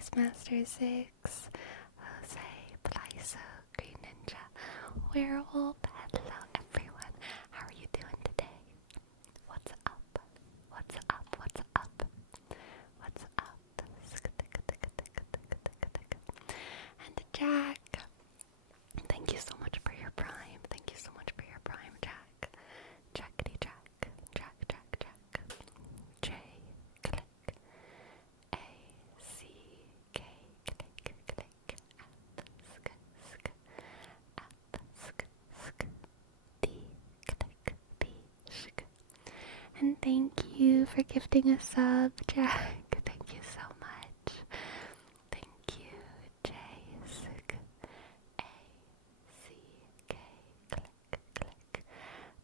Ice Master 6, Jose, Plyso, Green Ninja, Werewolf. Hello everyone, how are you doing today? What's up? What's up? What's up? What's up? And Jack, thank you so much for your prime. Thank you so much for your prime, Jack. Jackity Jack. Jack, Jack, Jack. J, click. A, C, K, click, click. F, sk, sk. F, sk, sk. D, click, B, sk. And thank you for gifting a sub, Jack. Thank you so much. Thank you, J, sk. A, C, K, click, click.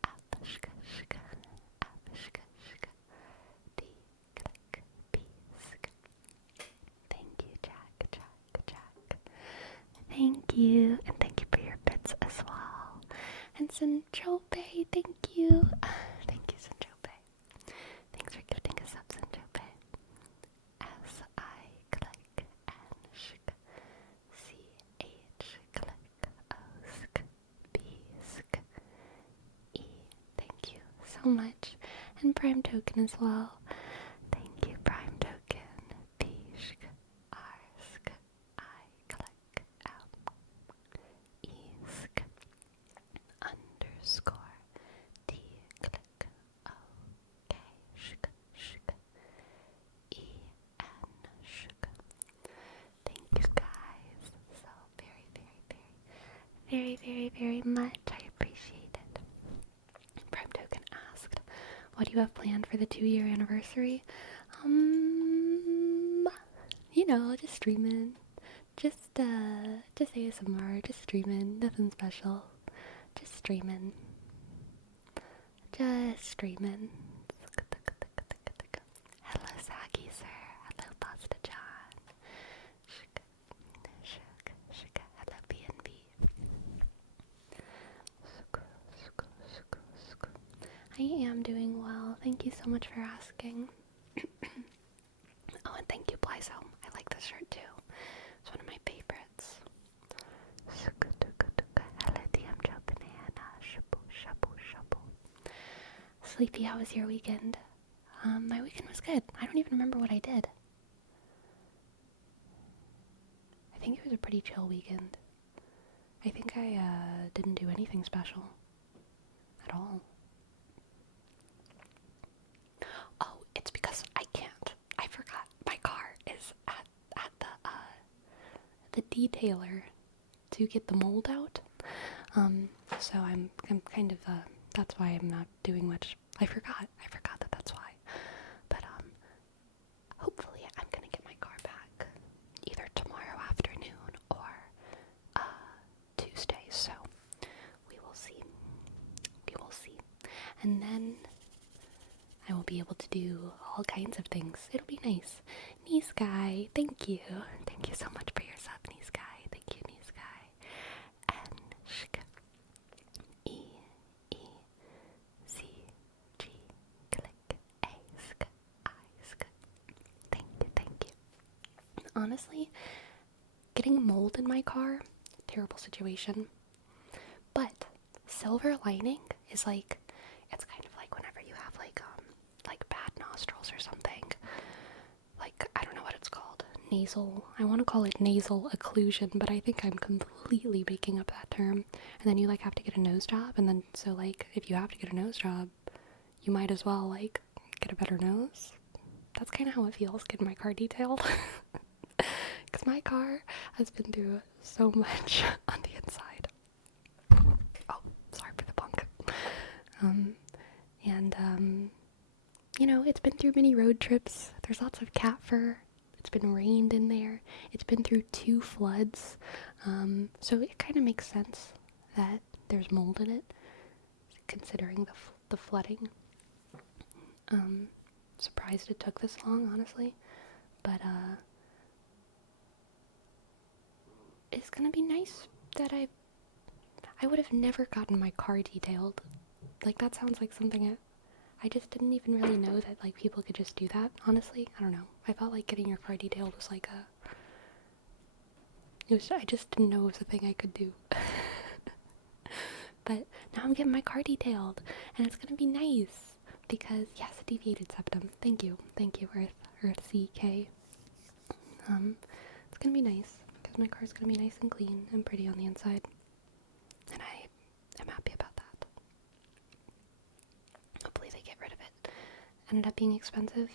Up, shka, shka. Up, shka, shka. D, click, B, sk. Thank you, Jack, Jack, Jack. Thank you, and thank you for your bits as well. And Sinjope, thank you. Thank you, Sinjope. Thanks for gifting us up, Sinjope. S, I, click, N, shk. C, H, click, O, sk. B, sk. E, thank you so much. And Prime Token as well. Thank you, Prime Token. B, sk. R, sk. I, click, L. E, sk. Underscore. D, click, O, K, shk, shk. E, N, shk. Thank you guys so very, very much. I appreciate it. Prime Token asked, what do you have planned for the 2-year anniversary? Just streaming. Just ASMR, just streaming. Nothing special. Just streaming. Just streaming. Hello, Saki, sir. Hello, Pasta John. Shuk, shuk, shuk. Hello, BNB. I am doing well. Thank you so much for asking. Oh, and thank you, Blyso. I like this shirt too. It's one of my favorites. Hello, DM Joe Banana. Shabu, shabu, shabu. Sleepy, how was your weekend? My weekend was good. I don't even remember what I did. I think it was a pretty chill weekend. I think I didn't do anything special at all. Oh, it's because I can't. I forgot my car is at the detailer to get the mold out. So I'm kind of that's why I'm not doing much. I forgot that that's why. But hopefully I'm gonna get my car back either tomorrow afternoon or Tuesday. So we will see. And then I will be able to do all kinds of things. It'll be nice. Knee Sky, thank you. Thank you so much for your sub, Knee Sky. Thank you, Knee Sky. N, shk. E, E, C, G, click, A, sk, I, sk. Thank you. Honestly, getting mold in my car, terrible situation. But silver lining is like, it's kind of like whenever you have like bad nostrils or something. Like, I don't know what it's called. I want to call it nasal occlusion, but I think I'm completely making up that term. And then you like have to get a nose job, and then so like if you have to get a nose job, you might as well like get a better nose. That's kind of how it feels getting my car detailed. Because my car has been through so much on the inside. Oh, sorry for the punk. It's been through many road trips. There's lots of cat fur. It's been rained in there. It's been through 2 floods. So it kind of makes sense that there's mold in it, considering the flooding. Surprised it took this long, honestly. But, it's gonna be nice that I would have never gotten my car detailed. Like, that sounds like something I just didn't even really know that, like, people could just do that, honestly. I don't know. I felt like getting your car detailed was like I just didn't know it was a thing I could do. But now I'm getting my car detailed, and it's gonna be nice because yes, deviated septum. Thank you, Earth CK. It's gonna be nice because my car's gonna be nice and clean and pretty on the inside, and I am happy about that. Hopefully they get rid of it. Ended up being expensive.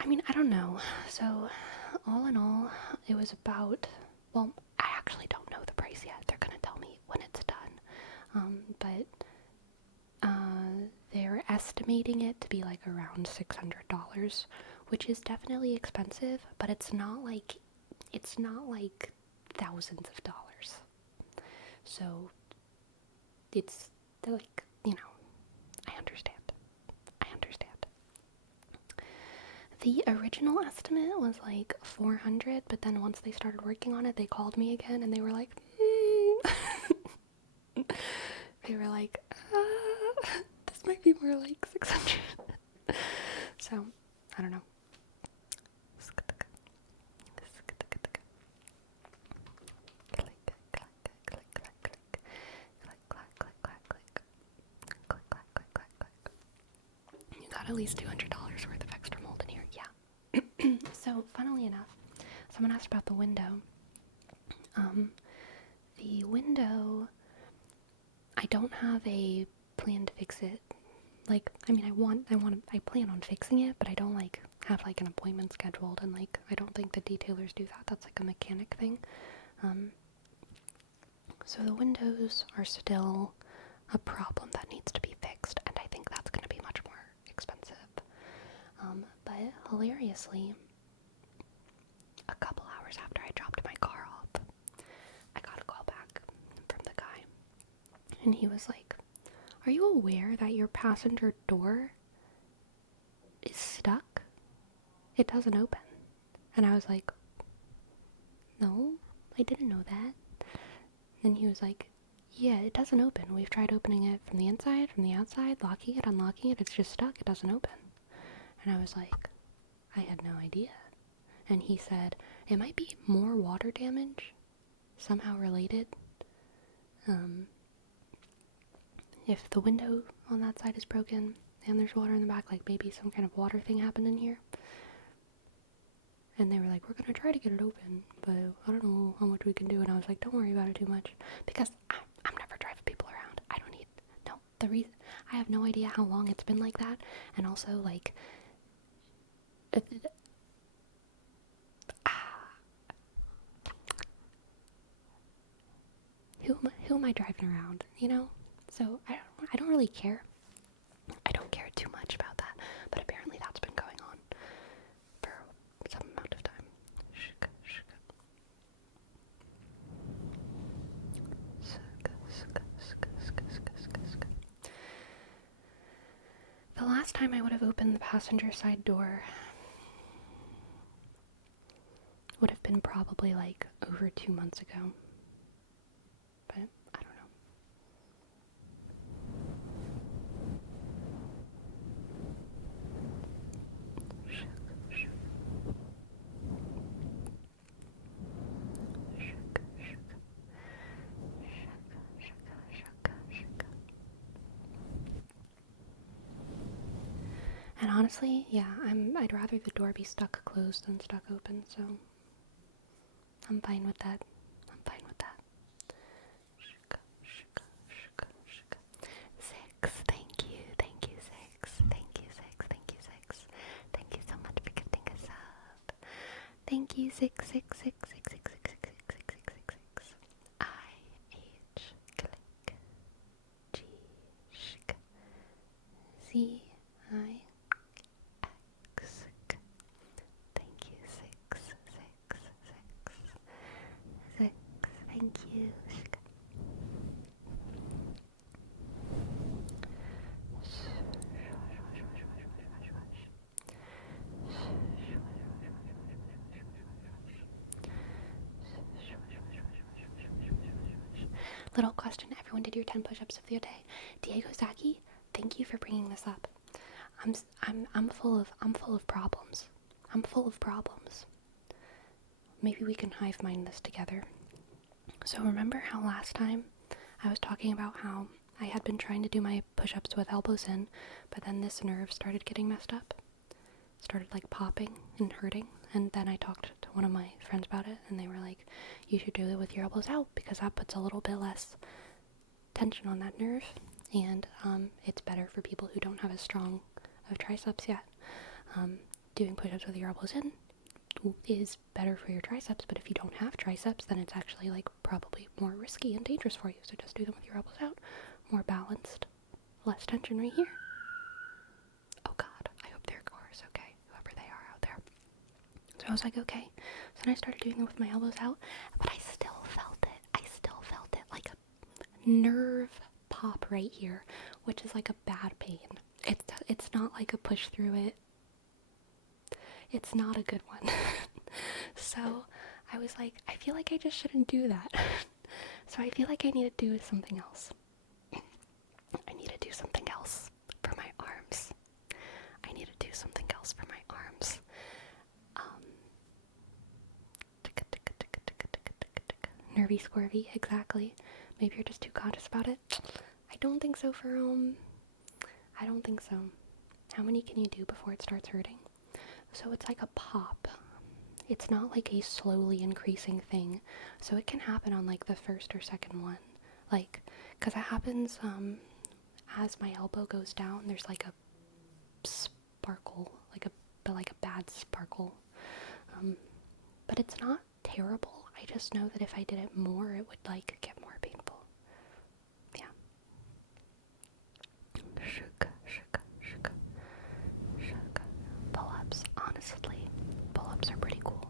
I mean, I don't know. So, all in all, it was about, well, I actually don't know the price yet. They're gonna tell me when it's done. But they're estimating it to be like around $600, which is definitely expensive, but it's not like thousands of dollars. So, it's like, I understand. The original estimate was like 400, but then once they started working on it, they called me again and they were like, they were like, this might be more like 600. So, I don't know. You got at least $200 worth of extra mold in here, yeah. So, funnily enough, someone asked about the window. The window, I don't have a plan to fix it. Like, I mean, I plan on fixing it, but I don't, like, have, like, an appointment scheduled, and, like, I don't think the detailers do that. That's, like, a mechanic thing. So the windows are still a problem that needs to be fixed, and I think that's going to be much more expensive. But hilariously, a couple hours after I dropped my car off, I got a call back from the guy, and he was like, "Are you aware that your passenger door is stuck? It doesn't open." And I was like, "No, I didn't know that." And he was like, "Yeah, it doesn't open. We've tried opening it from the inside, from the outside, locking it, unlocking it. It's just stuck. It doesn't open." And I was like, I had no idea. And he said, it might be more water damage, somehow related. If the window on that side is broken and there's water in the back, like maybe some kind of water thing happened in here. And they were like, "We're gonna try to get it open, but I don't know how much we can do." And I was like, "Don't worry about it too much, because I'm never driving people around. I don't need, no, the reason, I have no idea how long it's been like that, and also, like, who am I driving around, So I don't really care. I don't care too much about that, but apparently that's been going on for some amount of time. The last time I would have opened the passenger side door would have been probably like over 2 months ago. But I don't know. And honestly, yeah, I'd rather the door be stuck closed than stuck open, so I'm fine with that. Six, thank you, Six. Thank you, Six. Thank you so much for gifting us up. Thank you, Six. I-H, click, G-shk, Z-I, thank you, Six. Thank you. Little question, everyone did your 10 push-ups of the day. Diego Zaki, thank you for bringing this up. I'm full of problems. maybe we can hive mind this together. So remember how last time I was talking about how I had been trying to do my push-ups with elbows in, but then this nerve started getting messed up? Started like popping and hurting, and then I talked to one of my friends about it, and they were like, you should do it with your elbows out, because that puts a little bit less tension on that nerve, and it's better for people who don't have as strong of triceps yet. Doing push-ups with your elbows in is better for your triceps, but if you don't have triceps, then it's actually like probably more risky and dangerous for you, so just do them with your elbows out, more balanced, less tension right here. Oh god, I hope their car is okay, whoever they are out there. So I was like, okay. So then I started doing it with my elbows out, but I still felt it. Like a nerve pop right here, which is like a bad pain. It's not like a push through it. It's not a good one. So I was like, I feel like I just shouldn't do that. So I feel like I need to do something else. I need to do something else for my arms. Nervy squirvy, exactly. Maybe you're just too conscious about it. I don't think so, I don't think so. How many can you do before it starts hurting? So it's like a pop. It's not like a slowly increasing thing. So it can happen on like the first or second one. Like, because it happens as my elbow goes down, there's like a sparkle, like a bad sparkle. But it's not terrible. I just know that if I did it more, it would like get more painful. Yeah. Shuka. Pull-ups, honestly, pull-ups are pretty cool.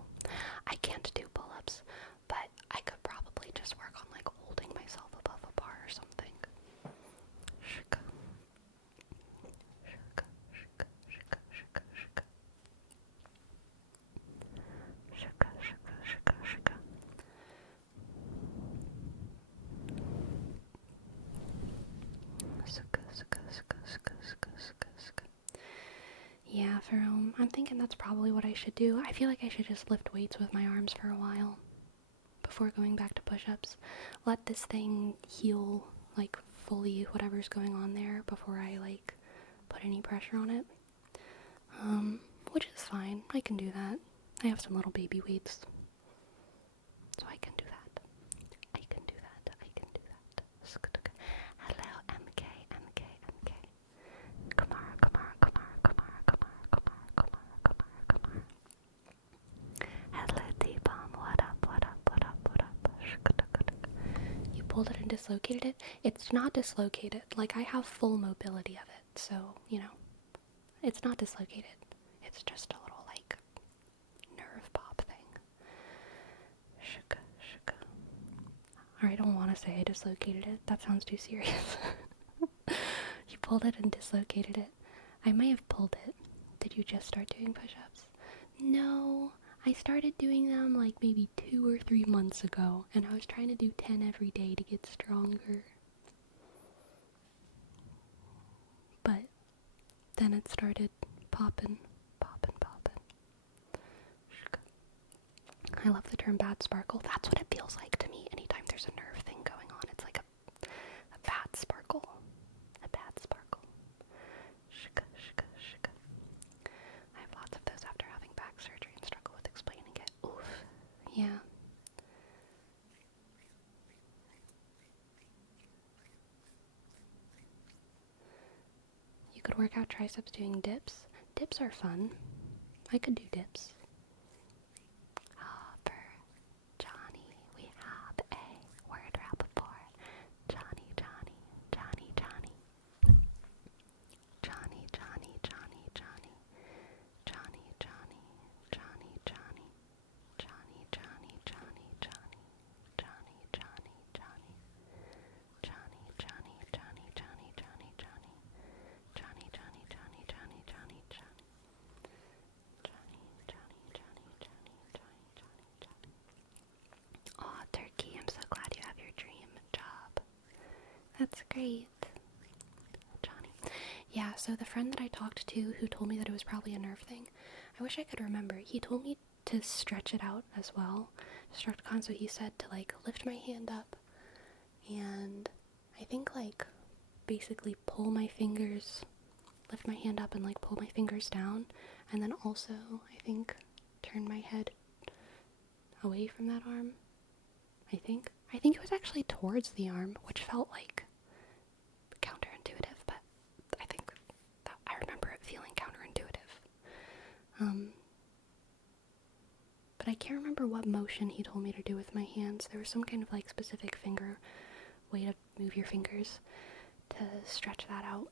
I can't do pull-ups, but I could probably just work on like holding myself above a bar or something. Shuka. Yeah, I'm thinking that's probably what I should do. I feel like I should just lift weights with my arms for a while before going back to push-ups. Let this thing heal, like, fully whatever's going on there before I, like, put any pressure on it. Which is fine. I can do that. I have some little baby weights. So I can do that. Hello, MK. Kamara. Hello, T-Bomb. What up? You pulled it and dislocated it? It's not dislocated. Like, I have full mobility of it. So, it's not dislocated. It's just a little, like, nerve pop thing. Shuka. Or I don't want to say I dislocated it. That sounds too serious. You pulled it and dislocated it. I may have pulled it. Did you just start doing push-ups? No, I started doing them like maybe 2 or 3 months ago, and I was trying to do 10 every day to get stronger. But then it started popping. I love the term bad sparkle. That's what it feels like to me anytime there's a nerve thing going on. It's like a bad sparkle. Shika. I have lots of those after having back surgery and struggle with explaining it. Oof. Yeah. You could work out triceps doing dips. Dips are fun. I could do dips. For Johnny, we have a word wrap for Johnny. Aw, Turkey, I'm so glad you have your dream job. That's great. Johnny. Yeah, so the friend that I talked to who told me that it was probably a nerve thing, I wish I could remember. He told me to stretch it out as well. Streptocon, so he said to like lift my hand up and I think like basically pull my fingers, lift my hand up and like pull my fingers down, and then also I think turn my head away from that arm. I think it was actually towards the arm, which felt like counterintuitive, but I think that I remember it feeling counterintuitive. But I can't remember what motion he told me to do with my hands. There was some kind of like specific finger way to move your fingers to stretch that out,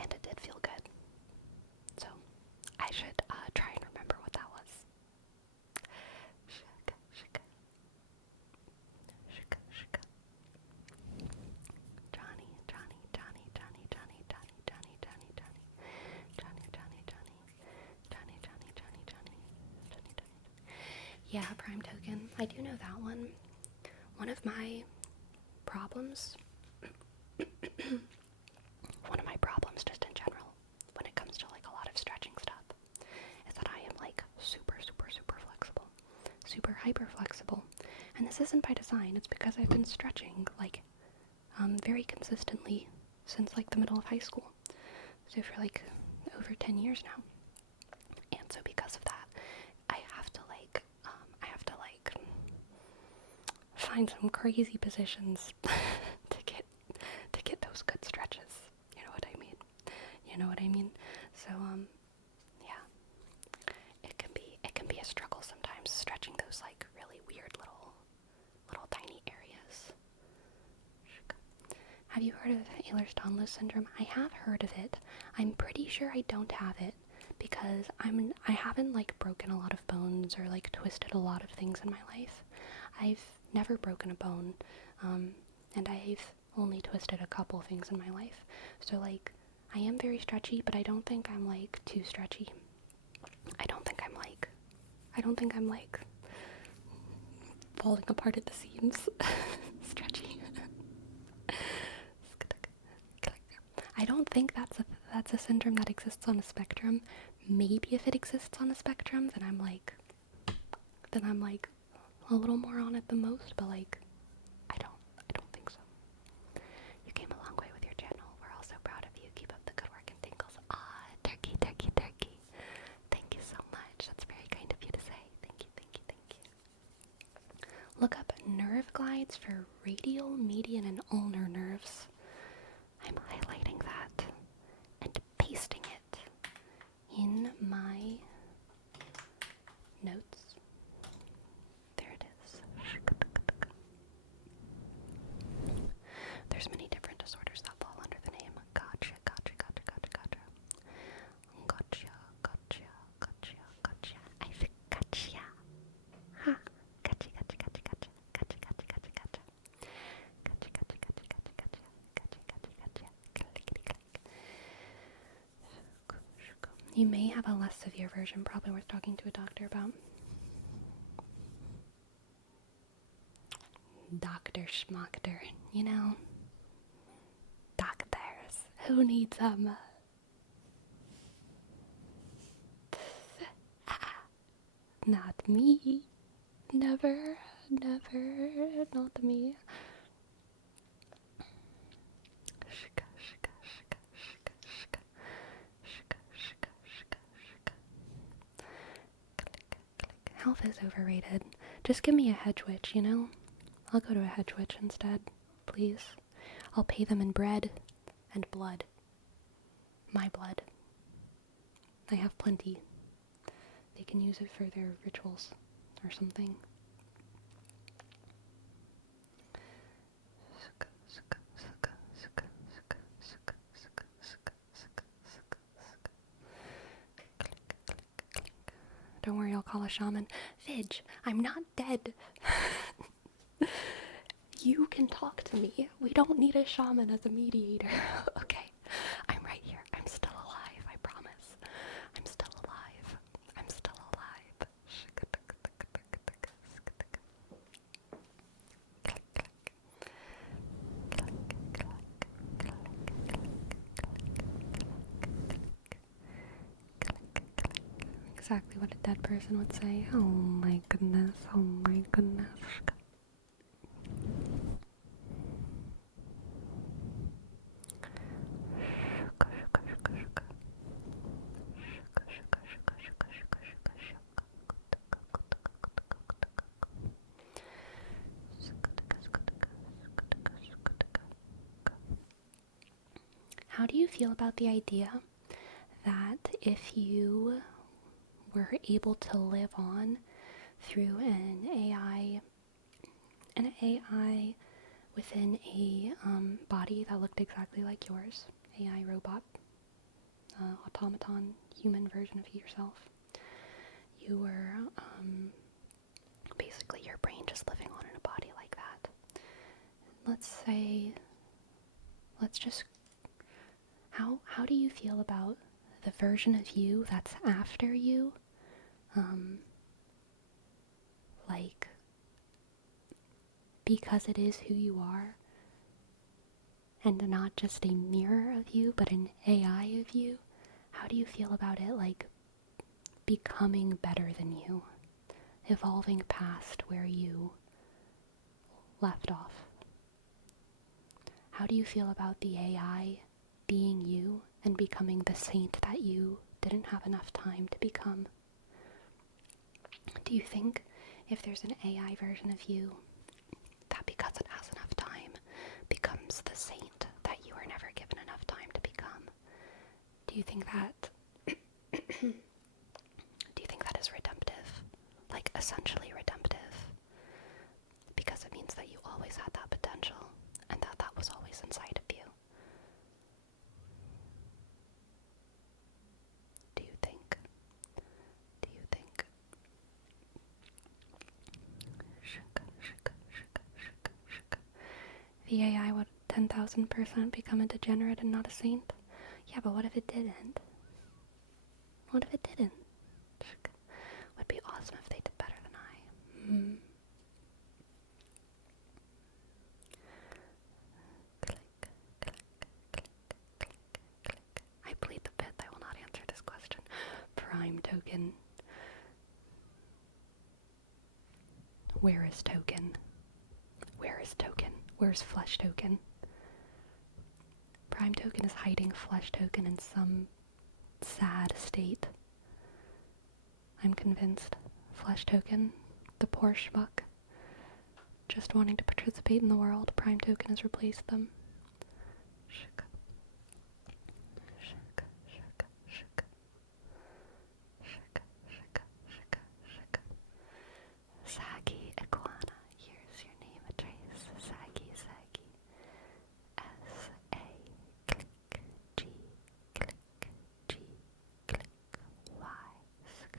and it did feel good. So I should try and remember what that was. Shaka, shaka. Shaka, shaka. Johnny, Johnny, Johnny, Johnny, Johnny, Johnny, Johnny, Johnny, Johnny, Johnny, Johnny, Johnny, Johnny, Johnny, Johnny, Johnny, Johnny, Johnny. Yeah, Prime Token. I do know that one. One of my problems, just in general, when it comes to like a lot of stretching stuff, is that I am like super, super, super flexible. Super hyper flexible. And this isn't by design, it's because I've been stretching like very consistently since like the middle of high school. So for like over 10 years now. And so because of that, I have to like find some crazy positions to get those good stretches. You know what I mean? So yeah. It can be a struggle sometimes stretching those like really weird little tiny areas. Have you heard of Ehlers-Danlos syndrome? I have heard of it. I'm pretty sure I don't have it because I haven't like broken a lot of bones or like twisted a lot of things in my life. I've never broken a bone, and I've only twisted a couple things in my life. So like I am very stretchy, but I don't think I'm like too stretchy. I don't think I'm like falling apart at the seams. Stretchy. I don't think that's a syndrome that exists on a spectrum. Maybe if it exists on a spectrum, then I'm like a little more on it than most, but like I don't think so. You came a long way with your channel. We're all so proud of you. Keep up the good work and tingles. Ah, turkey, turkey, turkey. Thank you so much. That's very kind of you to say. Thank you, thank you, thank you. Look up nerve glides for radial, median, and ulnar nerves. I'm highlighting that and pasting it in my notes. There it is. There's many different disorders that fall under the name. Gotcha. I said gotcha. Ha. Gotcha. You may have a less severe version, probably worth talking to a doctor about. Dr. Schmachter, you know. Doctors. Who needs them? Not me. Never, not me. Health is overrated. Just give me a hedge witch, you know? I'll go to a hedge witch instead, please. I'll pay them in bread and blood. My blood. I have plenty. They can use it for their rituals or something. Don't worry, I'll call a shaman. Fidge, I'm not dead. You can talk to me. We don't need a shaman as a mediator. Okay, I'm right here. I'm still alive, I promise. I'm still alive. I'm still alive. exactly what a dead person would say. Oh my goodness, oh my goodness. How do you feel about the idea that if you were able to live on through an AI within a body that looked exactly like yours, AI robot, automaton, human version of yourself, you were basically your brain just living on in a body like that. Let's just, how do you feel about the version of you that's after you, like, because it is who you are, and not just a mirror of you, but an AI of you? How do you feel about it, like, becoming better than you, evolving past where you left off? How do you feel about the AI being you and becoming the saint that you didn't have enough time to become? Do you think if there's an AI version of you, that because it has enough time becomes the saint that you were never given enough time to become? Do you think that is redemptive? Like, essentially redemptive? Because it means that you always had that potential and that was always inside of you. Do you think? The AI would 10,000% become a degenerate and not a saint? Yeah, but what if it didn't? What if it didn't? Would be awesome if they did better than I. I plead the fifth, I will not answer this question. Prime token. Where is token? Where is token? Where's flesh token? Prime token is hiding flesh token in some sad state. I'm convinced. Flesh token, the poor schmuck, just wanting to participate in the world. Prime token has replaced them. Saggy iguana, here's your name address. Saggy, Saggy. S-A, click, G, click, G, click, Y, sk,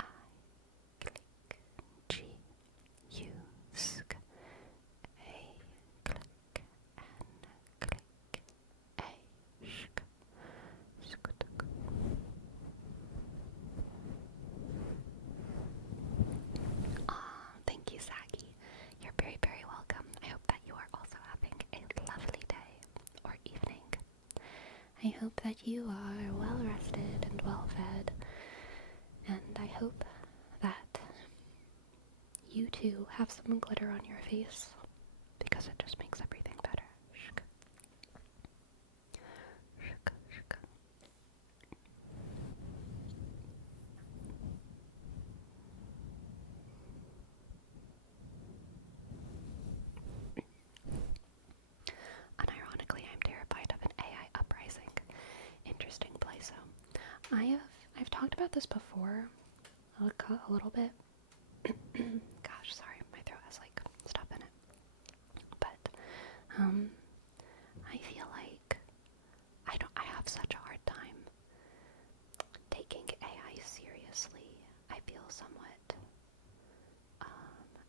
I, click, G, U, sk, A, click, N, click, A, sk, sk. Thank you, Saki. You're very, very welcome. I hope that you are also having a lovely day or evening. I hope that you are well rested and well fed, and I hope that you too have some glitter on your face, because it just makes everything better. Unironically, I'm terrified of an AI uprising. Interesting play. So, I've talked about this before, a little bit. Gosh, sorry, my throat has like stuff in it. But I feel like I have such a hard time taking AI seriously. I feel somewhat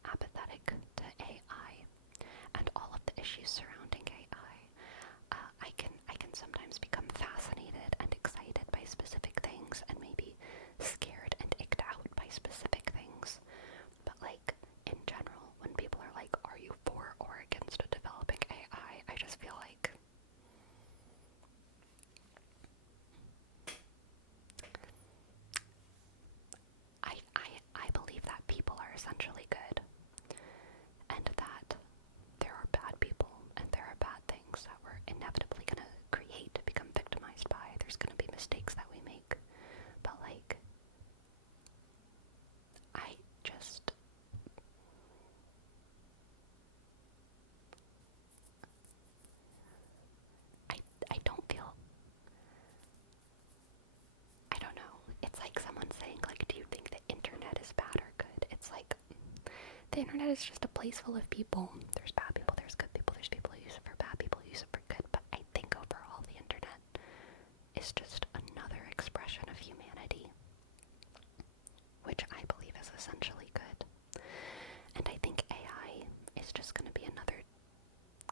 apathetic to AI and all of the issues surrounding AI. I can sometimes become fascinated and excited by specific things, and maybe scared and icked out by specific things. But like, essentially good, and that there are bad people and there are bad things that we're inevitably going to create, become victimized by. There's going to be mistakes that we make. But, like, I just... I don't feel... I don't know. It's like someone saying, like, do you think the internet is bad or good? It's like, the internet is just a place full of people. There's bad people, there's good people, there's people who use it for bad, people who use it for good. But I think overall the internet is just another expression of humanity, which I believe is essentially good. And I think AI is just going to be another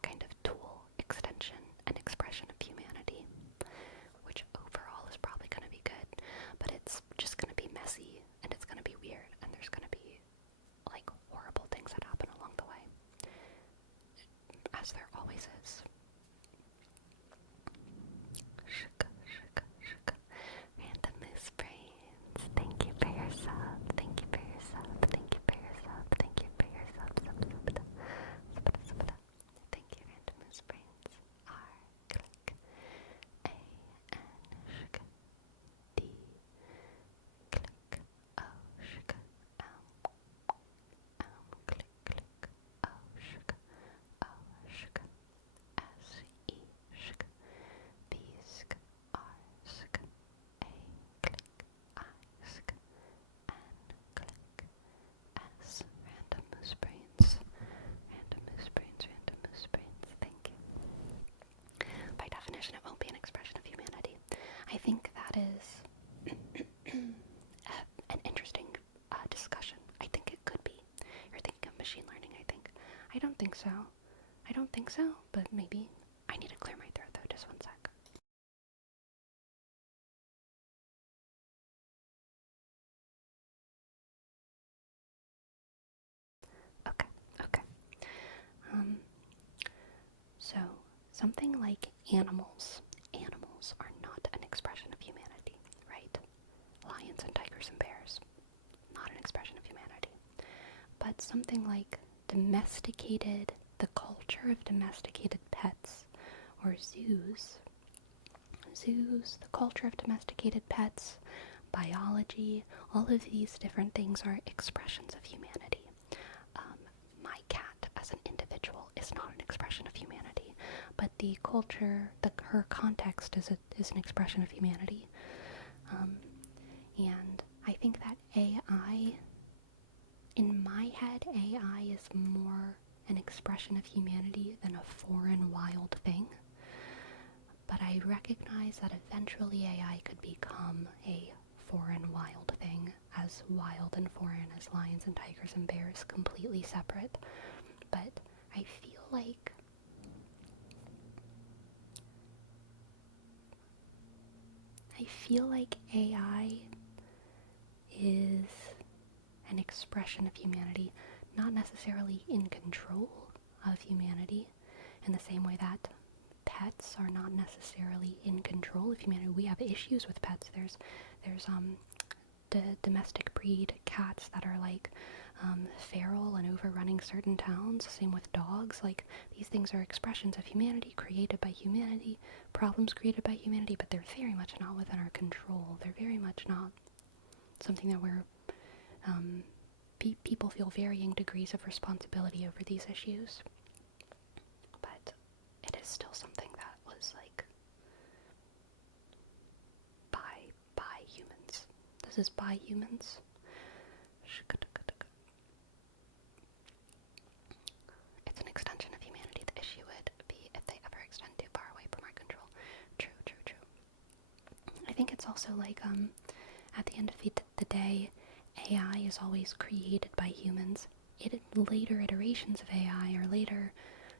kind of tool, extension, and expression of humanity, which overall is probably going to be good, but it's just going to be messy, and it's going to be weird, and there's going to be, like, horrible things that happen along the way, as there always is. Shika, shika, shika. Random Moose Brains, thank you for your sub, thank you for your sub, thank you for your sub, thank you for your sub, thank you, Random Moose Brains. R, click, A, N, shika, D, click, O, shika, click, click, O, shika, S, E, shika, B, sk, R, sk, A, click, I, sk, N, click, S. Random Moose Brains. Random Moose Brains, Random Moose Brains, thank you. By definition, it won't be an expression of humanity. I think that is an interesting discussion. I think it could be. You're thinking of machine learning, I think. I don't think so. I don't think so, but maybe. I need to clear my throat though, just one sec. Okay, okay. So, something like animals. Animals are not an expression of humanity, right? Lions and tigers and bears, not an expression of humanity. But something like the culture of domesticated pets, or zoos. Zoos, the culture of domesticated pets, biology, all of these different things are expressions of humanity. My cat as an individual is not an expression of humanity, but the culture, her context is an expression of humanity. And I think that AI, in my head, AI is more an expression of humanity than a foreign wild thing. But I recognize that eventually AI could become a foreign wild thing, as wild and foreign as lions and tigers and bears, completely separate. But I feel like AI is an expression of humanity, not necessarily in control of humanity, in the same way that pets are not necessarily in control of humanity. We have issues with pets. There's the domestic breed cats that are like feral and overrunning certain towns. Same with dogs. Like, these things are expressions of humanity, created by humanity, problems created by humanity, but they're very much not within our control. They're very much not something that we're people feel varying degrees of responsibility over these issues. But it is still something that was like by humans. This is by humans. It's an extension of humanity. The issue would be if they ever extend too far away from our control. True, true, true. I think it's also like, at the end of the day, AI is always created by humans. Later iterations of AI or later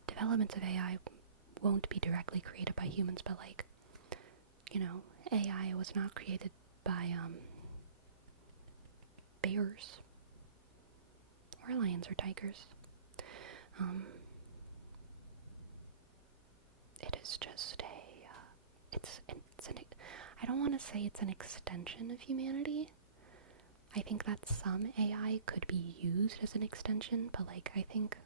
developments of AI won't be directly created by humans, but like, AI was not created by bears or lions or tigers. It is just I don't want to say it's an extension of humanity. I think that some AI could be used as an extension, but like I think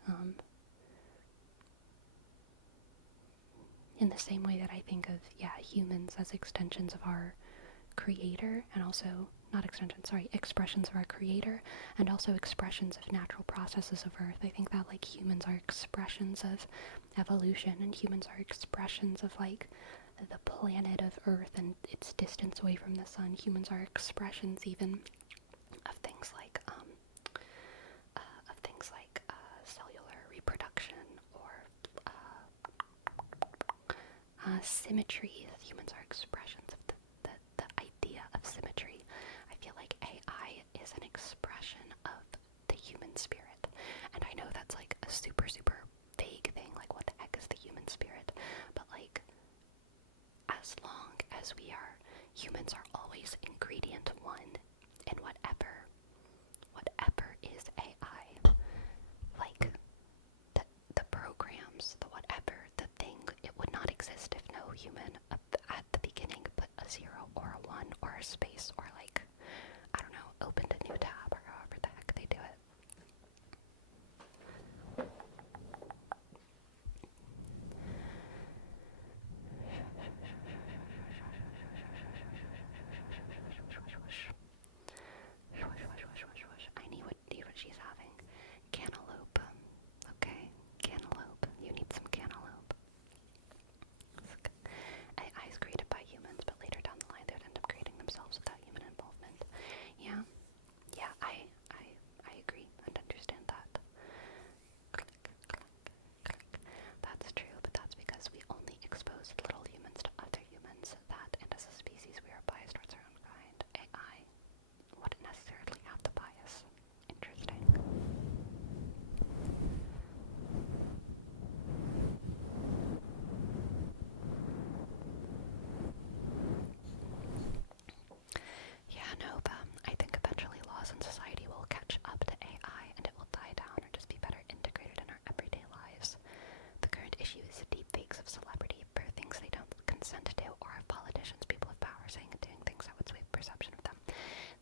in the same way that I think of humans as extensions of our creator, and also not extensions, sorry, expressions of our creator, and also expressions of natural processes of earth. I think that like humans are expressions of evolution, and humans are expressions of like the planet of earth and its distance away from the sun. Humans are expressions even of things like cellular reproduction or symmetry. Humans are expressions of the idea of symmetry. I feel like AI is an expression of the human spirit. And I know that's like a super, super vague thing, like what the heck is the human spirit? But like, as long as we are, humans are always ingredient one in whatever is AI. Like, the programs, the whatever, the thing, it would not exist if no human at the beginning put a 0 or a 1 or a space or like, I don't know, opened a new tab or however the heck they do it. I need what she's having. Cantaloupe. Okay, cantaloupe. You need some cantaloupe. AI is created by humans, but later down the line they would end up creating themselves without human involvement. Yeah, yeah, I agree and understand that. Click, click, click. That's true, but that's because we only expose little humans to other humans. That, and as a species, we are biased towards our own kind. AI wouldn't necessarily have the bias. Interesting. Yeah, no, but I think eventually laws in society will catch up to AI and it will die down or just be better integrated in our everyday lives. The current issue is deepfakes of celebrity for things they don't consent to, or of politicians, people of power saying and doing things that would sway perception of them.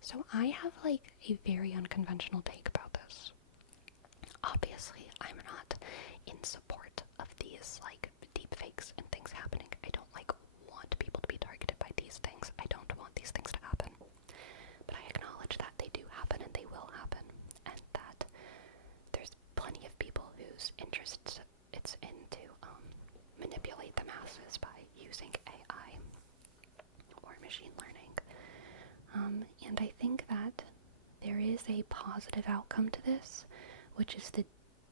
So I have like a very unconventional take about this. Obviously, I'm not in support of these like deepfakes and things happening. I don't like want people to be targeted by these things. I don't want these things to happen. But I acknowledge that they do happen and they will happen, and that there's plenty of people whose interests it's in to manipulate the masses by using AI or machine learning. And I think that there is a positive outcome to this, which is the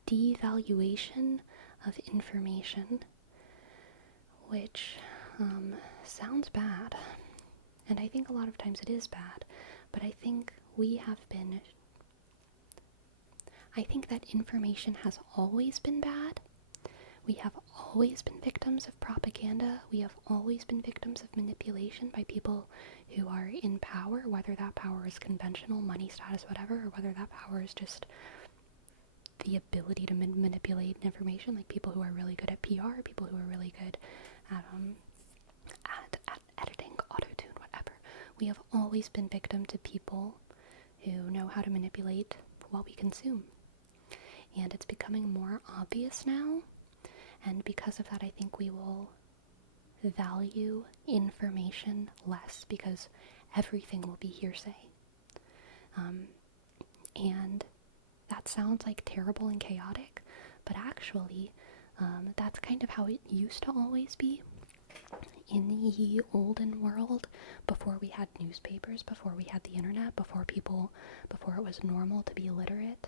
devaluation of information, which sounds bad. And I think a lot of times it is bad, but I think I think that information has always been bad. We have always been victims of propaganda. We have always been victims of manipulation by people who are in power, whether that power is conventional, money, status, whatever, or whether that power is just the ability to manipulate information, like people who are really good at PR, people who are really good at editing, auto-tune, whatever. We have always been victim to people who know how to manipulate what we consume. And it's becoming more obvious now, and because of that I think we will value information less because everything will be hearsay. And that sounds like terrible and chaotic, but actually that's kind of how it used to always be in the olden world, before we had newspapers, before we had the internet, before it was normal to be illiterate.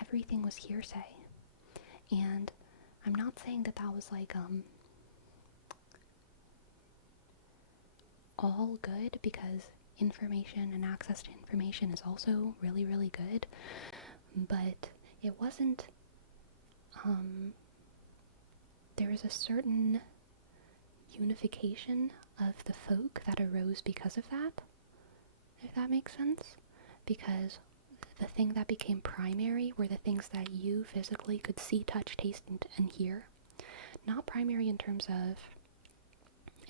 Everything was hearsay. And I'm not saying that was like all good, because information and access to information is also really, really good, but it wasn't, there was a certain unification of the folk that arose because of that, if that makes sense. Because the thing that became primary were the things that you physically could see, touch, taste, and hear. Not primary in terms of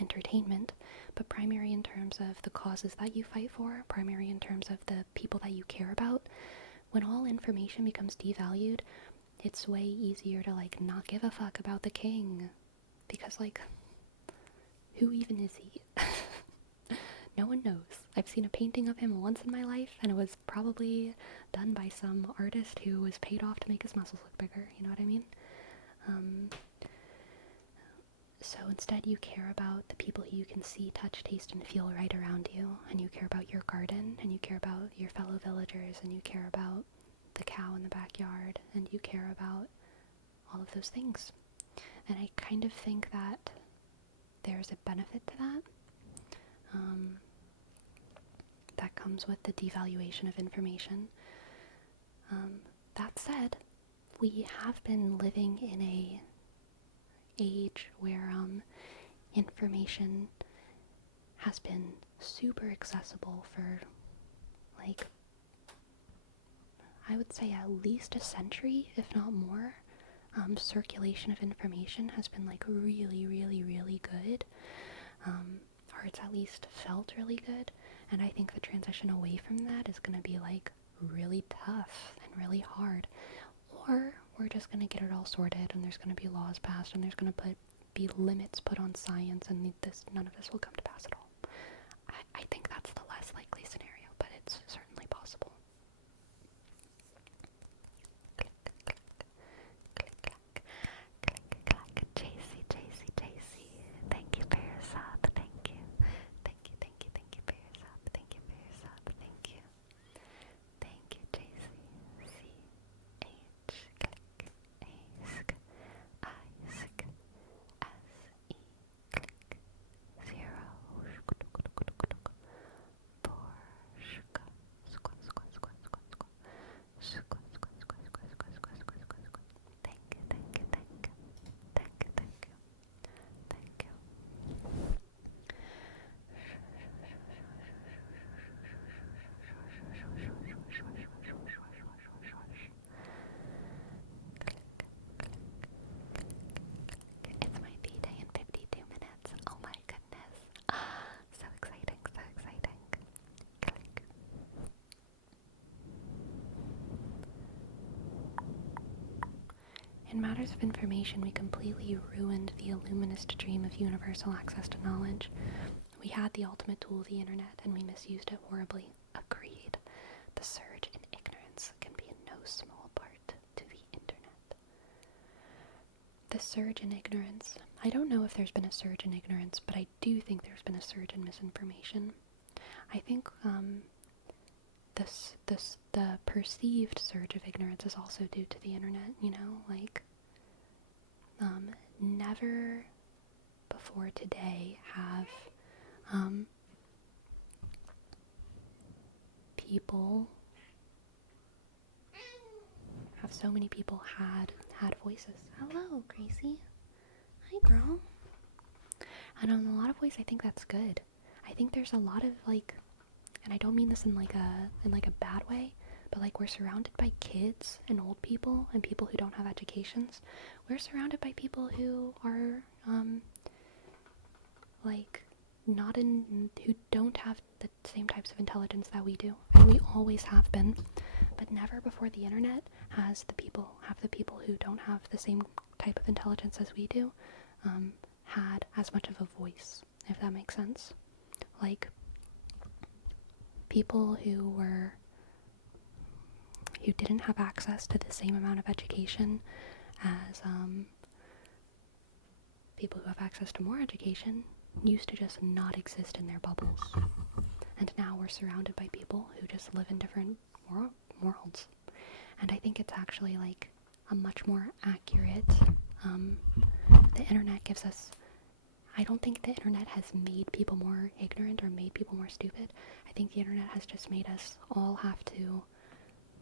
entertainment, but primary in terms of the causes that you fight for, primary in terms of the people that you care about. When all information becomes devalued, it's way easier to, like, not give a fuck about the king. Because, like, who even is he? No one knows. I've seen a painting of him once in my life, and it was probably done by some artist who was paid off to make his muscles look bigger, you know what I mean? So instead you care about the people who you can see, touch, taste, and feel right around you, and you care about your garden, and you care about your fellow villagers, and you care about the cow in the backyard, and you care about all of those things. And I kind of think that there's a benefit to that. That comes with the devaluation of information. That said, we have been living in a age where information has been super accessible for, like, I would say at least a century, if not more. Circulation of information has been, like, really, really, really good. Or it's at least felt really good. And I think the transition away from that is going to be, like, really tough and really hard. Or we're just going to get it all sorted, and there's going to be laws passed, and there's going to be limits put on science, and none of this will come to pass at all. I think that's the less likely scenario, but it's certainly possible. Click, click, click, clack, click, clack. JC, thank you for your sub. Thank you. Thank you for your sub. Thank you for your sub. Thank you. Thank you, JC. CH, click, ask, isk, SE, click, 0, four, thank you. It's my B-day in 52 minutes. Oh my goodness. So exciting. Click. In matters of information, we completely ruined the illuminist dream of universal access to knowledge. We had the ultimate tool, the internet, and we misused it horribly. Agreed. The surge in ignorance can be in no small part to the internet. The surge in ignorance. I don't know if there's been a surge in ignorance, but I do think there's been a surge in misinformation. I think the perceived surge of ignorance is also due to the internet, you know, like, never before today have, so many people had voices. Hello, Gracie. Hi, girl. And in a lot of ways, I think that's good. I think there's a lot of, like, and I don't mean this in like a bad way, but, like, we're surrounded by kids and old people and people who don't have educations. We're surrounded by people who are like who don't have the same types of intelligence that we do, and we always have been. But never before the internet have the people who don't have the same type of intelligence as we do had as much of a voice, if that makes sense. Like, people who didn't have access to the same amount of education as people who have access to more education used to just not exist in their bubbles. And now we're surrounded by people who just live in different worlds. And I think it's actually, like, a much more accurate, the internet gives us, I don't think the internet has made people more ignorant or made people more stupid. I think the internet has just made us all have to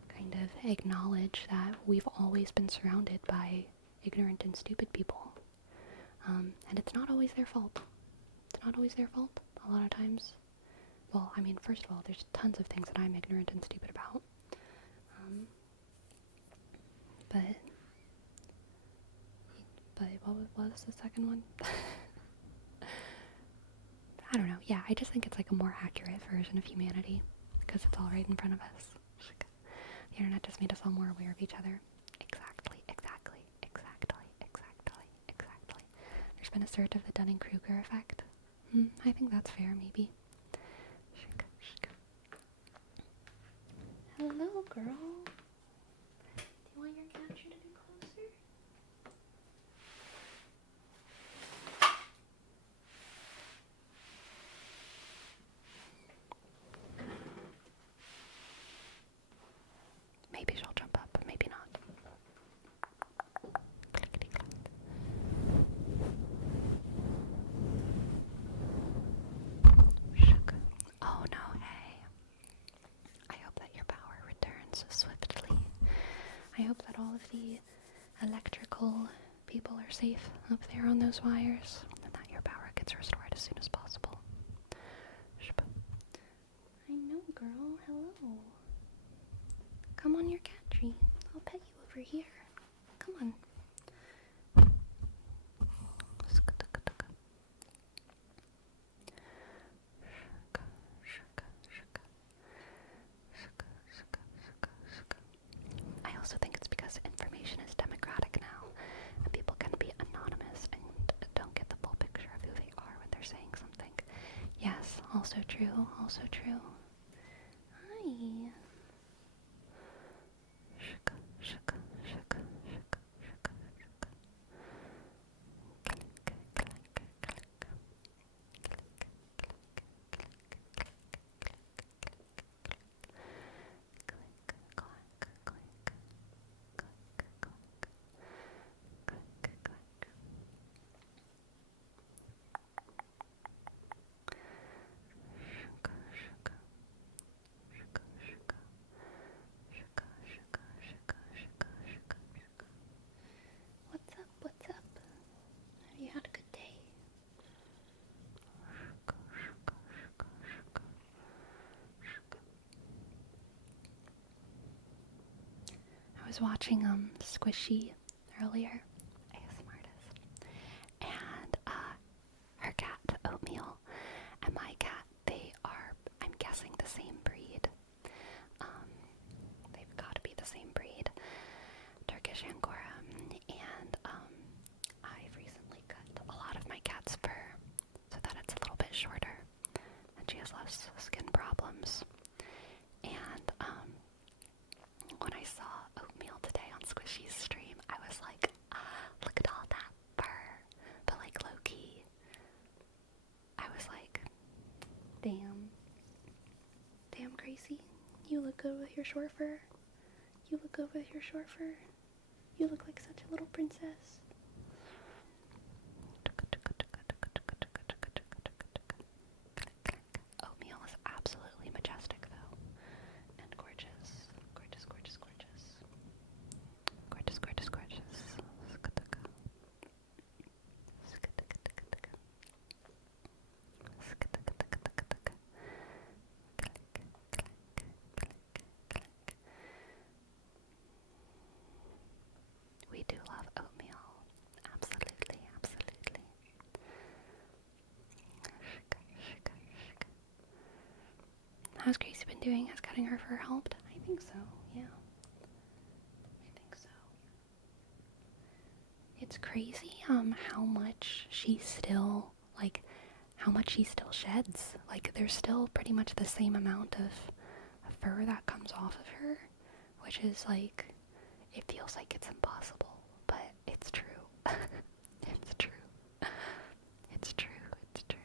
kind of acknowledge that we've always been surrounded by ignorant and stupid people. And it's not always their fault. It's not always their fault. A lot of times, well, I mean, first of all, there's tons of things that I'm ignorant and stupid about. But what was the second one? I don't know. Yeah, I just think it's like a more accurate version of humanity because it's all right in front of us. The internet just made us all more aware of each other. Exactly, exactly, exactly, exactly, exactly. There's been a surge of the Dunning-Kruger effect. I think that's fair, maybe. Hello, girl. Do you want your capture to be closer? Maybe she'll jump up, but maybe not. Oh no, hey. I hope that your power returns swiftly. I hope that all of the electrical people are safe up there on those wires, and that your power gets restored as soon as possible. I know, girl. Hello. Come on your cat tree. I'll pet you over here. Come on. I also think it's because information is democratic now, and people can be anonymous and don't get the full picture of who they are when they're saying something. Yes, also true, also true. Hi. What's up? What's up? Have you had a good day? I was watching Squishy earlier, ASMR artist, and her cat Oatmeal and my cat, they are, I'm guessing, the same breed. They've got to be the same breed, Turkish Angora, and I've recently cut a lot of my cat's fur so that it's a little bit shorter and she has less skin problems. And when I saw Oatmeal today on Squishy's stream, I was like, look at all that fur. But like low-key, I was like, damn. Damn, Gracie. You look good with your short fur. You look good with your short fur. You look like such a little princess. Oatmeal is absolutely majestic, though. And gorgeous. Gorgeous, gorgeous, gorgeous. Gorgeous, gorgeous, gorgeous. We do love Oatmeal. Absolutely, absolutely. How's Gracie been doing? Has cutting her fur helped? I think so, yeah. I think so. It's crazy how much she still, how much she still sheds. Like, there's still pretty much the same amount of fur that comes off of her, which is like, it feels like it's impossible, but it's true. It's true. It's true. It's true.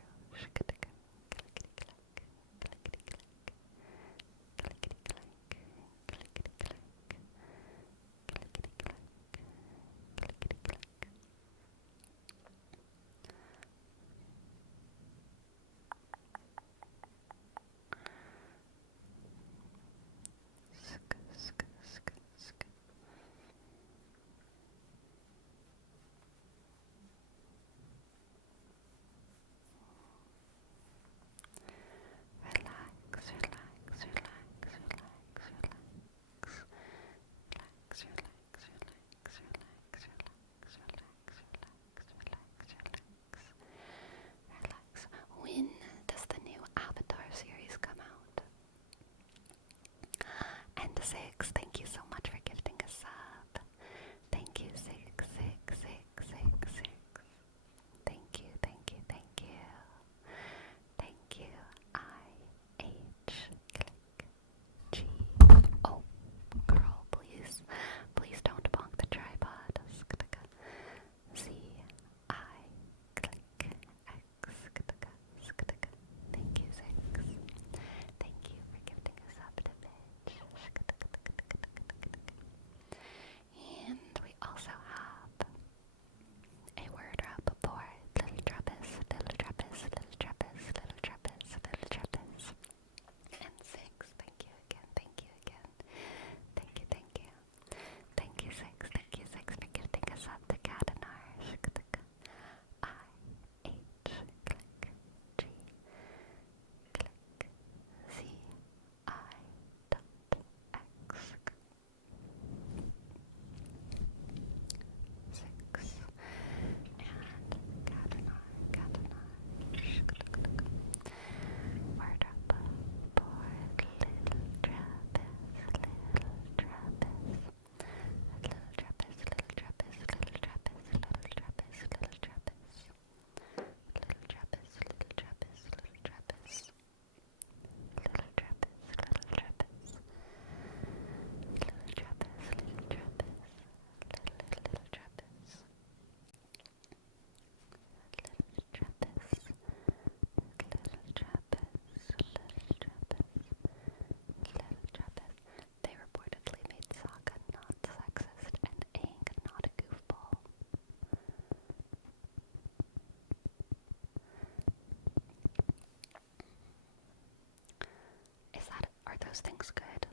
those things good?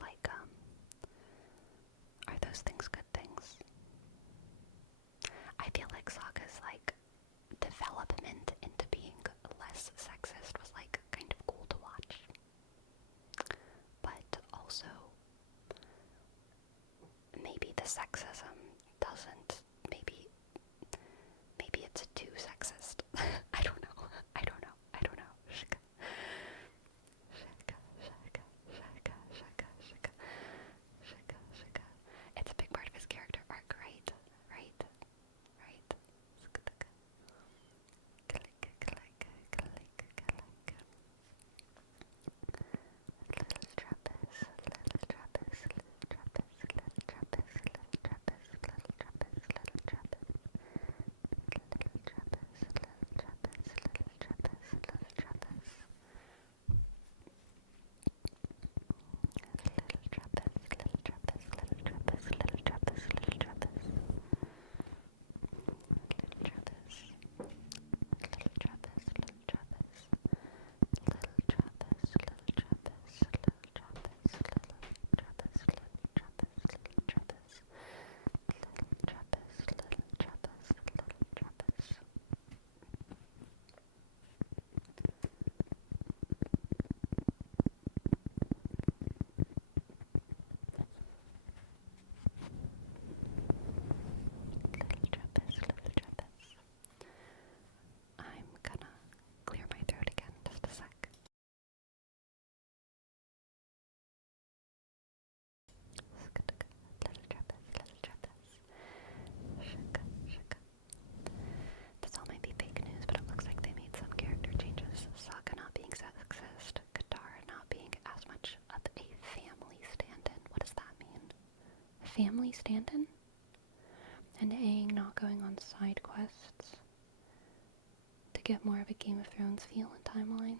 Like, are those things good things? I feel like Sokka's, like, development into being less sexist was, like, kind of cool to watch. But also, maybe the sexism doesn't, maybe it's too sexist. I don't know. I don't know. I don't know. Shaka. Shaka, shaka, shaka, shaka, shaka, shaka, shaka. It's a big part of his character arc, right? Right? Right? Click, click, click, click, click. Little Trappist, little Trappist, little Trappist, little Trappist, little Trappist, little Trappist, little Trappist. Little Trappist, little Trappist, little Trappist, little Trappist. Little Trappist, little Trappist, little Trappist, little Trappist, little Trappist. Little Trappist. Little Trappist, little Trappist. Little Trappist, little Trappist, little Trappist, little Trappist, little Trappist, little Trappist. Little Trappist, little Trappist, little Trappist. Little Trappist, little Trappist. I'm gonna clear my throat again, just a sec. Little Trappist, little Trappist. Shaka, shaka. This all might be fake news, but it looks like they made some character changes. Sokka not being sexist, Katara not being as much of a family stand-in. What does that mean? Family stand-in? And Aang not going on side quests to get more of a Game of Thrones feel and timeline.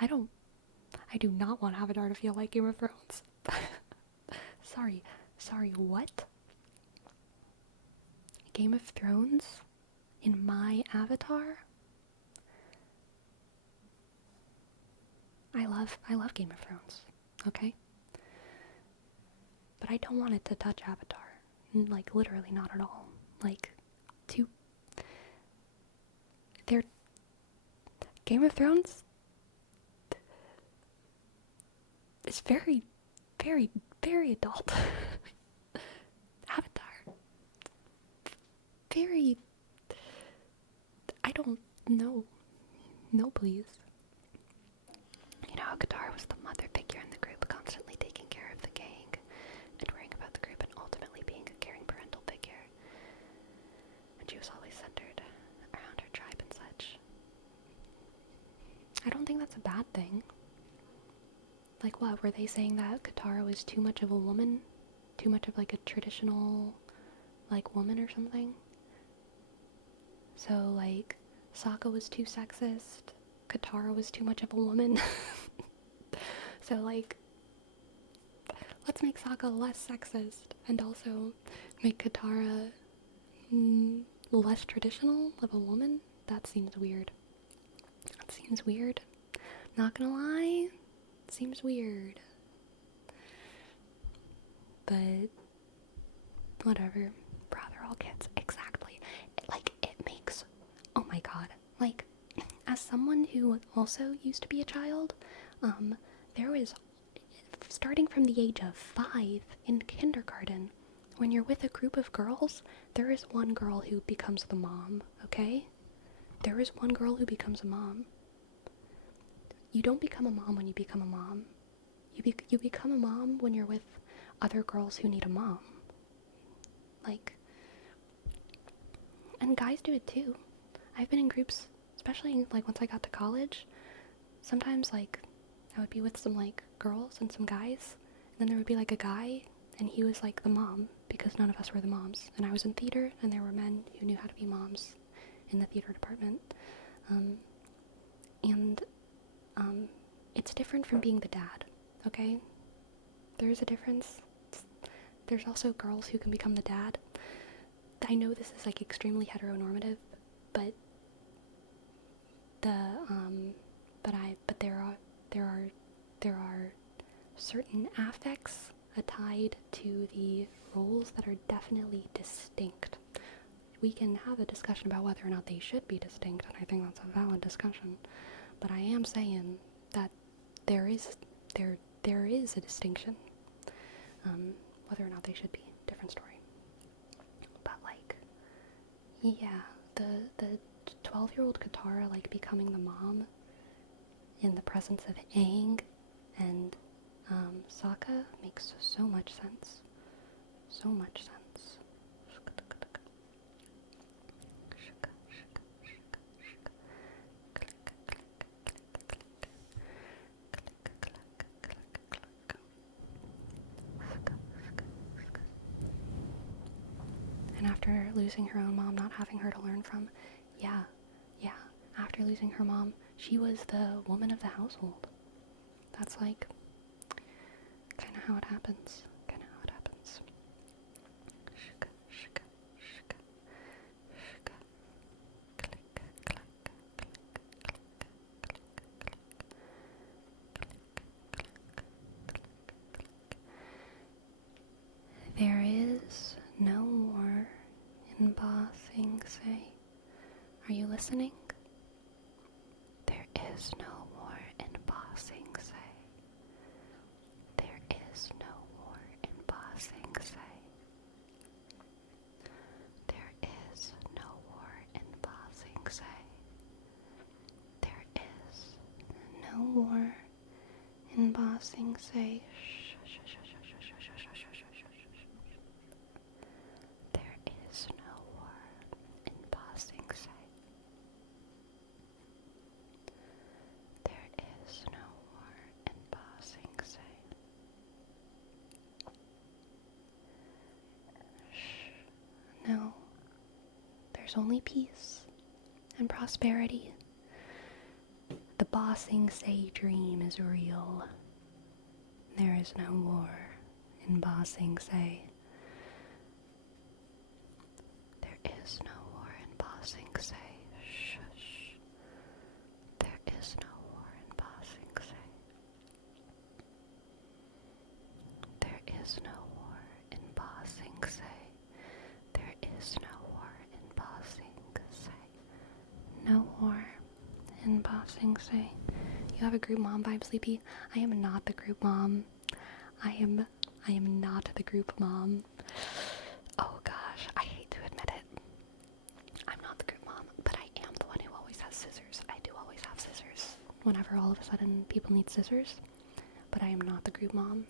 I do not want Avatar to feel like Game of Thrones. Sorry, what? Game of Thrones? In my Avatar? I love Game of Thrones, okay? But I don't want it to touch Avatar. Like, literally not at all. Like, they're... Game of Thrones is very, very, very adult. Avatar. Very... I don't know. No, please. You know how Katara was the mother figure in the group, constantly taking care of the gang and worrying about the group and ultimately being a caring parental figure. And she was always centered around her tribe and such. I don't think that's a bad thing. Like what, were they saying that Katara was too much of a woman? Too much of like a traditional, like, woman or something? So, like, Sokka was too sexist, Katara was too much of a woman. So, like, let's make Sokka less sexist and also make Katara less traditional of a woman? That seems weird. That seems weird. Not gonna lie, seems weird. But whatever. Bro, they're all kids. Exactly. It makes... Oh my god. Like, as someone who also used to be a child, there was... Starting from the age of 5 in kindergarten, when you're with a group of girls, there is one girl who becomes the mom, okay? There is one girl who becomes a mom. You don't become a mom when you become a mom. You become a mom when you're with other girls who need a mom. Like, and guys do it too. I've been in groups, especially like once I got to college. Sometimes like I would be with some like girls and some guys, and then there would be like a guy, and he was like the mom because none of us were the moms. And I was in theater, and there were men who knew how to be moms in the theater department. It's different from being the dad, okay? There's a difference. There's also girls who can become the dad. I know this is like extremely heteronormative, but the but there are there are certain affects tied to the roles that are definitely distinct. We can have a discussion about whether or not they should be distinct, and I think that's a valid discussion. But I am saying that there is a distinction. Whether or not they should be, different story. But like, yeah, the 12-year-old Katara like becoming the mom in the presence of Aang and Sokka makes so much sense. So much sense. And after losing her own mom, not having her to learn from, yeah, after losing her mom, she was the woman of the household. That's like kind of how it happens. There is no war in Ba Sing Se. Are you listening? There is no war in Ba Sing Se. There is no war in Ba Sing Se. There is no war in Ba Sing Se. There is no war in Ba Sing Se. There is no war in Ba Sing Se. There is no war in Ba Sing Se. No, there's only peace and prosperity. The Ba Sing Se dream is real. There is no war in Ba Sing Se. There is no war in Ba Sing Se. Shush. There is no war in Ba Sing Se. There is no war in Ba Sing Se. There is no war in Ba Sing Se. No war in Ba Sing Se. You have a group mom vibe, Sleepy? I am not the group mom. I am not the group mom. Oh gosh, I hate to admit it. I'm not the group mom, but I am the one who always has scissors. I do always have scissors whenever all of a sudden people need scissors, but I am not the group mom.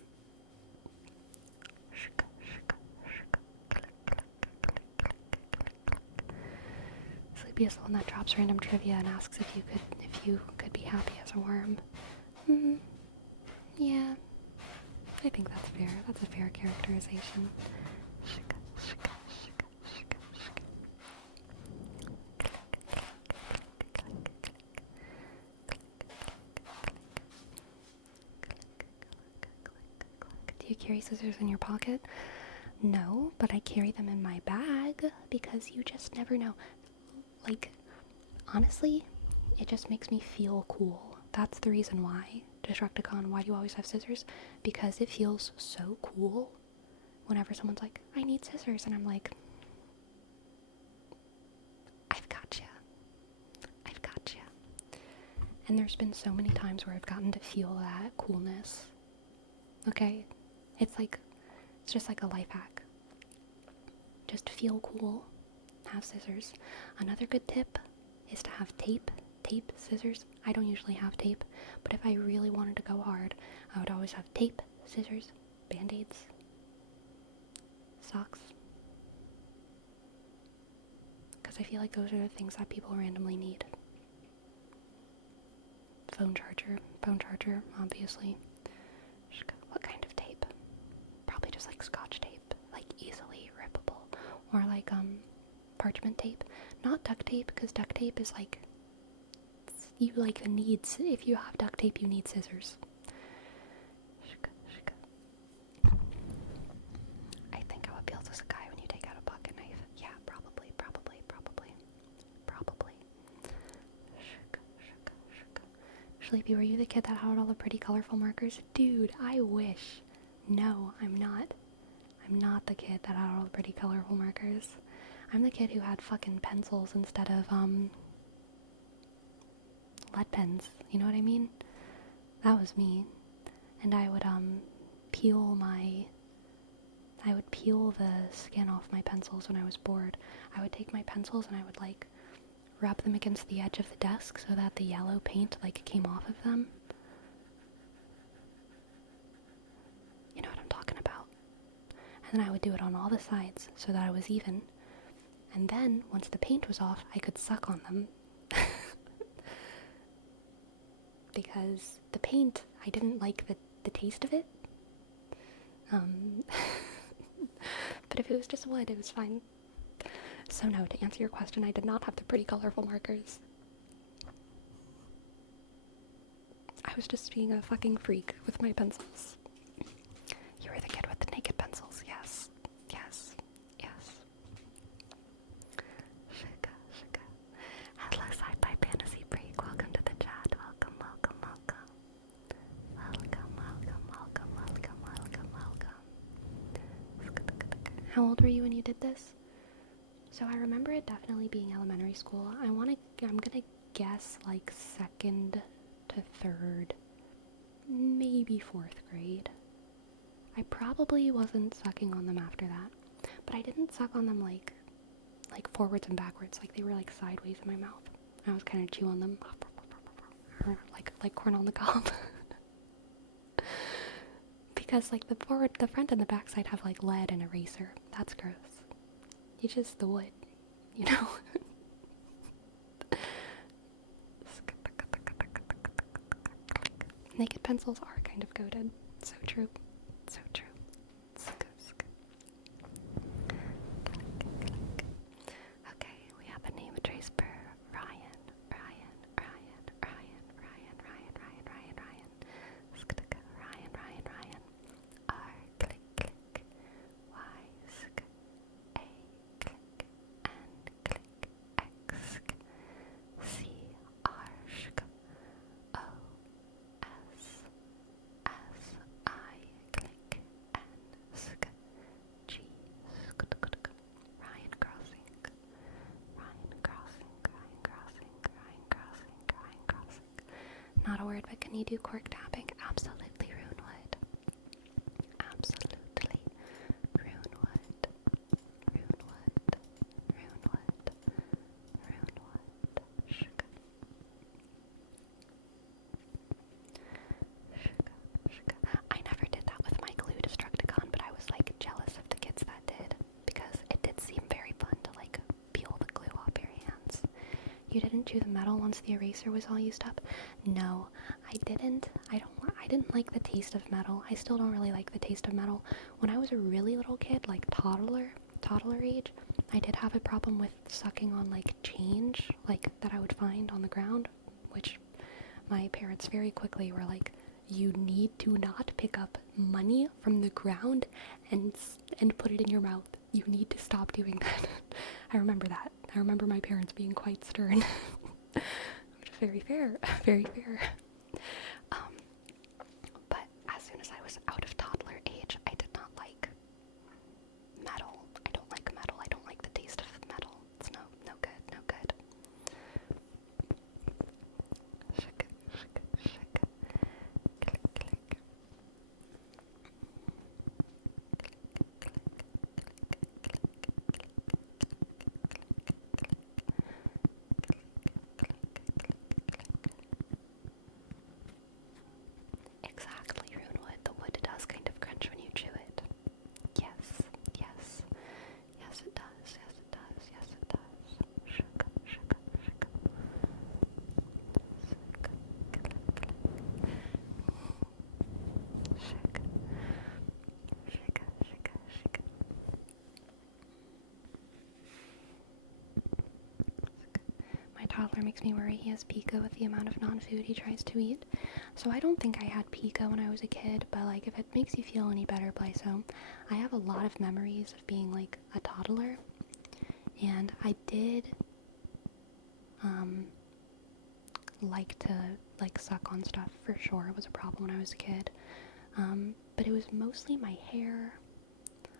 Sleepy is the one that drops random trivia and asks if you could be happy as a worm. Yeah, I think that's fair. That's a fair characterization. Do you carry scissors in your pocket? No, but I carry them in my bag because you just never know. Like, honestly, it just makes me feel cool. That's the reason why. Destructicon, why do you always have scissors? Because it feels so cool whenever someone's like, I need scissors, and I'm like, I've got you. I've got you. And there's been so many times where I've gotten to feel that coolness. Okay? It's just like a life hack. Just feel cool. Have scissors. Another good tip is to have tape, scissors. I don't usually have tape, but if I really wanted to go hard, I would always have tape, scissors, band-aids, socks. Because I feel like those are the things that people randomly need. Phone charger, obviously. What kind of tape? Probably just like Scotch tape, like easily rippable, or like parchment tape. Not duct tape, because duct tape is like, you like needs, if you have duct tape you need scissors. I think I would be able to Sakai when you take out a pocket knife. Yeah, probably. Sleepy, were you the kid that had all the pretty colorful markers? Dude, I wish. No, I'm not. I'm not the kid that had all the pretty colorful markers. I'm the kid who had fucking pencils instead of, lead pens. You know what I mean? That was me. And I would, peel the skin off my pencils when I was bored. I would take my pencils and I would, like, rub them against the edge of the desk so that the yellow paint, like, came off of them. You know what I'm talking about. And then I would do it on all the sides so that I was even. And then, once the paint was off, I could suck on them. Because the paint, I didn't like the taste of it. But if it was just wood, it was fine. So no, to answer your question, I did not have the pretty colorful markers. I was just being a fucking freak with my pencils. You were the kid with the naked pencils, yes. Yes. Yes. Shika, shika. Hello, Sci-Fi Fantasy Freak. Welcome to the chat. Welcome, welcome, welcome. Welcome, welcome, welcome, welcome, welcome, welcome. How old were you when you did this? So I remember it definitely being elementary school. I'm gonna guess like 2nd to 3rd, maybe 4th grade. I probably wasn't sucking on them after that, but I didn't suck on them like forwards and backwards, like they were like sideways in my mouth. I was kind of chew on them, like corn on the cob. Because like the front and the back side have like lead and eraser. That's gross. It's just the wood, you know? Naked pencils are kind of goated. So true. So true. Okay, we have a name trace for Ryan. Ryan. R, click, click. Y, sk. A, click. N, click. X, C, R, sk. O, S, I, click. N, sk. G, sk. Ryan Crossing. Not a word, but can you do cork tapping? Absolutely, Runewood. Absolutely. Runewood. Sugar. I never did that with my glue Destructicon, but I was like jealous of the kids that did, because it did seem very fun to like peel the glue off your hands. You didn't chew the metal once the eraser was all used up? No, I didn't. I didn't like the taste of metal. I still don't really like the taste of metal. When I was a really little kid, like toddler age, I did have a problem with sucking on like change, like that I would find on the ground, which my parents very quickly were like, you need to not pick up money from the ground and put it in your mouth. You need to stop doing that. I remember that. I remember my parents being quite stern. Which is very fair. Very fair. But as soon as I was out of toddler age, I did not like metal. I don't like metal. I don't like the taste of metal. It's no good. No good. Shake. Click, click. Exactly, Runewood. The wood does kind of crunch when you chew it. Yes. Yes, it does. Sugar. My toddler makes me worry he has pico with the amount of non-food he tries to eat. So I don't think I had pico when I was a kid, but like if it makes you feel any better, Blyso, I have a lot of memories of being like a toddler, and I did like to like suck on stuff for sure. It was a problem when I was a kid. But it was mostly my hair.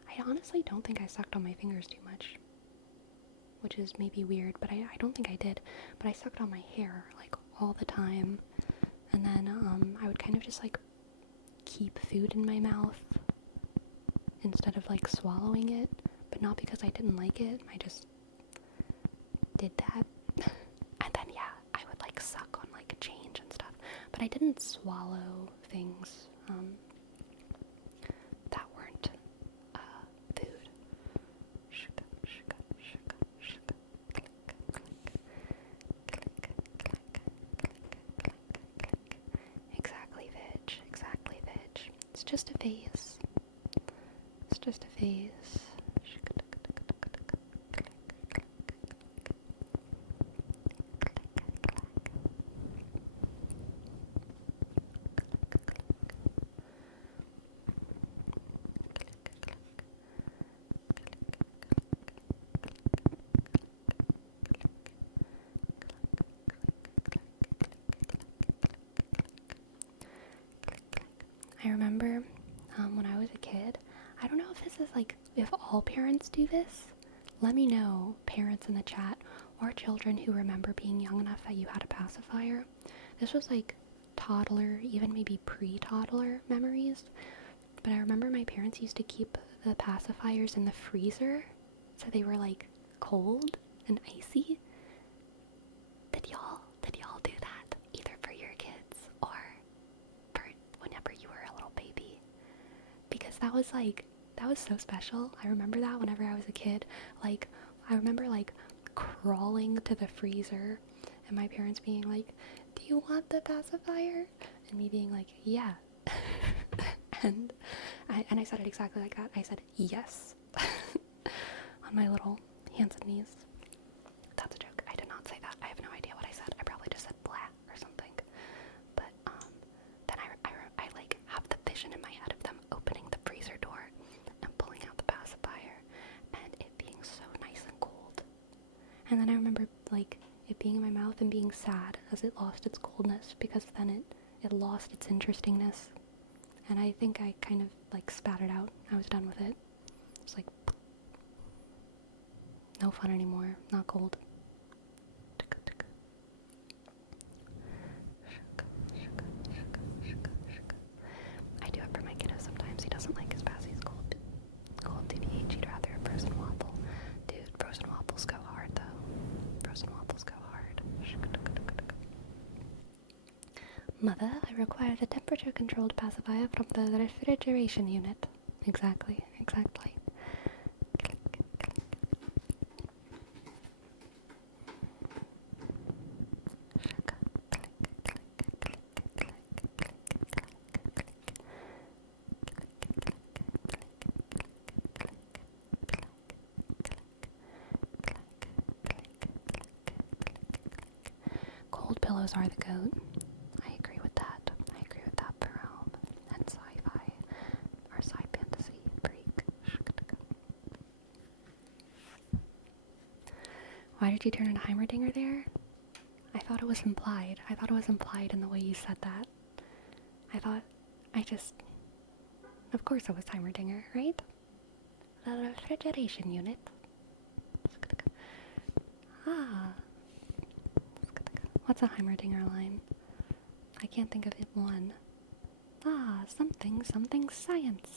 I honestly don't think I sucked on my fingers too much, which is maybe weird, but I don't think I did. But I sucked on my hair like all the time, and then I would kind of just like keep food in my mouth instead of like swallowing it, but not because I didn't like it. I just did that. And then yeah, I would like suck on like change and stuff, but I didn't swallow things that weren't food. Exactly, Vidge. Exactly, Vidge. It's just a phase. It's just a phase. I remember when I was a kid, I don't know if this is like, if all parents do this. Let me know, parents in the chat, or children who remember being young enough that you had a pacifier. This was like toddler, even maybe pre-toddler memories. But I remember my parents used to keep the pacifiers in the freezer, so they were like cold and icy. Did y'all do that? Either for your kids or for whenever you were a little baby? Because that was so special. I remember that whenever I was a kid. Like, I remember like crawling to the freezer and my parents being like, "Do you want the pacifier?" And me being like, "Yeah." and I said it exactly like that. I said yes on my little hands and knees. That's a joke. I did not say that. I have no idea what I said. I probably just said blah or something. But then I like have the vision in my head of them opening the freezer door and pulling out the pacifier and it being so nice and cold. And then I remember like it being in my mouth and being sad as it lost its coldness, because then it lost its interestingness. And I think I kind of like spat it out. I was done with it. It's like no fun anymore. Not cold. I do it for my kiddo sometimes. He doesn't like his passies cold. Cold TBH, he'd rather a frozen waffle. Dude, frozen waffles go hard though. Frozen waffles go hard. Mother, I require the temperature controlled pacifier from the refrigeration unit. Exactly. Cold pillows are the goat. I agree with that. For and sci-fi or sci-fantasy freak. Why did you turn into Heimerdinger there? I thought it was implied. In the way you said that. Of course it was Heimerdinger, right? The refrigeration unit. Ah. What's a Heimerdinger line? I can't think of it one. Ah, something science.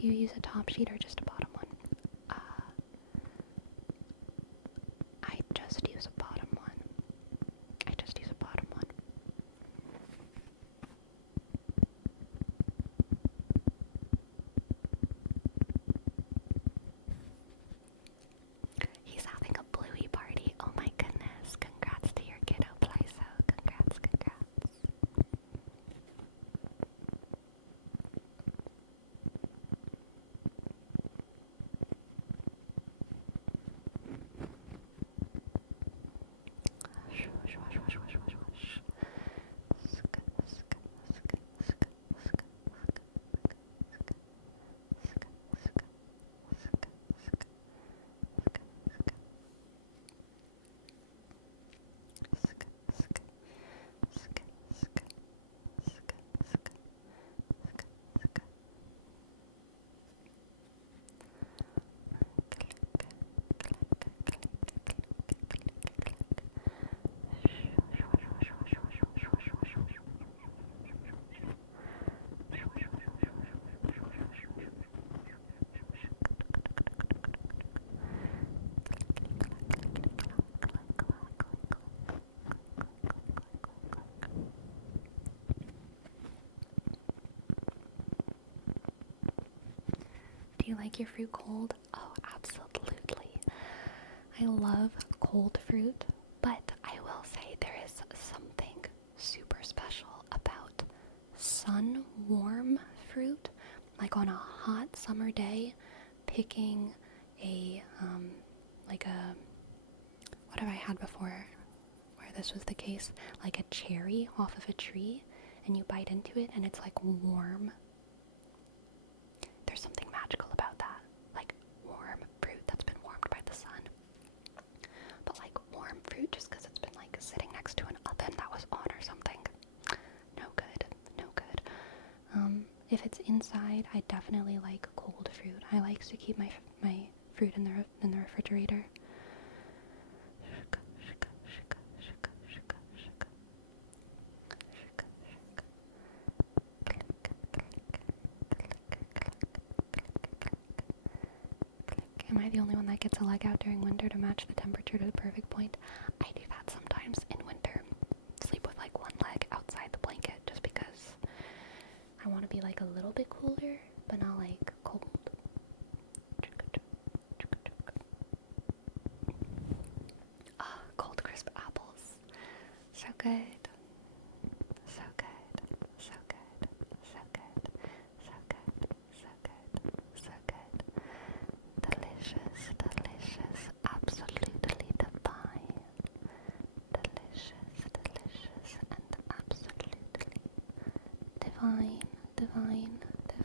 Do you use a top sheet or just a bottom one? I just use a bottom one. He's having a bluey party. Oh my goodness. Congrats to your kiddo, Plyso. Congrats. like your fruit cold? Oh, absolutely. I love cold fruit, but I will say there is something super special about sun-warm fruit. Like on a hot summer day, picking what have I had before where this was the case? Like a cherry off of a tree, and you bite into it and it's like warm. There's something magical about that. Like warm fruit that's been warmed by the sun. But like warm fruit just because it's been like sitting next to an oven that was on or something. No good. No good. If it's inside, I definitely like cold fruit. I like to keep my fruit in the refrigerator. Am I the only one that gets a leg out during winter to match the temperature to the perfect point? I do that sometimes in winter. Sleep with like one leg outside the blanket just because I want to be like a little bit cooler, but not like cold. Ah, cold crisp apples. So good. So good. So good. So good. So good. So good. So good. Delicious, delicious, absolutely divine. Delicious, delicious, and absolutely divine, divine,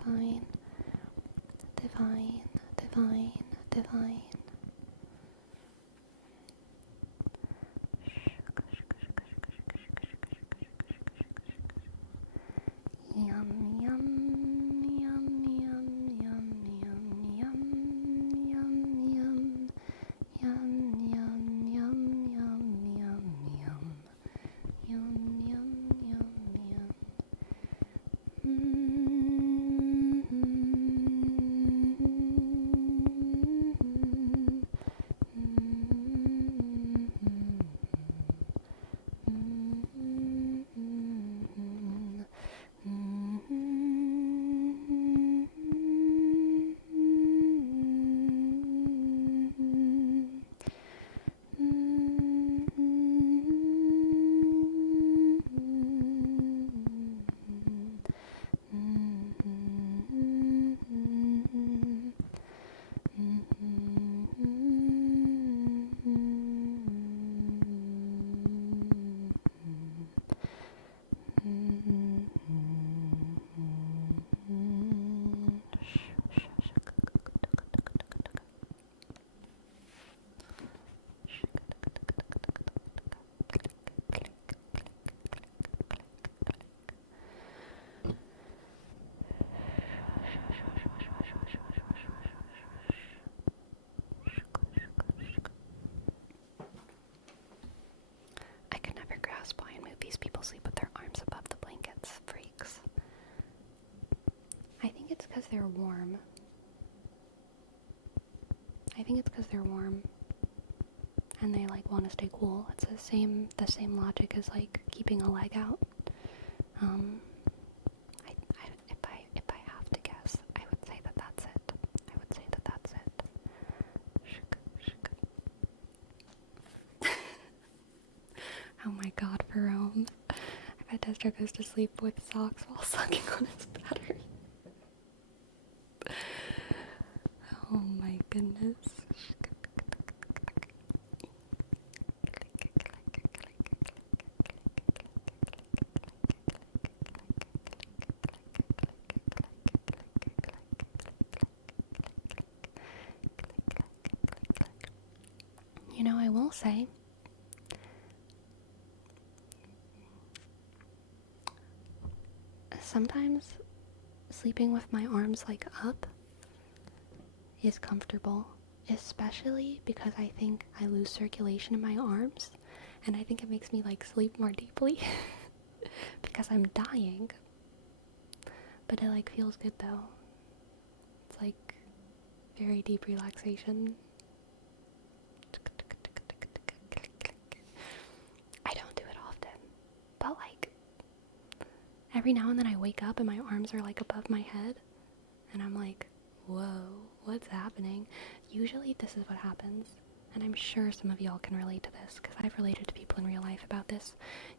divine, divine, divine, divine. Yum, yum, yum, yum, yum, yum, yum, yum, yum, yum, yum, yum, yum, yum, yum, yum, yum, yum, yum. I could never grasp why in movies people sleep with their arms above the blankets. Freaks. I think it's because they're warm. And they like want to stay cool. It's the same logic as like keeping a leg out. If I have to guess, I would say that that's it. Oh my god, Jerome. I bet Destro goes to sleep with socks while sucking on his battery. Oh my goodness. You know, I will say, sometimes sleeping with my arms like up is comfortable, especially because I think I lose circulation in my arms, and I think it makes me like sleep more deeply because I'm dying. But it like feels good though. It's like very deep relaxation. I don't do it often, but like every now and then I wake up and my arms are like above my head and I'm like, whoa, what's happening? Usually this is what happens, and I'm sure some of y'all can relate to this, because I've related to people in real life about this.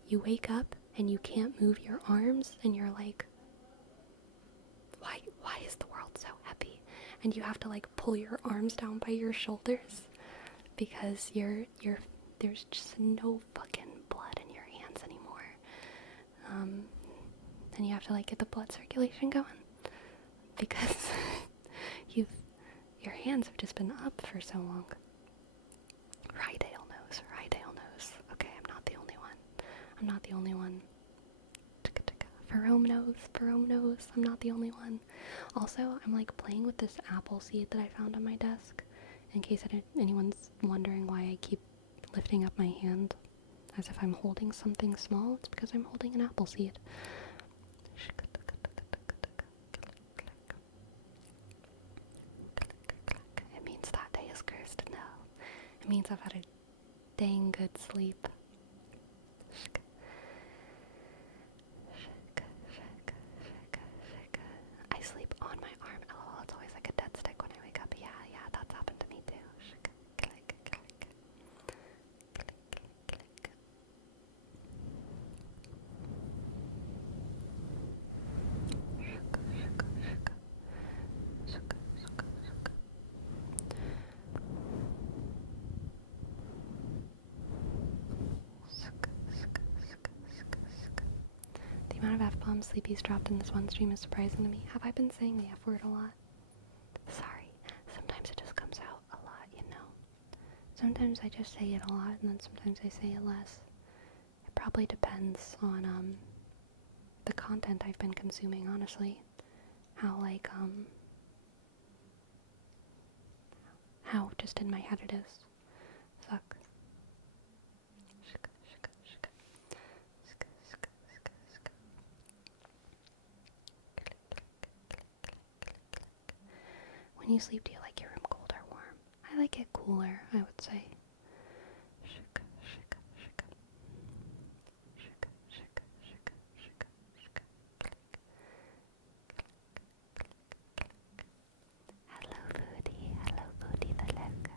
You wake up and you can't move your arms, and you're like, why is the world so heavy? And you have to like pull your arms down by your shoulders, because there's just no fucking blood in your hands anymore. And you have to like get the blood circulation going, because your hands have just been up for so long. Rydale knows. Okay, I'm not the only one. Ferome knows. I'm not the only one. Also, I'm like playing with this apple seed that I found on my desk, in case anyone's wondering why I keep lifting up my hand as if I'm holding something small. It's because I'm holding an apple seed. It means that day is cursed. No. It means I've had a dang good sleep. I sleep on my arm. LOL, it's always like a dead stick when I wake up. Yeah, that's happened to me too. The amount of F-bombs Sleepy's dropped in this one stream is surprising to me. Have I been saying the F word a lot? Sorry. Sometimes it just comes out a lot, you know? Sometimes I just say it a lot, and then sometimes I say it less. It probably depends on, the content I've been consuming, honestly. How just in my head it is. Fuck. When you sleep, do you like your room cold or warm? I like it cooler, I would say. Hello Foodie the Lego.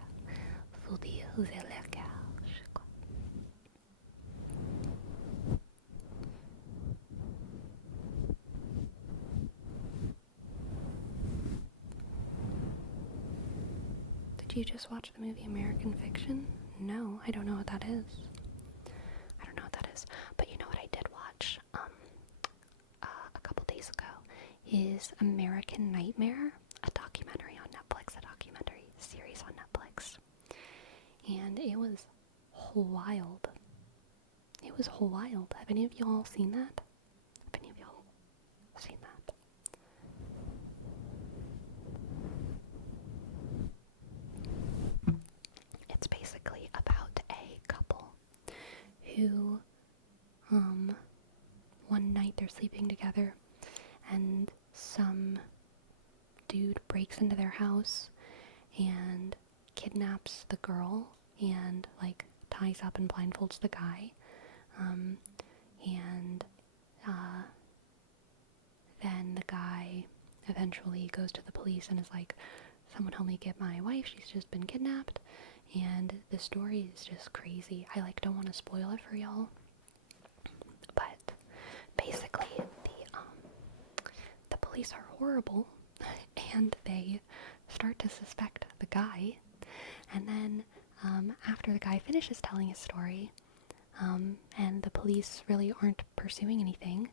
Foodie the Lego. Did you just watch the movie American Fiction? No, I don't know what that is. But you know what I did watch a couple days ago is American Nightmare, a documentary on Netflix, a documentary series on Netflix. And it was wild. Have any of y'all seen that? It's basically about a couple who, one night they're sleeping together and some dude breaks into their house and kidnaps the girl and like ties up and blindfolds the guy, and then the guy eventually goes to the police and is like, someone help me get my wife, she's just been kidnapped. And the story is just crazy. I like don't want to spoil it for y'all, but basically the police are horrible and they start to suspect the guy, and then after the guy finishes telling his story, and the police really aren't pursuing anything,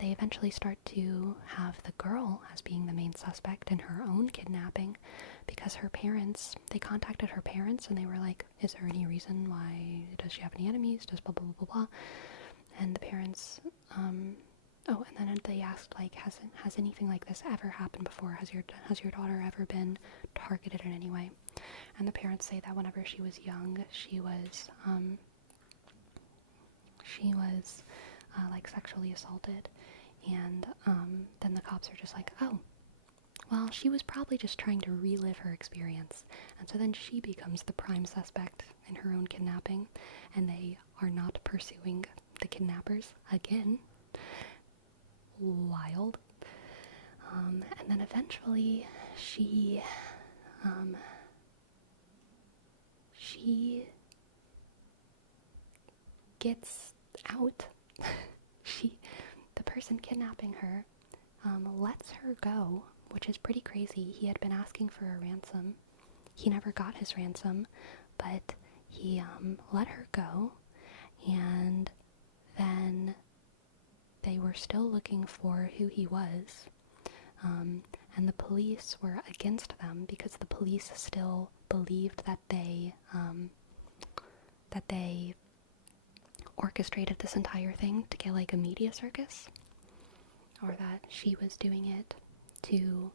they eventually start to have the girl as being the main suspect in her own kidnapping, because they contacted her parents and they were like, is there any reason why, does she have any enemies, does blah blah blah blah blah, and the parents, and then they asked, like, has anything like this ever happened before, has your daughter ever been targeted in any way? And the parents say that whenever she was young, she was like sexually assaulted, and then the cops are just like, oh, well, she was probably just trying to relive her experience, and so then she becomes the prime suspect in her own kidnapping, and they are not pursuing the kidnappers again. Wild. And then eventually um, she gets out. The person kidnapping her, lets her go, which is pretty crazy. He had been asking for a ransom. He never got his ransom, but he let her go, and then they were still looking for who he was, and the police were against them because the police still believed that they orchestrated this entire thing to get like a media circus, or that she was doing it to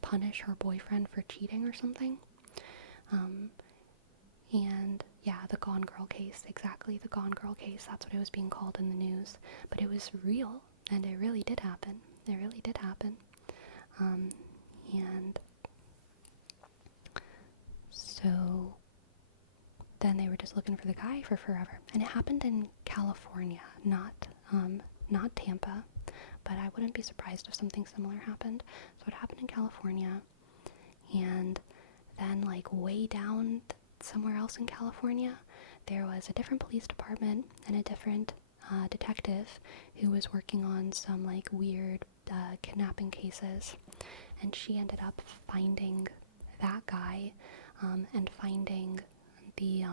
punish her boyfriend for cheating or something. And yeah, the Gone Girl case, exactly, the Gone Girl case, that's what it was being called in the news. But it was real, and it really did happen. It really did happen. And so then they were just looking for the guy for forever. And it happened in California, not Tampa, but I wouldn't be surprised if something similar happened. So it happened in California, and then like way down somewhere else in California, there was a different police department and a different detective who was working on some like weird kidnapping cases, and she ended up finding that guy, and finding the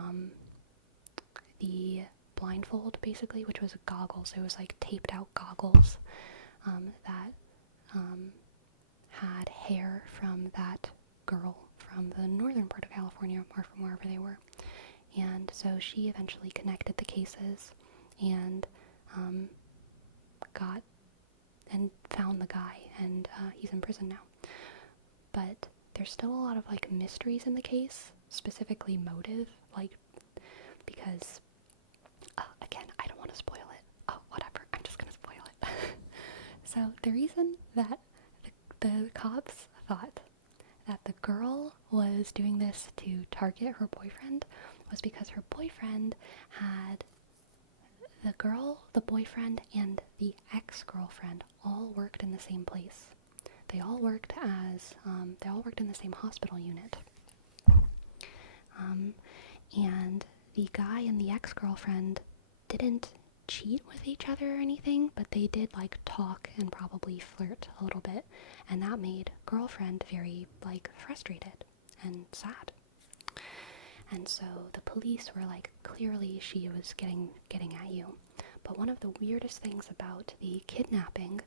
blindfold, basically, which was goggles. It was like taped out goggles that had hair from that girl from the northern part of California, or from wherever they were. And so she eventually connected the cases and got and found the guy, and he's in prison now. But there's still a lot of like mysteries in the case, specifically motive, like, because again, I don't want to spoil it. Oh, whatever, I'm just gonna spoil it. So the reason that the cops thought that the girl was doing this to target her boyfriend was because her boyfriend had the boyfriend, and the ex-girlfriend all worked in the same place. They all worked in the same hospital unit. And the guy and the ex-girlfriend didn't cheat with each other or anything, but they did like talk and probably flirt a little bit, and that made girlfriend very like frustrated and sad. And so the police were like, clearly she was getting at you. But one of the weirdest things about the kidnapping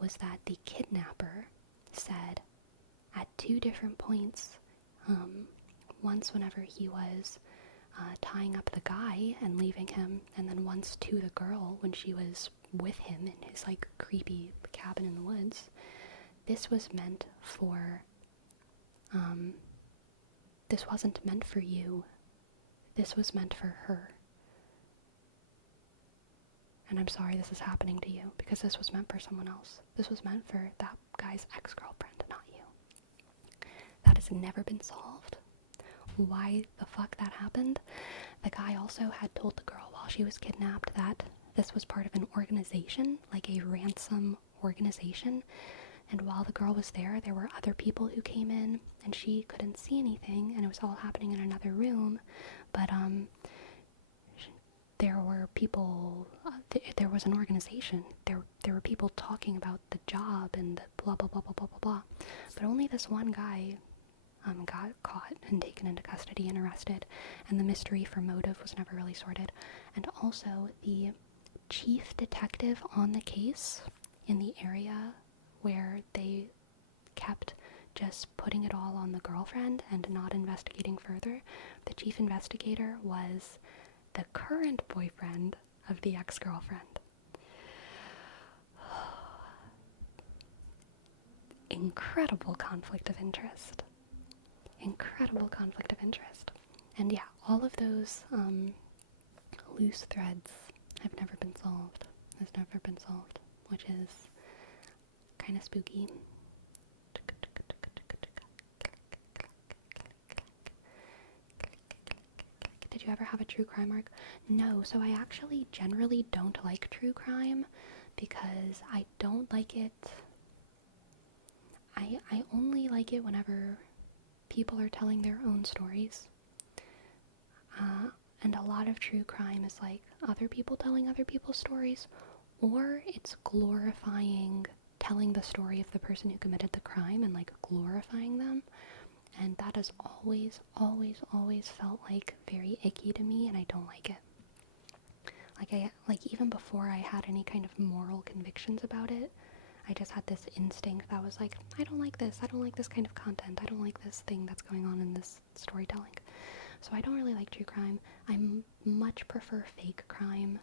was that the kidnapper said at two different points, once whenever he was tying up the guy and leaving him, and then once to the girl when she was with him in his like creepy cabin in the woods, this was meant for this wasn't meant for you. This was meant for her. And I'm sorry this is happening to you, because this was meant for someone else. This was meant for that guy's ex-girlfriend, not you. That has never been solved. Why the fuck that happened? The guy also had told the girl while she was kidnapped that this was part of an organization, like a ransom organization. And while the girl was there, there were other people who came in, and she couldn't see anything, and it was all happening in another room. But there were people, there was an organization, there were people talking about the job and the blah blah blah blah blah blah blah. But only this one guy got caught and taken into custody and arrested, and the mystery for motive was never really sorted. And also, the chief detective on the case in the area where they kept just putting it all on the girlfriend and not investigating further, the chief investigator was the current boyfriend of the ex-girlfriend. Incredible conflict of interest. Incredible conflict of interest. And yeah, all of those loose threads have never been solved. Has never been solved, which is kind of spooky. Did you ever have a true crime arc? No, so I actually generally don't like true crime because I don't like it. I only like it whenever people are telling their own stories. And a lot of true crime is like other people telling other people's stories, or it's glorifying telling the story of the person who committed the crime and like glorifying them. And that has always, always, always felt like very icky to me, and I don't like it. Like even before I had any kind of moral convictions about it, I just had this instinct that was like, I don't like this. I don't like this kind of content. I don't like this thing that's going on in this storytelling. So I don't really like true crime. I much prefer fake crime.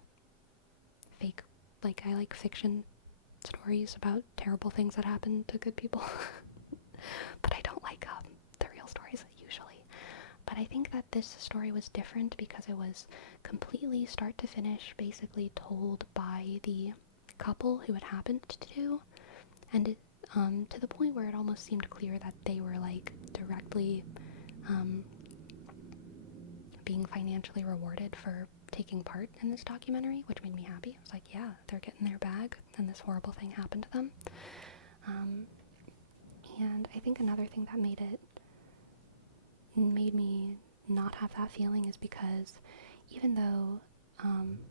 I like fiction stories about terrible things that happen to good people. But I don't like the real stories usually. But I think that this story was different because it was completely start to finish basically told by the couple who it happened to, and it, to the point where it almost seemed clear that they were like directly being financially rewarded for taking part in this documentary, which made me happy. I was like, yeah, they're getting their bag, and this horrible thing happened to them. And I think another thing that made me not have that feeling is because even though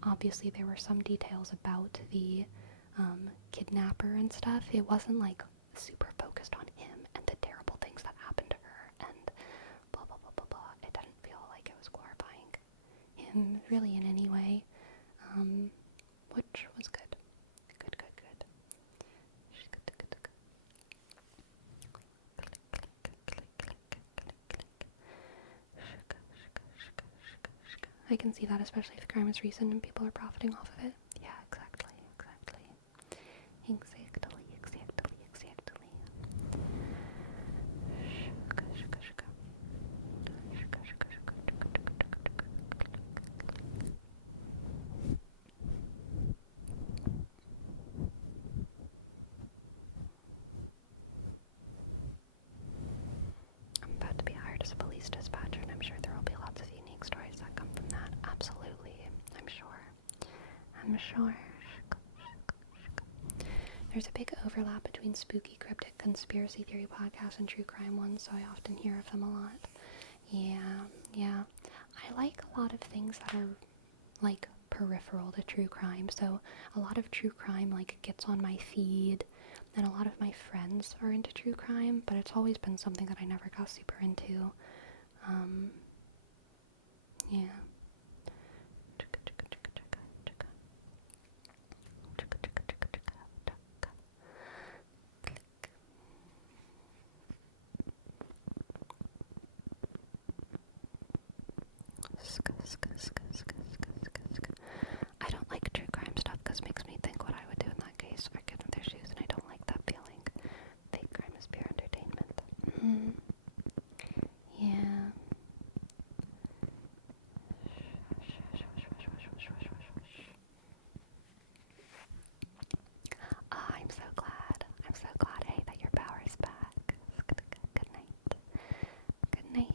obviously there were some details about the kidnapper and stuff, it wasn't like super focused on him and the terrible things that happened to her and blah blah blah blah blah. It didn't feel like it was glorifying him really in any way, which was good. Good. I can see that, especially if the crime is recent and people are profiting off of it. Yeah, exactly. I'm about to be hired as a police dispatcher, and I'm sure there will be lots of unique stories that come from that. Absolutely. I'm sure. There's a big overlap between spooky, cryptic, conspiracy theory podcasts and true crime ones, so I often hear of them a lot. Yeah. I like a lot of things that are, like, peripheral to true crime, so a lot of true crime, like, gets on my feed, and a lot of my friends are into true crime, but it's always been something that I never got super into. Yeah. I don't like true crime stuff because it makes me think what I would do in that case or get in their shoes, and I don't like that feeling. Fake crime is pure entertainment. Yeah. Oh, I'm so glad. Hey, that your power is back. Good night.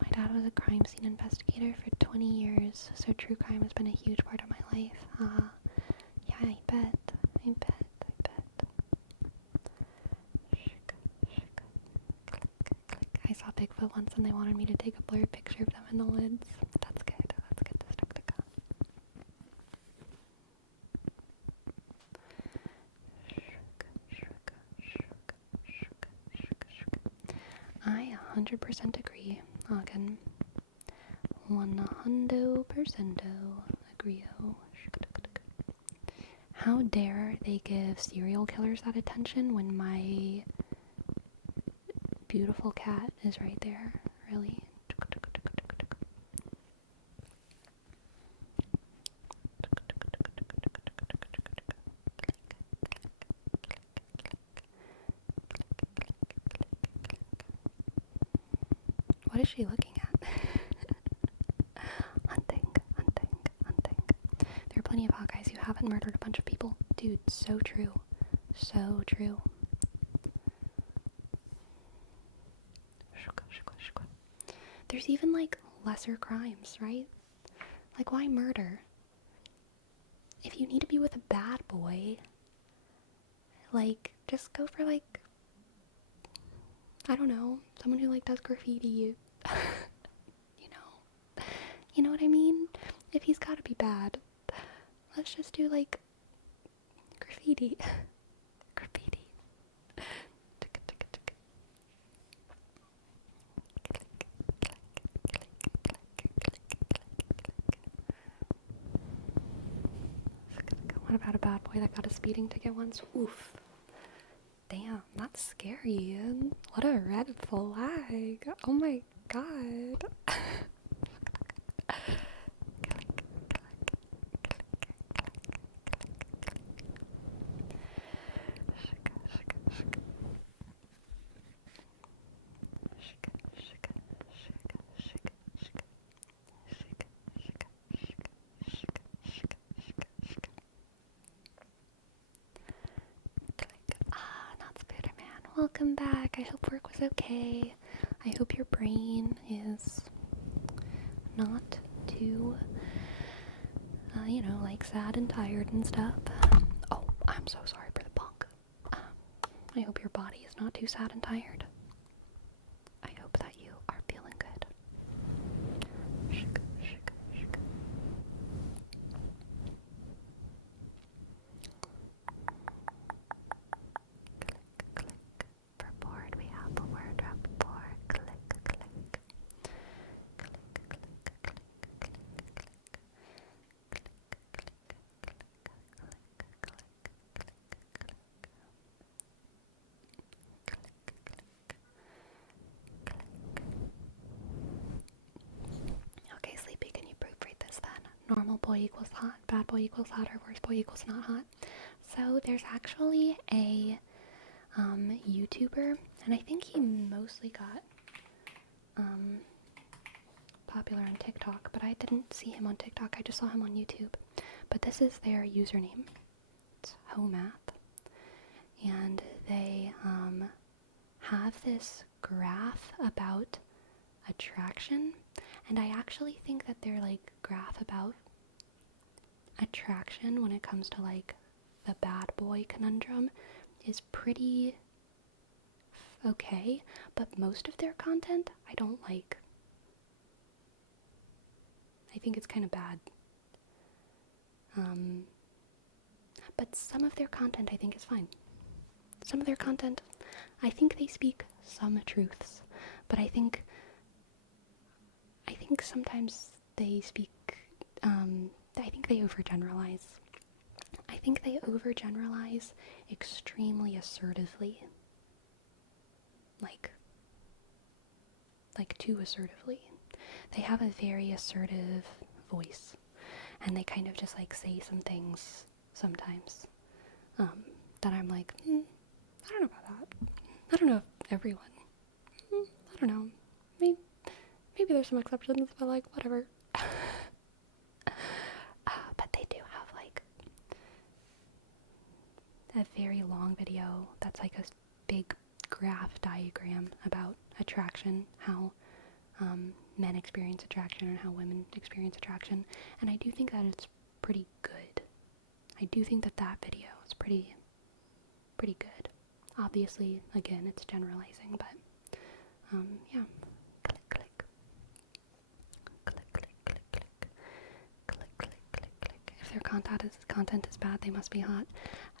My dad was a crime scene investigator for 20 years, so true crime has been a huge part of my life. Yeah, I bet. I saw Bigfoot once and they wanted me to take a blurred picture of them in the woods. That's good. To stuck to go. I 100% agree, Hagen. 100% agree. How dare they give serial killers that attention when my beautiful cat is right there? Really? What is she looking at? Hunting. There are plenty of hot guys who haven't murdered a bunch of people. Dude, so true. There's even, like, lesser crimes, right? Like, why murder? If you need to be with a bad boy, like, just go for, like, I don't know, someone who, like, does graffiti. You know? You know what I mean? If he's gotta be bad, let's just do, like, graffiti. Graffiti. What about a bad boy that got a speeding ticket once? Oof. Damn, that's scary. What a red flag. Oh my god. Not Spider-Man. Welcome back. I hope work was okay. I hope your brain is not too, like sad and tired and stuff. Oh, I'm so sorry for the bonk. I hope your body is not too sad and tired. I hope that you are feeling good. Click, click. For board, we have a word up for click, click. Click, click, click, click, click. Okay, Sleepy, can you proofread this then? Normal boy equals hot, bad boy equals hot, or worst boy equals not hot. So there's actually a YouTuber, and I think he mostly got popular on TikTok, but I didn't see him on TikTok, I just saw him on YouTube. But this is their username. It's Homath. And they have this graph about attraction, and I actually think that their like graph about attraction when it comes to like the bad boy conundrum is pretty okay, but most of their content I don't like. I think it's kind of bad. But some of their content I think is fine. Some of their content, I think they speak some truths, but I think sometimes they speak, I think they overgeneralize. I think they overgeneralize extremely assertively. Like too assertively. They have a very assertive voice, and they kind of just like say some things sometimes that I'm like, I don't know about that. I don't know if everyone. I don't know. Maybe there's some exceptions, but like whatever. But they do have like a very long video that's like a big graph diagram about attraction, how men experience attraction and how women experience attraction, and I do think that it's pretty good. I do think that that video is pretty good. Obviously, again, it's generalizing, but yeah. Click, click. Click, click, click, click. Click, click, click, click. If their content is bad, they must be hot.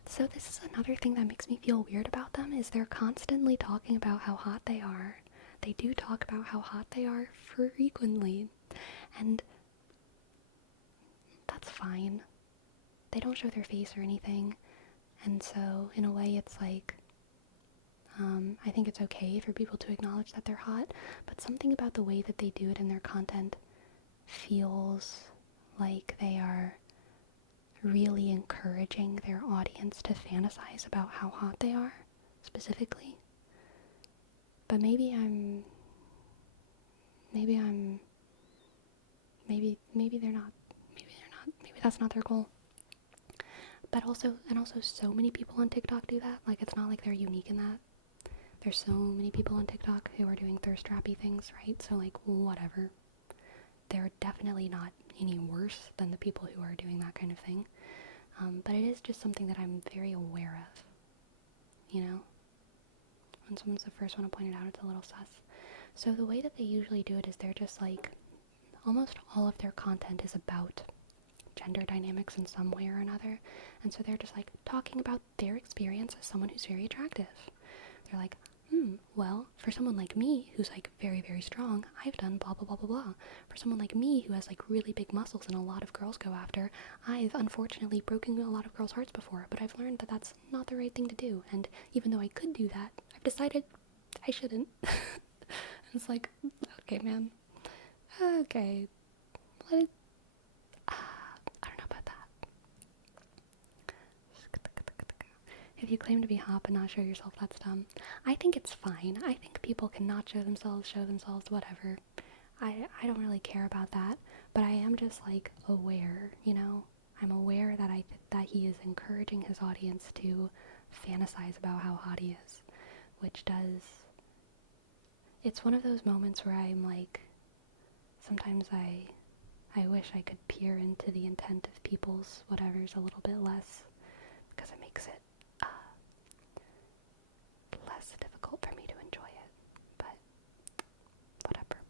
So this is another thing that makes me feel weird about them, is they're constantly talking about how hot they are. They do talk about how hot they are frequently, and that's fine. They don't show their face or anything, and so in a way it's like, I think it's okay for people to acknowledge that they're hot, but something about the way that they do it in their content feels like they are really encouraging their audience to fantasize about how hot they are, specifically. But maybe they're not. Maybe that's not their goal. But also so many people on TikTok do that. Like, it's not like they're unique in that. There's so many people on TikTok who are doing thirst trappy things, right? So like, whatever. they're definitely not any worse than the people who are doing that kind of thing. But it is just something that I'm very aware of, you know? When someone's the first one to point it out, it's a little sus. So the way that they usually do it is they're just like, almost all of their content is about gender dynamics in some way or another. And so they're just like talking about their experience as someone who's very attractive. They're like, well, for someone like me, who's like very, very strong, I've done blah, blah, blah, blah, blah. For someone like me, who has like really big muscles and a lot of girls go after, I've unfortunately broken a lot of girls' hearts before, but I've learned that that's not the right thing to do. And even though I could do that, I've decided I shouldn't. And it's like, okay, man. Okay. Let it, I don't know about that. If you claim to be hot but not show yourself, that's dumb. I think it's fine. I think people can not show themselves, whatever. I don't really care about that, but I am just like aware, you know? I'm aware that that he is encouraging his audience to fantasize about how hot he is, which does. It's one of those moments where I'm like, sometimes I wish I could peer into the intent of people's whatever's a little bit less, because it makes it less difficult for me to enjoy it. But whatever.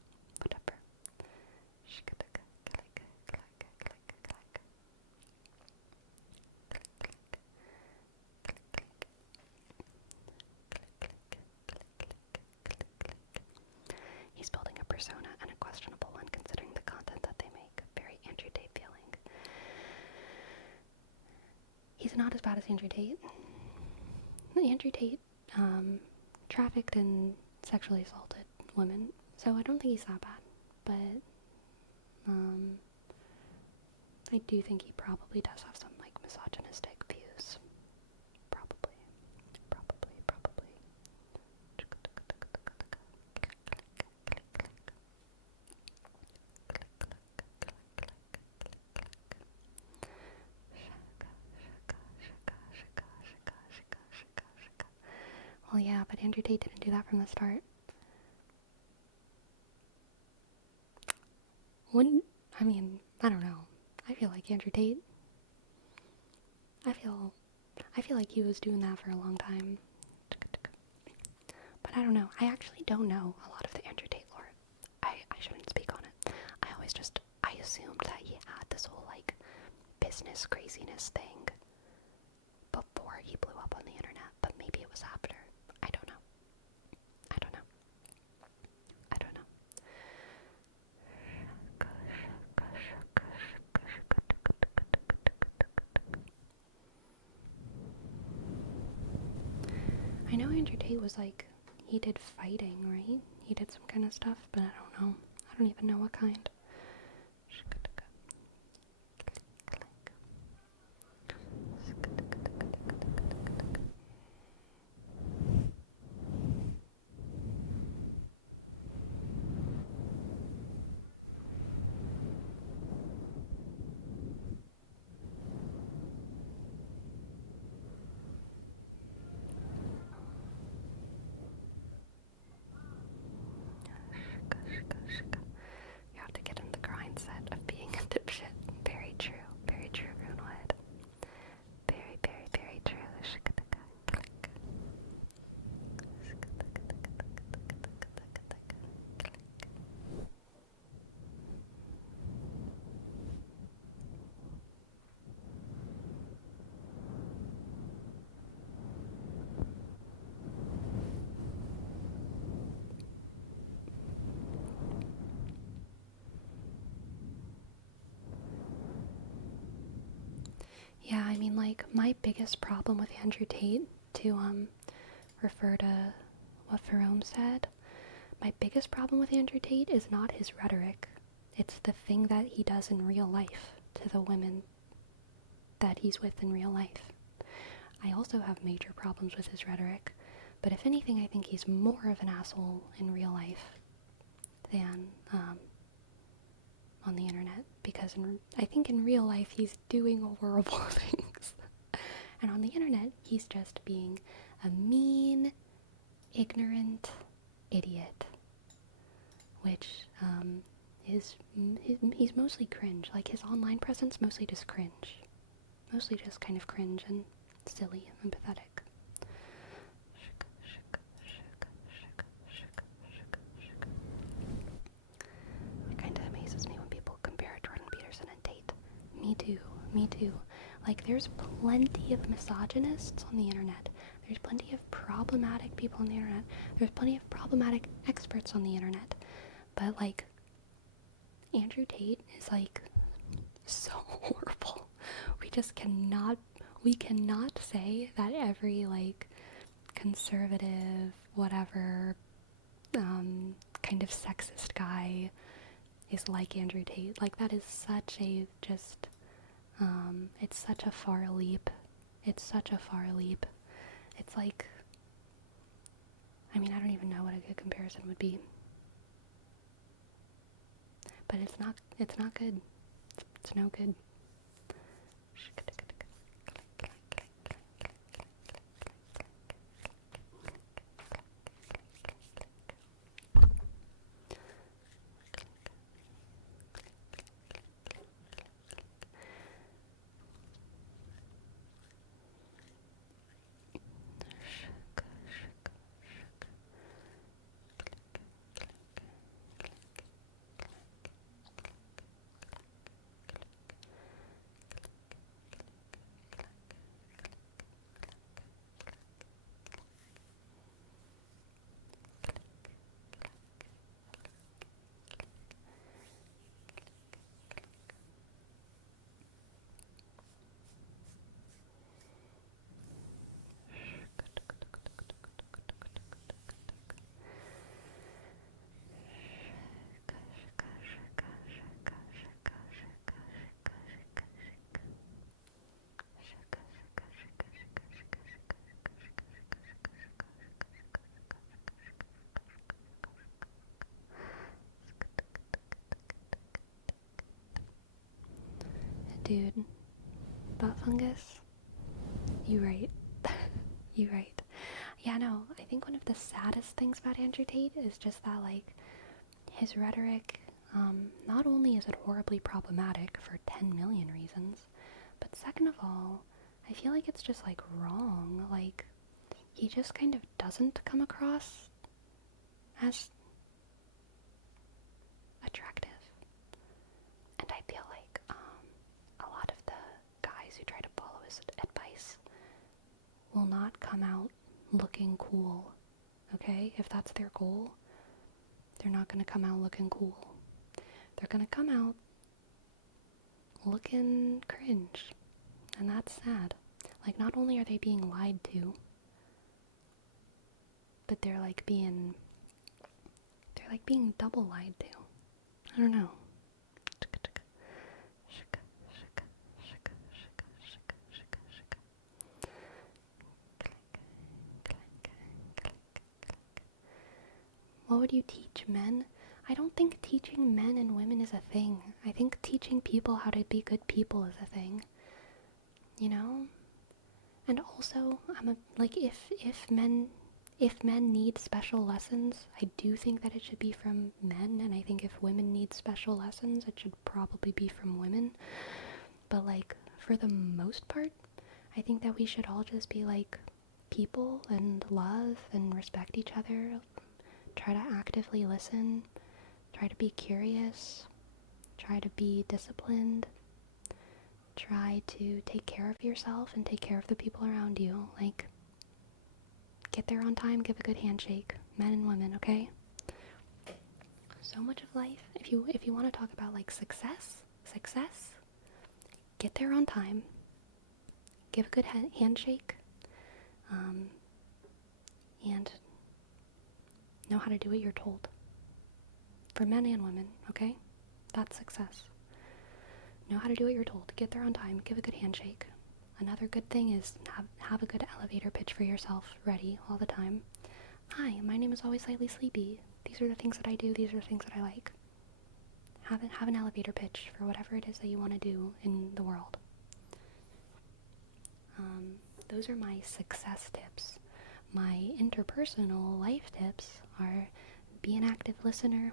He's building a persona, and a questionable one considering the content that they make. Very Andrew Tate feeling. He's not as bad as Andrew Tate. Andrew Tate trafficked and sexually assaulted women, so I don't think he's that bad. But I do think he probably does have some like misogynistic views. Probably. Well, yeah, but Andrew Tate didn't do that from the start. I don't know. I feel like Andrew Tate. I feel like he was doing that for a long time. But I don't know. I actually don't know a lot of the Andrew Tate lore. I shouldn't speak on it. I assumed that he had this whole like business craziness thing before he blew up on the internet, but maybe it was after. I don't know. I know Andrew Tate was like, he did fighting, right? He did some kind of stuff, but I don't know. I don't even know what kind. You have to get in the grind set of being a dipshit. Very true, Runewood. Very, very, very true. Yeah, I mean, like, my biggest problem with Andrew Tate, to refer to what Ferome said, my biggest problem with Andrew Tate is not his rhetoric. It's the thing that he does in real life to the women that he's with in real life. I also have major problems with his rhetoric, but if anything, I think he's more of an asshole in real life than on the internet, because I think in real life he's doing horrible things. And on the internet, he's just being a mean, ignorant idiot. Which, he's mostly cringe. Like, his online presence mostly just cringe. Mostly just kind of cringe and silly and pathetic. It kind of amazes me when people compare Jordan Peterson and Tate. Me too. Me too. Like, there's plenty of misogynists on the internet. There's plenty of problematic people on the internet. There's plenty of problematic experts on the internet. But, like, Andrew Tate is, like, so horrible. We cannot say that every, like, conservative, whatever, kind of sexist guy is like Andrew Tate. Like, that is such a, just, it's such a far leap. It's such a far leap. It's like, I mean, I don't even know what a good comparison would be. But it's not good. It's no good. Dude, butt fungus? You right. You right. Yeah, no, I think one of the saddest things about Andrew Tate is just that, like, his rhetoric, not only is it horribly problematic for 10 million reasons, but second of all, I feel like it's just, like, wrong. Like, he just kind of doesn't come across as attractive. And I feel like, a lot of the guys who try to follow his advice will not come out looking cool, okay? If that's their goal, they're not going to come out looking cool. They're going to come out looking cringe, and that's sad. Like, not only are they being lied to, but they're like being double lied to. I don't know. What would you teach men? I don't think teaching men and women is a thing. I think teaching people how to be good people is a thing. You know? And also, if men need special lessons, I do think that it should be from men, and I think if women need special lessons, it should probably be from women. But, like, for the most part, I think that we should all just be, like, people and love and respect each other. Try to actively listen. Try to be curious. Try to be disciplined. Try to take care of yourself and take care of the people around you. Like, get there on time, give a good handshake. Men and women, okay? So much of life, if you want to talk about, like, success, get there on time. Give a good handshake. And know how to do what you're told. For men and women, okay? That's success. Know how to do what you're told. Get there on time. Give a good handshake. Another good thing is have a good elevator pitch for yourself ready all the time. Hi, my name is Always Slightly Sleepy. These are the things that I do. These are the things that I like. Have an elevator pitch for whatever it is that you want to do in the world. Those are my success tips. My interpersonal life tips are be an active listener.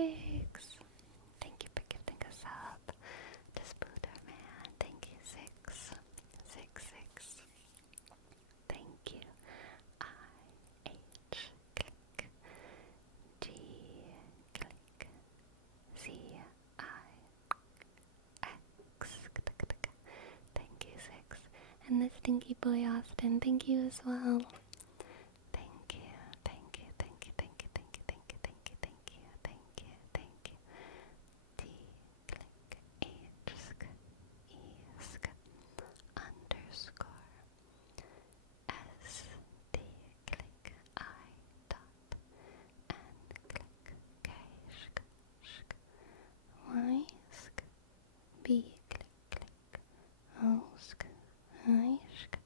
6. Thank you for gifting us up. Disputer-man, thank you, 6. 6, 6. Thank you. I-H, click. G, click. Z-I-X, thank you, 6. And the stinky boy Austin, thank you as well. Thank you, thank you, thank you, thank you, thank you, thank you, thank you, thank you, thank you, thank you. D, click, H, sk, E, sk, underscore, S, D, click, I, dot, N, click, K, shk, shk, Y, sk, B, click, click, O, sk, I, shk,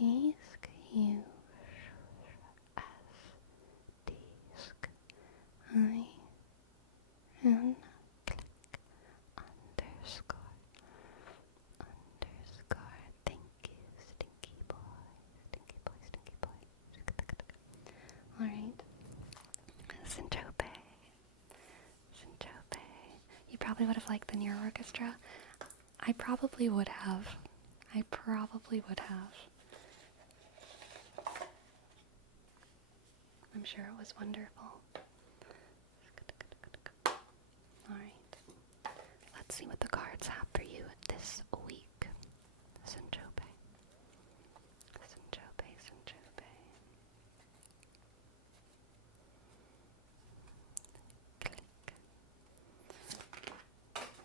E, sk, U, S, D, sk, I, N, click, underscore, underscore, thank you, stinky boy, stinky boy, stinky boy. Alright, Syntrope, Syntrope. You probably would have liked the Near Orchestra. I probably would have. I probably would have. I'm sure it was wonderful. Alright, let's see what the cards have for you this week. Syntrope. Syntrope, Syntrope. Click.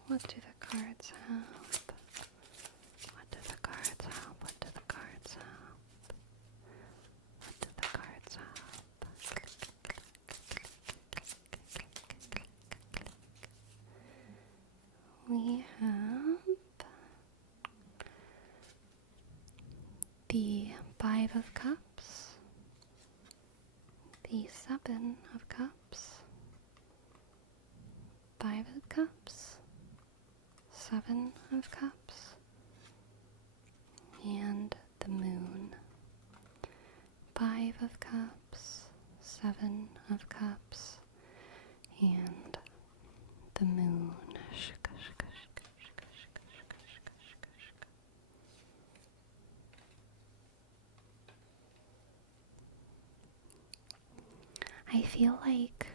What do the cards have? What do the cards have? What do the cards have? What do the cards have? We have the 5 of Cups, the 7 of Cups, 5 of Cups, 7 of Cups, and the Moon. 5 of Cups, 7 of Cups, and the Moon. I feel like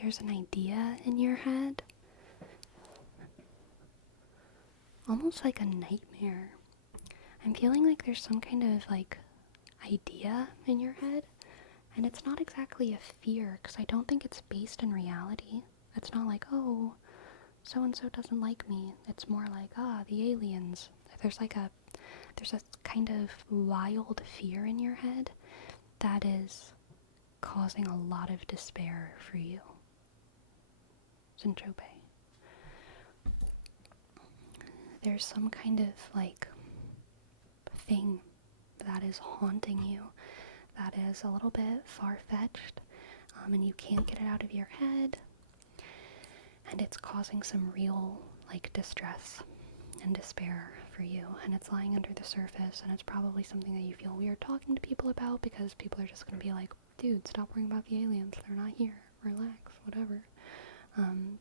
there's an idea in your head, almost like a nightmare. I'm feeling like there's some kind of like idea in your head, and it's not exactly a fear because I don't think it's based in reality. It's not like, oh, so and so doesn't like me. It's more like, the aliens. There's a kind of wild fear in your head that is causing a lot of despair for you. Syntrope. There's some kind of like thing that is haunting you that is a little bit far-fetched, and you can't get it out of your head, and it's causing some real like distress and despair for you, and it's lying under the surface, and it's probably something that you feel weird talking to people about because people are just going to be like, dude, stop worrying about the aliens, they're not here, relax, whatever.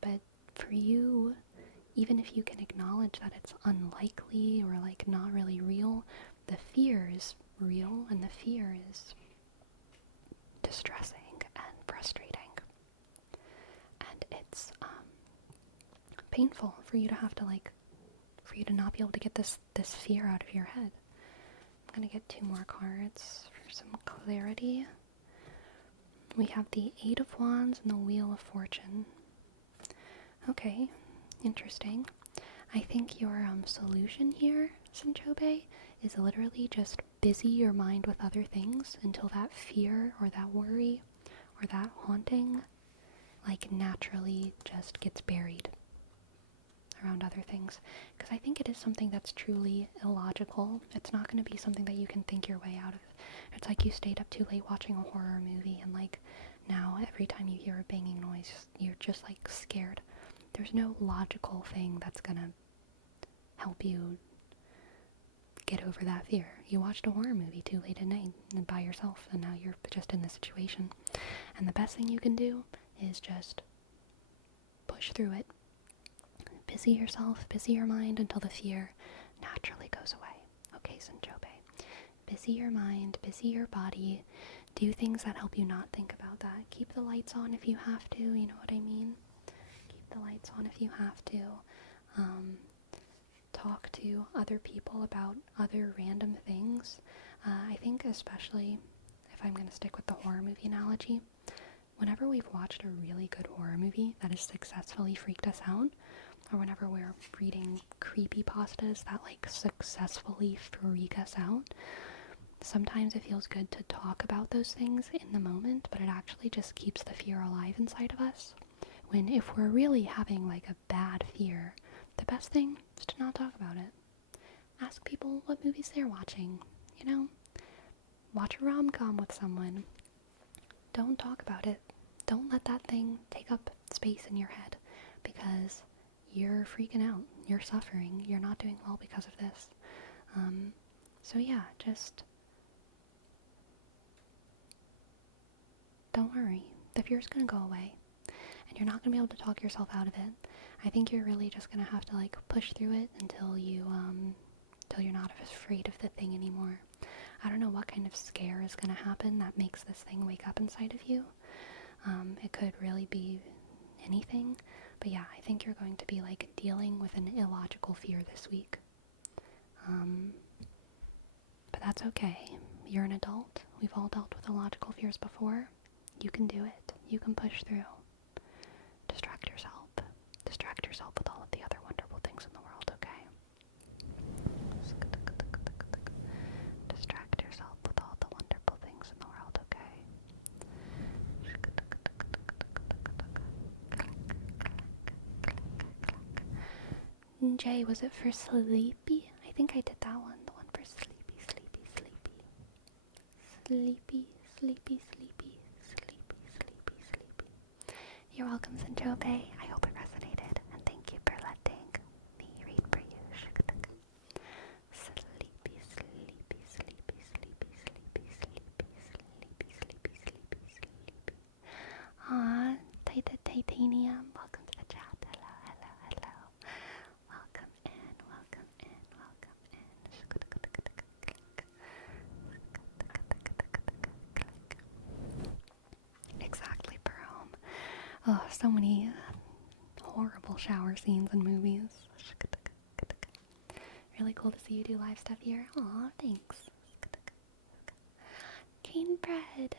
But for you, even if you can acknowledge that it's unlikely or like not really real, the fear is real, and the fear is distressing and frustrating, and it's painful for you to have to for you to not be able to get this fear out of your head. I'm gonna get 2 more cards for some clarity. We have the 8 of Wands and the Wheel of Fortune. Okay, interesting. I think your solution here, Syntrope, is literally just busy your mind with other things until that fear or that worry or that haunting naturally just gets buried around other things. Because I think it is something that's truly illogical. It's not going to be something that you can think your way out of. It's like you stayed up too late watching a horror movie, and now every time you hear a banging noise, you're just scared. There's no logical thing that's gonna help you get over that fear. You watched a horror movie too late at night and by yourself, and now you're just in this situation. And the best thing you can do is just push through it. Busy yourself, busy your mind until the fear naturally goes away. Okay, Sanchobe. Busy your mind, busy your body. Do things that help you not think about that. Keep the lights on if you have to, you know what I mean? Keep the lights on if you have to. Talk to other people about other random things. I think especially, if I'm going to stick with the horror movie analogy, whenever we've watched a really good horror movie that has successfully freaked us out, or whenever we're reading creepypastas that like successfully freak us out, sometimes it feels good to talk about those things in the moment, but it actually just keeps the fear alive inside of us. When if we're really having like a bad fear, the best thing is to not talk about it. Ask people what movies they're watching, you know? Watch a rom-com with someone. Don't talk about it. Don't let that thing take up space in your head, because you're freaking out. You're suffering. You're not doing well because of this. So yeah, just don't worry. The fear's gonna go away, and you're not gonna be able to talk yourself out of it. I think you're really just gonna have to like push through it until you're not afraid of the thing anymore. I don't know what kind of scare is gonna happen that makes this thing wake up inside of you. It could really be anything, but yeah, I think you're going to be like dealing with an illogical fear this week. But that's okay. You're an adult. We've all dealt with illogical fears before. You can do it. You can push through. Distract yourself. Distract yourself with all of the other wonderful things in the world, okay? Distract yourself with all the wonderful things in the world, okay? Jay, was it for sleepy? I think I did that one. The one for sleepy, sleepy, sleepy. Sleepy, sleepy, sleepy, sleepy, sleepy, sleepy. You're welcome, Sanchobe. I hope it resonated, and thank you for letting me read for you. Sleepy, sleepy, sleepy, sleepy, sleepy, sleepy, sleepy, sleepy, sleepy, sleepy. Aw, Titanium, welcome to the chat. Hello, hello, hello. Welcome in, welcome in, welcome in. Exactly, Jerome. Oh, so many horrible shower scenes in movies. Really cool to see you do live stuff here. Aw, thanks. Cane Bread.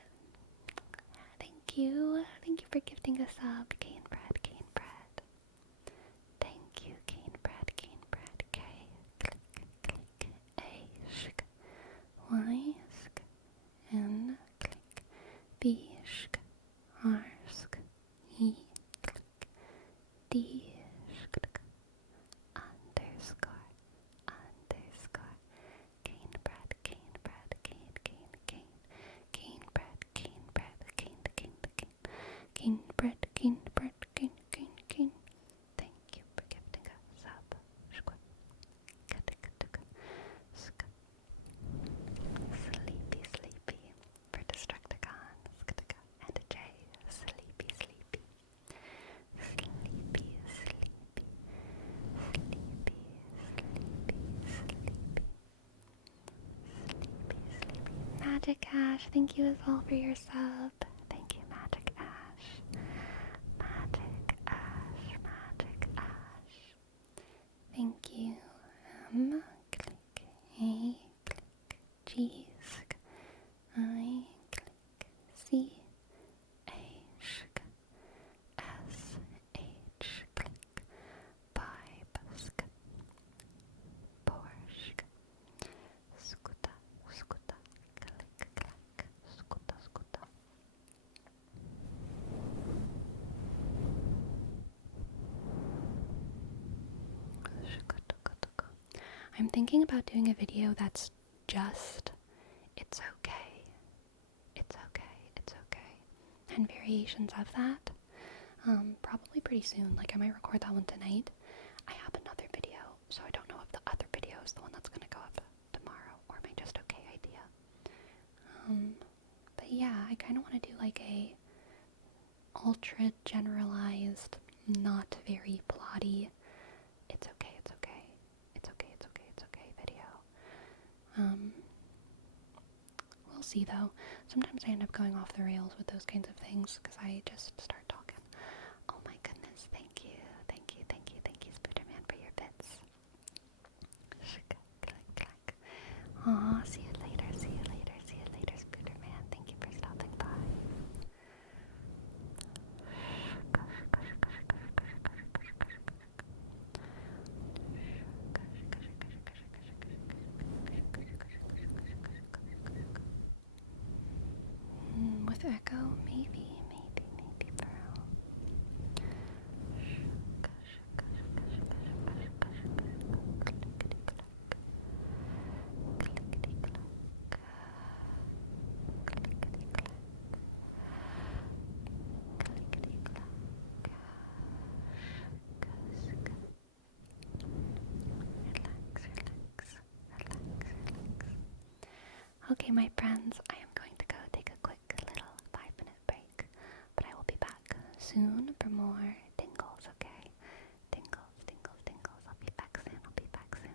Thank you. Thank you for gifting us up. Cane Bread, Cane Bread. Thank you, Cane Bread, Cane Bread. K, click, click, A, shk, Y, sk, N, click, B, shk, R, sk, E, click, D, shk, underscore, underscore, cane bread, cane bread, cane, cane, cane, cane bread, cane bread, cane, cane, cane, cane bread, cane bread, cane, cane, cane. Thank you for gifting us up. Sleepy, sleepy for Destructicon, and a J. Sleepy, sleepy. Sleepy, sleepy. Sleepy, sleepy, sleepy. Magic Ash, thank you as well for your sub. Thank you, Magic Ash. Magic Ash, Magic Ash. Thank you. Click A, click G, sk, I, click C, A, sk, S, H, click, pipe, sk, Porsche, skuta, skuta, click, clack, skuta, skuta. I'm thinking about doing a video that's just, it's okay, it's okay, it's okay, and variations of that. Probably pretty soon. Like, I might record that one tonight. I have another video, so I don't know if the other video is the one that's gonna go up tomorrow. But yeah, I kind of want to do like a ultra generalized, not very plotty, it's okay, it's okay, it's okay, it's okay, it's okay video. Um, we'll see though. Sometimes I end up going off the rails with those kinds of things because I just start talking. Oh my goodness, thank you, thank you, thank you, thank you, Spooderman, for your bits. Aw, see you later, see you later, see you later, Spooderman. Thank you for stopping by. With echo, maybe, bro. Okay, my friends, I am going to go take a quick little 5-minute break, but I will be back soon for more tingles, okay? Tingles, tingles, tingles. I'll be back soon. I'll be back soon.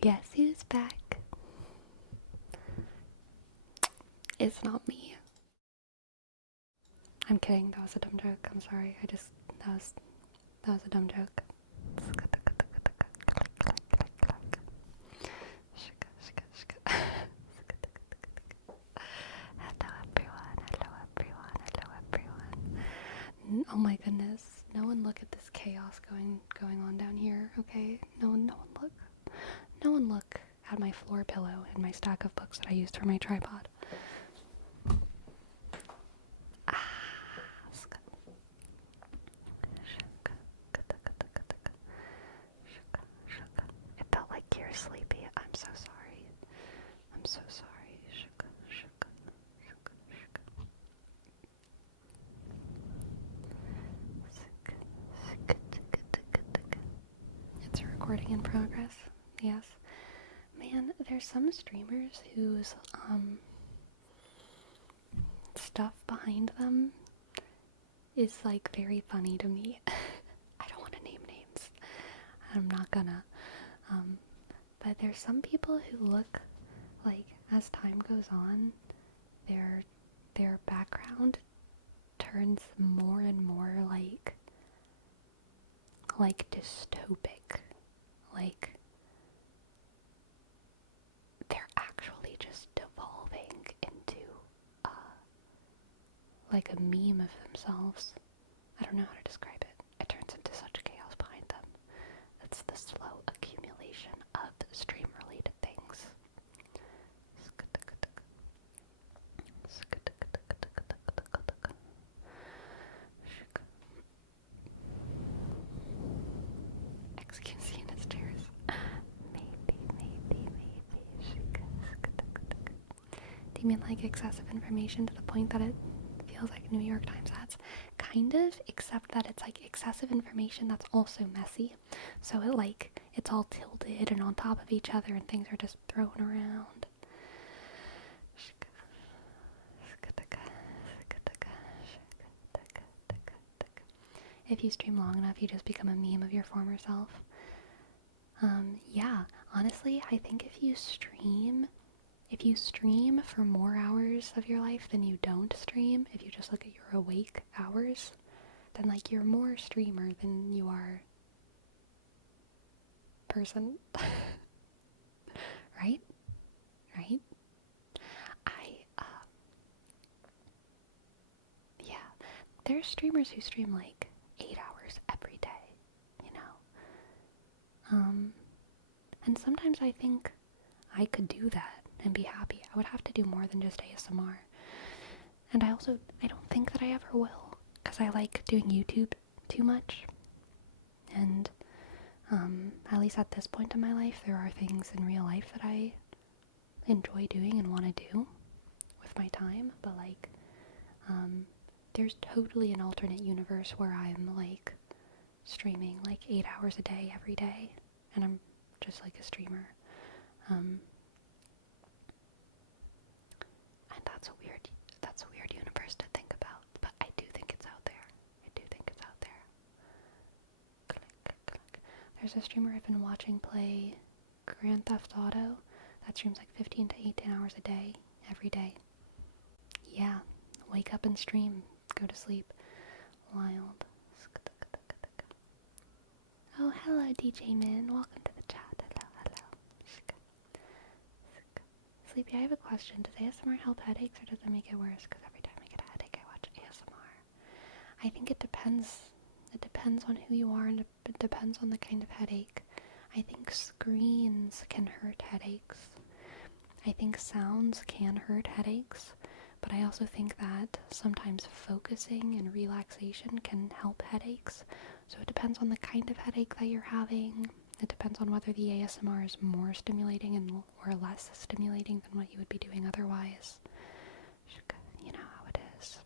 Guess who's back? It's not me. I'm kidding. That was a dumb joke. I'm sorry. That was a dumb joke. Hello everyone, hello everyone, hello everyone. Oh my goodness. No one look at this chaos going on down here, okay? No one look. No one look at my floor pillow and my stack of books that I used for my tripod. It felt like you're sleepy. I'm so sorry. I'm so sorry. It's a recording in progress. Yes. Man, there's some streamers whose stuff behind them is like very funny to me. I don't want to name names. I'm not gonna. But there's some people who look like as time goes on, their background turns more and more like dystopic. Like they're actually just devolving into like a meme of themselves. I don't know how to describe it. It turns into such chaos behind them. It's the slow accumulation of stream-related things. Excuse in his chairs. Maybe. Do you mean like excessive information to the point that it feels like New York Times ads? Kind of, except that it's like excessive information that's also messy. So it's all tilted and on top of each other and things are just thrown around. If you stream long enough, you just become a meme of your former self. Yeah, honestly, I think if you stream for more hours of your life than you don't stream, if you just look at your awake hours, then like you're more streamer than you are person. Right? Right? Yeah, there's streamers who stream like 8 hours every day, you know? And sometimes I think I could do that and be happy. I would have to do more than just ASMR. And I don't think that I ever will, because I like doing YouTube too much. And at least at this point in my life, there are things in real life that I enjoy doing and want to do with my time. But like, there's totally an alternate universe where I'm like streaming like 8 hours a day every day, and I'm just like a streamer. And that's a weird universe to think about, but I do think it's out there. Click, click. There's a streamer I've been watching play Grand Theft Auto that streams like 15 to 18 hours a day, every day. Yeah, wake up and stream, go to sleep. Wild. Oh, hello, DJ Min. Welcome to the chat. Hello. Sleepy, I have a question. Does ASMR help headaches or does it make it worse? Because every time I get a headache, I watch ASMR. I think it depends. It depends on who you are and it depends on the kind of headache. I think screens can hurt headaches. I think sounds can hurt headaches. But I also think that sometimes focusing and relaxation can help headaches. So it depends on the kind of headache that you're having. It depends on whether the ASMR is more stimulating or less stimulating than what you would be doing otherwise. You know how it is.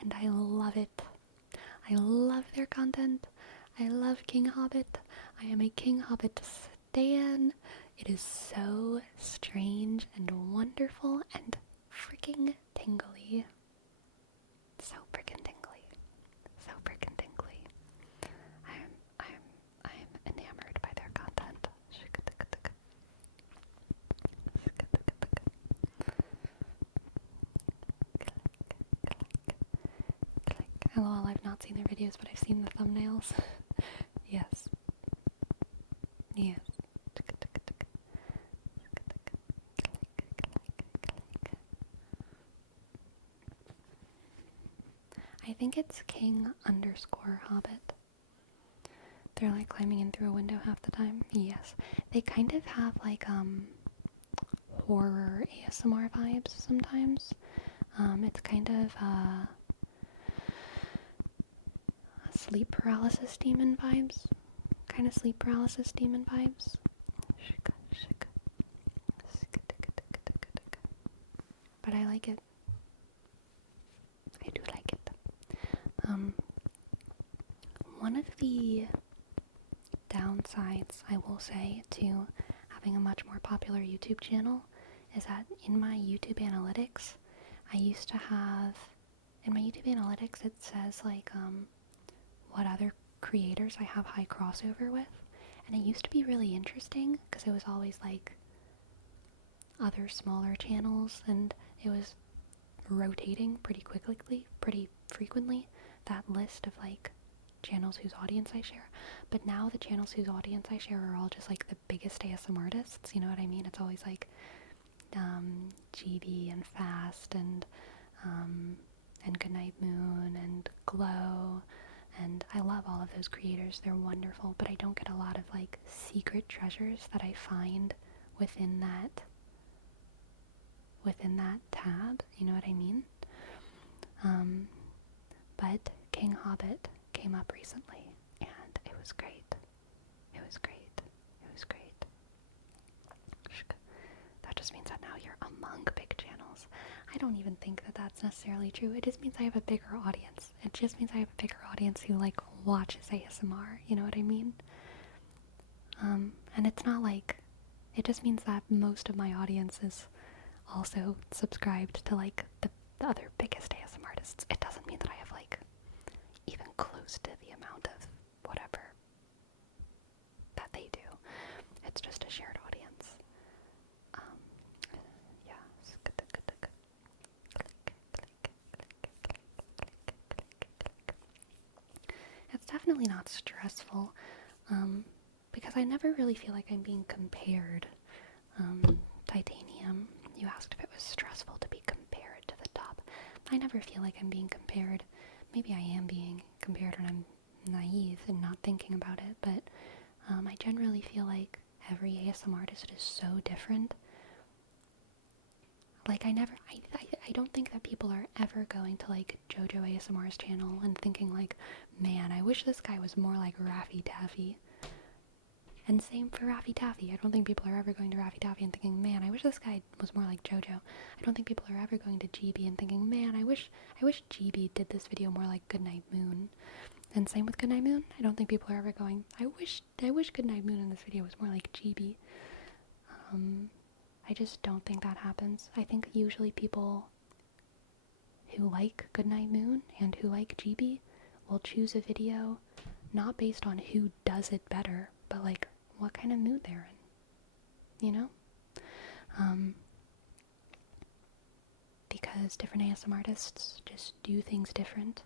and I love it. I love their content. I love King Hobbit. I am a King Hobbit stan. It is so strange and wonderful and freaking tingly. So freaking tingly. So freaking tingly. I'm enamored by their content. LOL, I've not seen their videos, but I've seen the thumbnails. Yes. Yes. I think it's King underscore Hobbit. They're like climbing in through a window half the time. Yes. They kind of have like horror ASMR vibes sometimes. It's kind of sleep paralysis demon vibes. Kind of sleep paralysis demon vibes. But I like it. I do like it. One of the downsides, I will say, to having a much more popular YouTube channel is that in my YouTube analytics, in my YouTube analytics, it says like, what other creators I have high crossover with. And it used to be really interesting because it was always like other smaller channels, and it was rotating pretty frequently, that list of like channels whose audience I share. But now the channels whose audience I share are all just like the biggest ASMR artists, you know what I mean? It's always like GB and Fast and Goodnight Moon and Glow, and I love all of those creators. They're wonderful, but I don't get a lot of like secret treasures that I find within that tab, you know what I mean? But King Hobbit came up recently, and it was great. It was great. It was great. That just means that now you're among big channels. I don't even think that that's necessarily true. It just means I have a bigger audience. It just means I have a bigger audience who like watches ASMR, you know what I mean? And it's not like, it just means that most of my audience is also subscribed to like the other biggest ASMR artists. It doesn't mean that I have like even close to the amount of whatever that they do. It's just a shared audience. Yeah. It's definitely not stressful, because I never really feel like I'm being compared. Titanium, you asked if it was stressful to be compared to the top. I never feel like I'm being compared. Maybe I am being compared when I'm naive and not thinking about it, but I generally feel like every ASMR artist is so different. Like I don't think that people are ever going to like JoJo ASMR's channel and thinking like, man, I wish this guy was more like Raffy Taffy. And same for Raffy Taffy. I don't think people are ever going to Raffy Taffy and thinking, man, I wish this guy was more like JoJo. I don't think people are ever going to GB and thinking, man, I wish GB did this video more like Goodnight Moon. And same with Goodnight Moon. I don't think people are ever going, I wish Goodnight Moon in this video was more like GB. I just don't think that happens. I think usually people who like Goodnight Moon and who like GB will choose a video not based on who does it better, but like what kind of mood they're in, you know? Because different ASMR artists just do things different.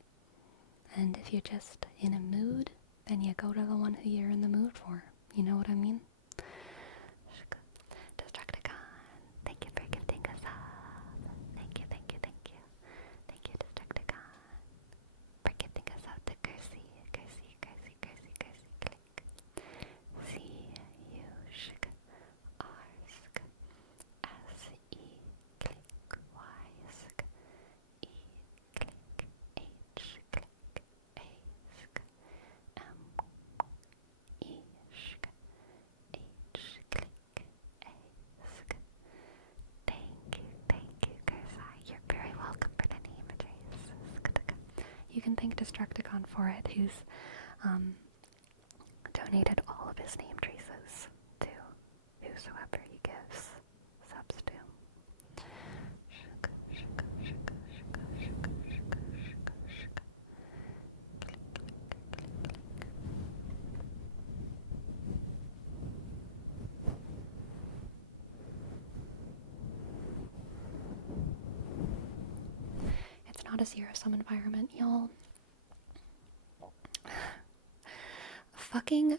And if you're just in a mood, then you go to the one who you're in the mood for. You know what I mean? Destructicon, thank you for gifting us up. Thank you, thank you, thank you. Thank you, Destructicon, for gifting us up to Kersey, click. C-U-S-H, R-S-K, S-E, click, Y-S-K, E, click, H, click, A-S-K, M, E, You can thank Destructicon for it, who's donated all of his name traces to whosoever he gives subs to. It's not a zero-sum environment, y'all. Fucking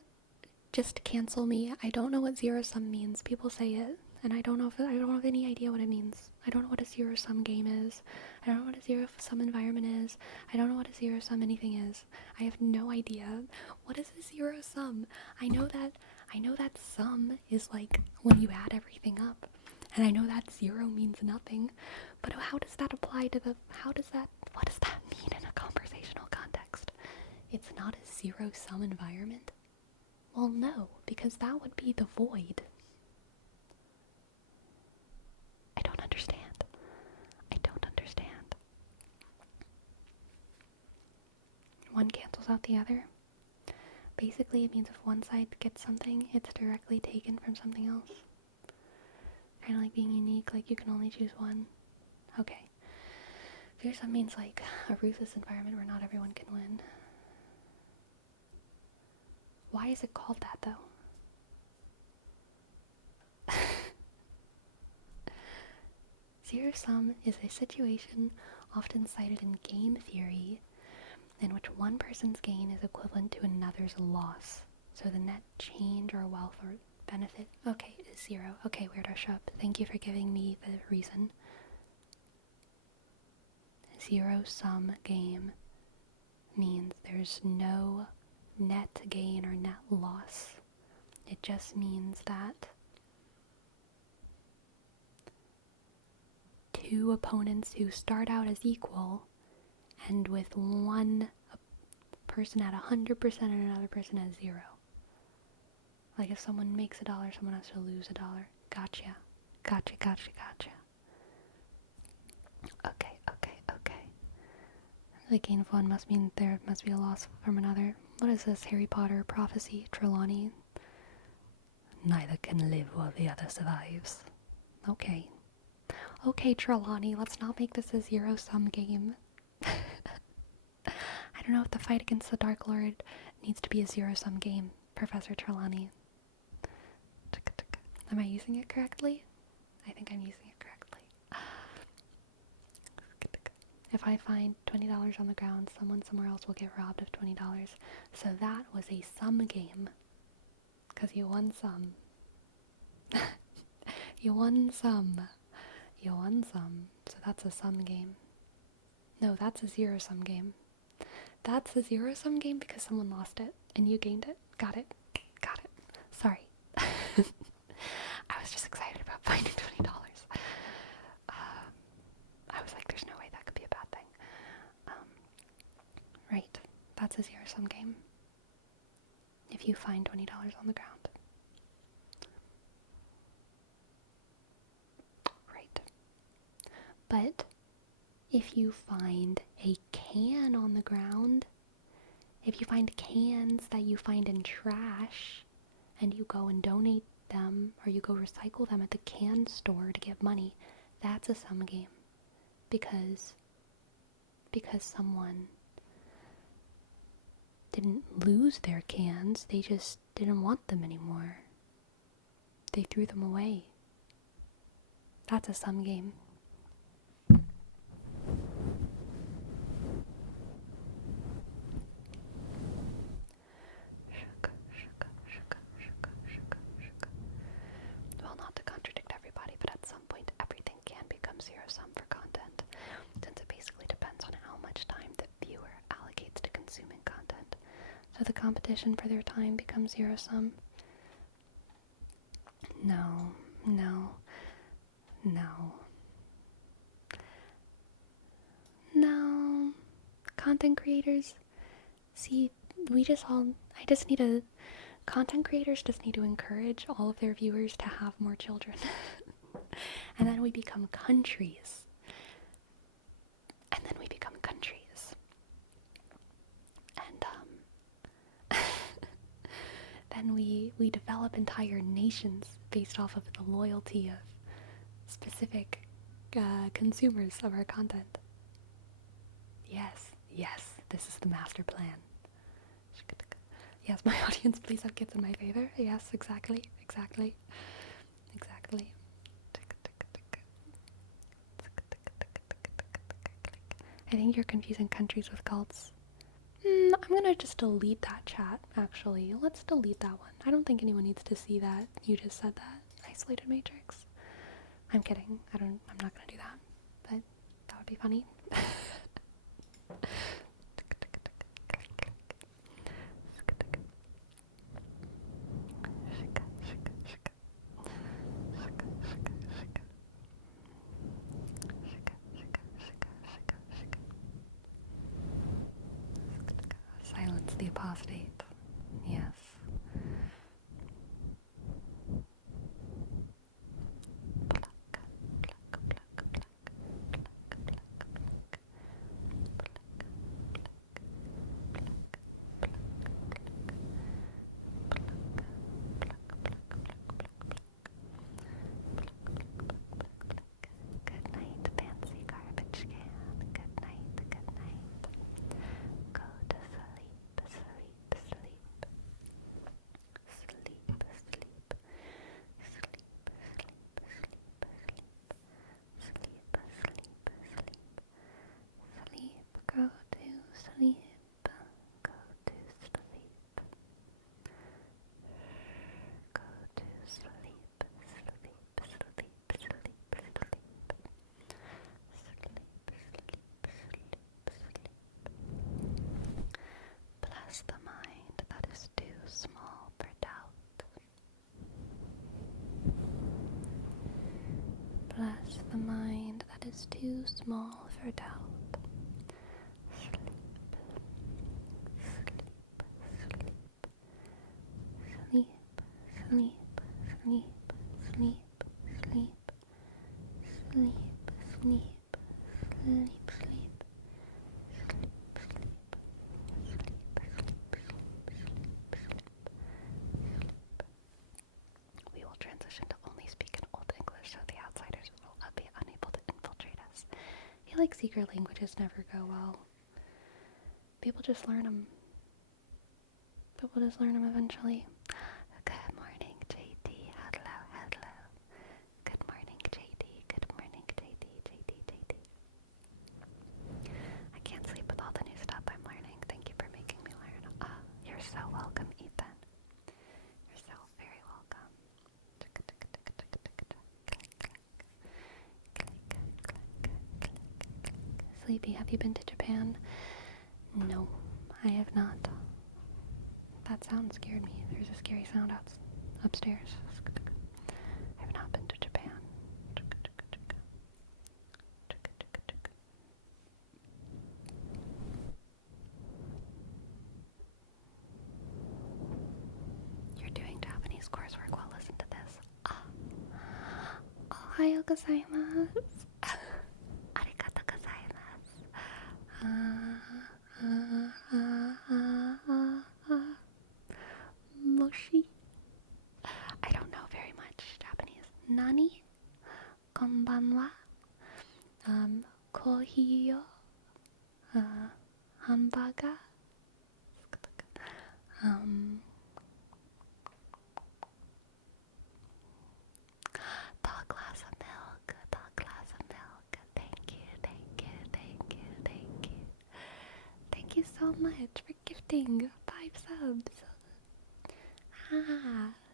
just cancel me. I don't know what zero-sum means. People say it, and I don't have any idea what it means. I don't know what a zero-sum game is. I don't know what a zero-sum environment is. I don't know what a zero-sum anything is. I have no idea. What is a zero-sum? I know that sum is like when you add everything up. And I know that zero means nothing. But how does that apply to what does that mean in a conversational context? It's not a zero-sum environment? Well, no, because that would be the void. I don't understand. One cancels out the other. Basically, it means if one side gets something, it's directly taken from something else. Kind of like being unique, like you can only choose one. Okay. Zero-sum means like a ruthless environment where not everyone can win. Why is it called that, though? Zero-sum is a situation often cited in game theory in which one person's gain is equivalent to another's loss. So the net change or wealth or benefit, okay, is zero. Okay, Weirdo Shop, thank you for giving me the reason. Zero-sum game means there's no net gain or net loss. It just means that two opponents who start out as equal and with one person at 100% and another person at 0. Like if someone makes $1, someone has to lose $1. Gotcha. Okay. The gain of one must mean there must be a loss from another. What is this, Harry Potter prophecy, Trelawney? Neither can live while the other survives. Okay, Trelawney, let's not make this a zero-sum game. I don't know if the fight against the Dark Lord needs to be a zero-sum game, Professor Trelawney. Am I using it correctly? I think I'm using it correctly. If I find $20 on the ground, someone somewhere else will get robbed of $20. So that was a sum game. Because you won some. You won some. So that's a sum game. No, that's a zero-sum game. That's a zero-sum game because someone lost it and you gained it. Got it. Sorry. I was just excited about finding $20. I was like, there's no way that could be a bad thing. Right. That's a zero-sum game. If you find $20 on the ground. Right. But if you find a can on the ground, if you find cans that you find in trash and you go and donate them or you go recycle them at the can store to get money, that's a sum game. Because someone didn't lose their cans, they just didn't want them anymore. They threw them away. That's a sum game. Well, not to contradict everybody, but at some point everything can become zero-sum for content, since it basically depends on how much time the viewer allocates to consuming content. So the competition for their time becomes zero-sum. No. Content creators, see, content creators just need to encourage all of their viewers to have more children. And then we become countries. then we develop entire nations based off of the loyalty of specific consumers of our content. Yes, yes, this is the master plan. Yes, my audience, please have kids in my favor. Yes, exactly. I think you're confusing countries with cults. I'm gonna just delete that chat, actually. Let's delete that one. I don't think anyone needs to see that. You just said that. Isolated matrix. I'm kidding. I'm not gonna do that. But that would be funny. Silence the apostate. Yes. Good night, fancy garbage can. Good night, good night. Go to sleep, sleep, sleep. Sleep, sleep, sleep, sleep, sleep, sleep, sleep, sleep. Sleep, go to sleep, go to sleep. Go to sleep, sleep, sleep, sleep, sleep. Bless the mind that is too small for doubt. Bless the mind that is too small for doubt. Sleep, sleep, sleep, sleep, sleep, sleep, sleep, sleep, sleep, sleep, sleep, sleep. We will transition to only speak in Old English so the outsiders will be unable to infiltrate us. I feel like secret languages never go well. People just learn them. Eventually. Good morning, JD. Hello, hello. Good morning, JD. Good morning, JD, JD, JD. I can't sleep with all the new stuff I'm learning. Thank you for making me learn. You're so welcome, Ethan. You're so very welcome. Sleepy, have you been to Japan? No, I have not. That sound scared me. There's a scary sound upstairs. I have not been to Japan. You're doing Japanese coursework. Well, listen to this. Ohayo gozaimasu. Arigato gozaimasu. Moshi. I don't know very much Japanese. Nani? Konbanwa. Kohiyo. Hamburger. Tall glass of milk. Tall glass of milk. Thank you, thank you, thank you, thank you. Thank you so much for gifting 5 subs.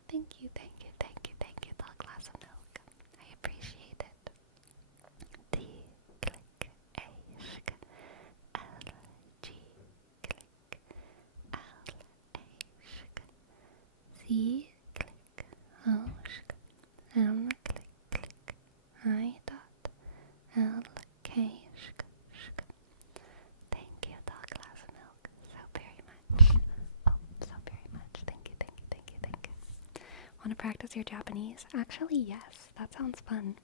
Thank you, thank you, thank you, thank you. Tall glass of milk. I appreciate it. T click A shk L G click L A shk C click O shk M click click I dot L K shk shk. Thank you, tall glass of milk, so very much. Oh, so very much. Thank you, thank you, thank you, thank you. Want to practice your Japanese? Actually, yes. That sounds fun.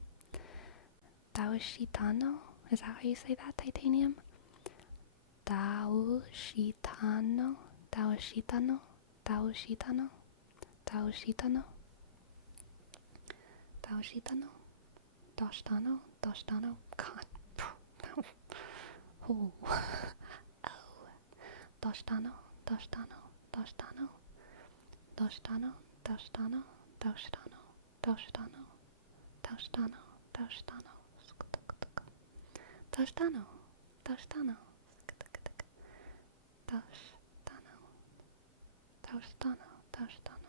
Daoshitano? Is that how you say that, Titanium? Daoshitano? Daoshitano? Daoshitano? Daoshitano? Daoshitano? Doshitano? Doshitano? God. Oh. Oh. Doshitano? Doshitano? Doshitano? Doshitano? Doshitano? Doshitano? Doshitano? Doshitano? Doshitano? Doshitano? Doshitano? Doshitano? Doshitano? Doshitano?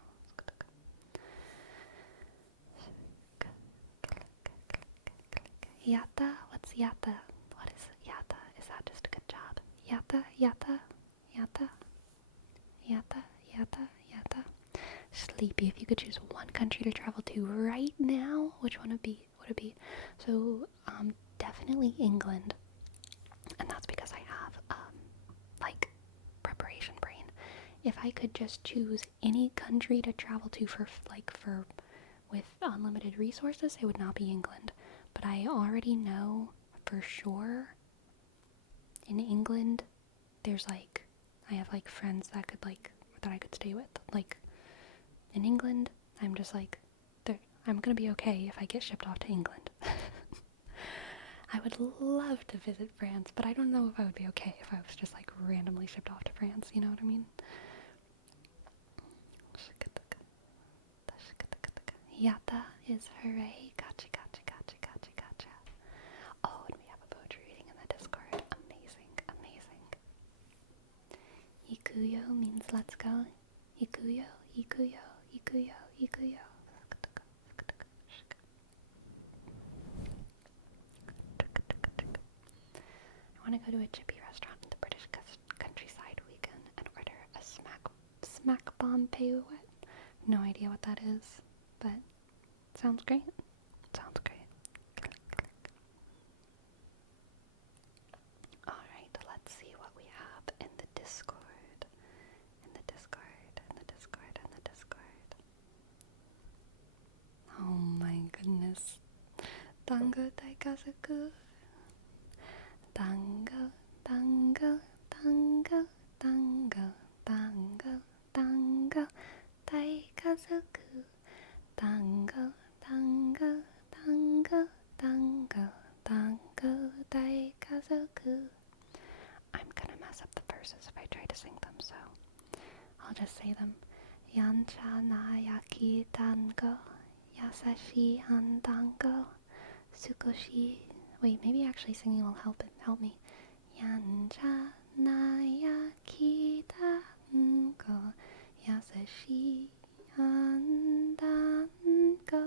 Yata? What's yata? What is yata? Is that just a good job? Yata? Yata? Yata? Yata? Yata? Yata? Sleepy. If you could choose one country to travel to right now, which one would it be? So, definitely England. And that's because I have, like, preparation brain. If I could just choose any country to travel to with unlimited resources, it would not be England. But I already know for sure in England, I have, friends that I could stay with. Like, in England, I'm just I'm gonna be okay if I get shipped off to England. I would love to visit France, but I don't know if I would be okay if I was just randomly shipped off to France, you know what I mean? Yata is hooray, gotcha, gotcha, gotcha, gotcha, gotcha. Oh, and we have a poetry reading in the Discord. Amazing, amazing. Ikuyo means let's go. Ikuyo, ikuyo, ikuyo, ikuyo. I want to go to a chippy restaurant in the British countryside weekend and order a smack bomb pewet. No idea what that is, but sounds great. Sounds great. Alright, let's see what we have in the Discord. In the Discord, in the Discord, in the Discord. Oh my goodness. Dango Daikazoku. Dango, dango, dango, dango, dango, dango, Daikazoku. Dango, dango, dango, dango, dango, Daikazoku. I'm gonna mess up the verses if I try to sing them, so I'll just say them. Yancha na yaki dango, yasashi han dango, sukoshi. Wait, maybe actually singing will help me. Yancha na yaki dango, yasashi han dango,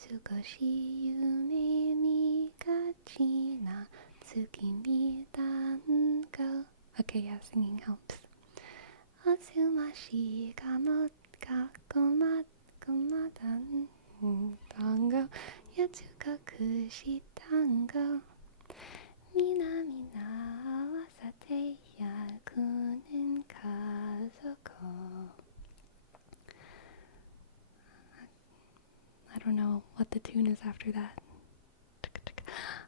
sukoshi yume mi gachi na tsuki mi dango. Okay, yeah, singing helps. Atsumashi kamo gakomadan dango, yatsukaku shi dango, minami na awasate yakunen kazoko. I don't know what the tune is after that.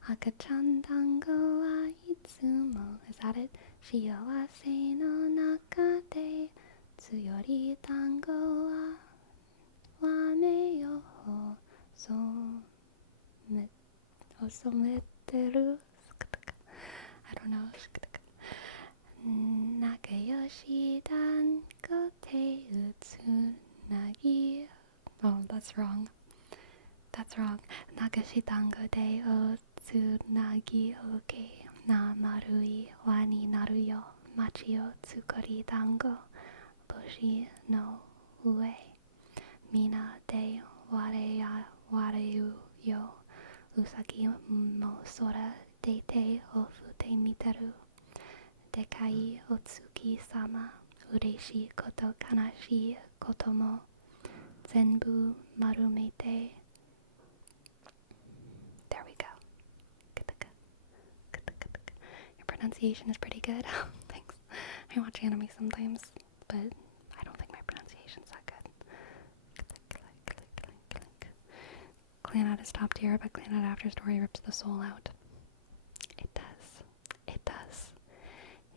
Akachan dango wa itsumo. Is that it? Shiawase no naka de tsuyori dango wa wame yo osometeru. I don't know. Nakayoshi dango te utsunagi. Oh, that's wrong. That's wrong. Nakashi dango de o tsunagi oke na marui wa ni naru yo. Machi o tsukori dango boshi no ue. Mina de wareu yo. Usagi mo sora de te o fute miteru. Dekai otsuki sama. Ureshi koto kanashi koto mo. Zenbu marumete. There we go. Your pronunciation is pretty good. Thanks. I watch anime sometimes, but I don't think my pronunciation's that good. Clan Out is top tier, but Clan Out After Story rips the soul out. It does. It does.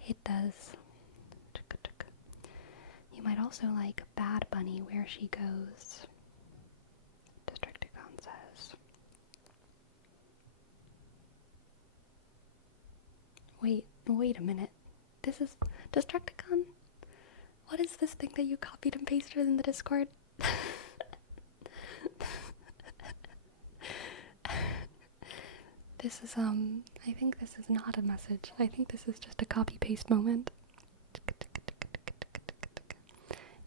It does. You might also like Bad Bunny, Where She Goes. Destructicon says. Wait a minute. This is Destructicon? What is this thing that you copied and pasted in the Discord? This is, I think this is not a message. I think this is just a copy-paste moment.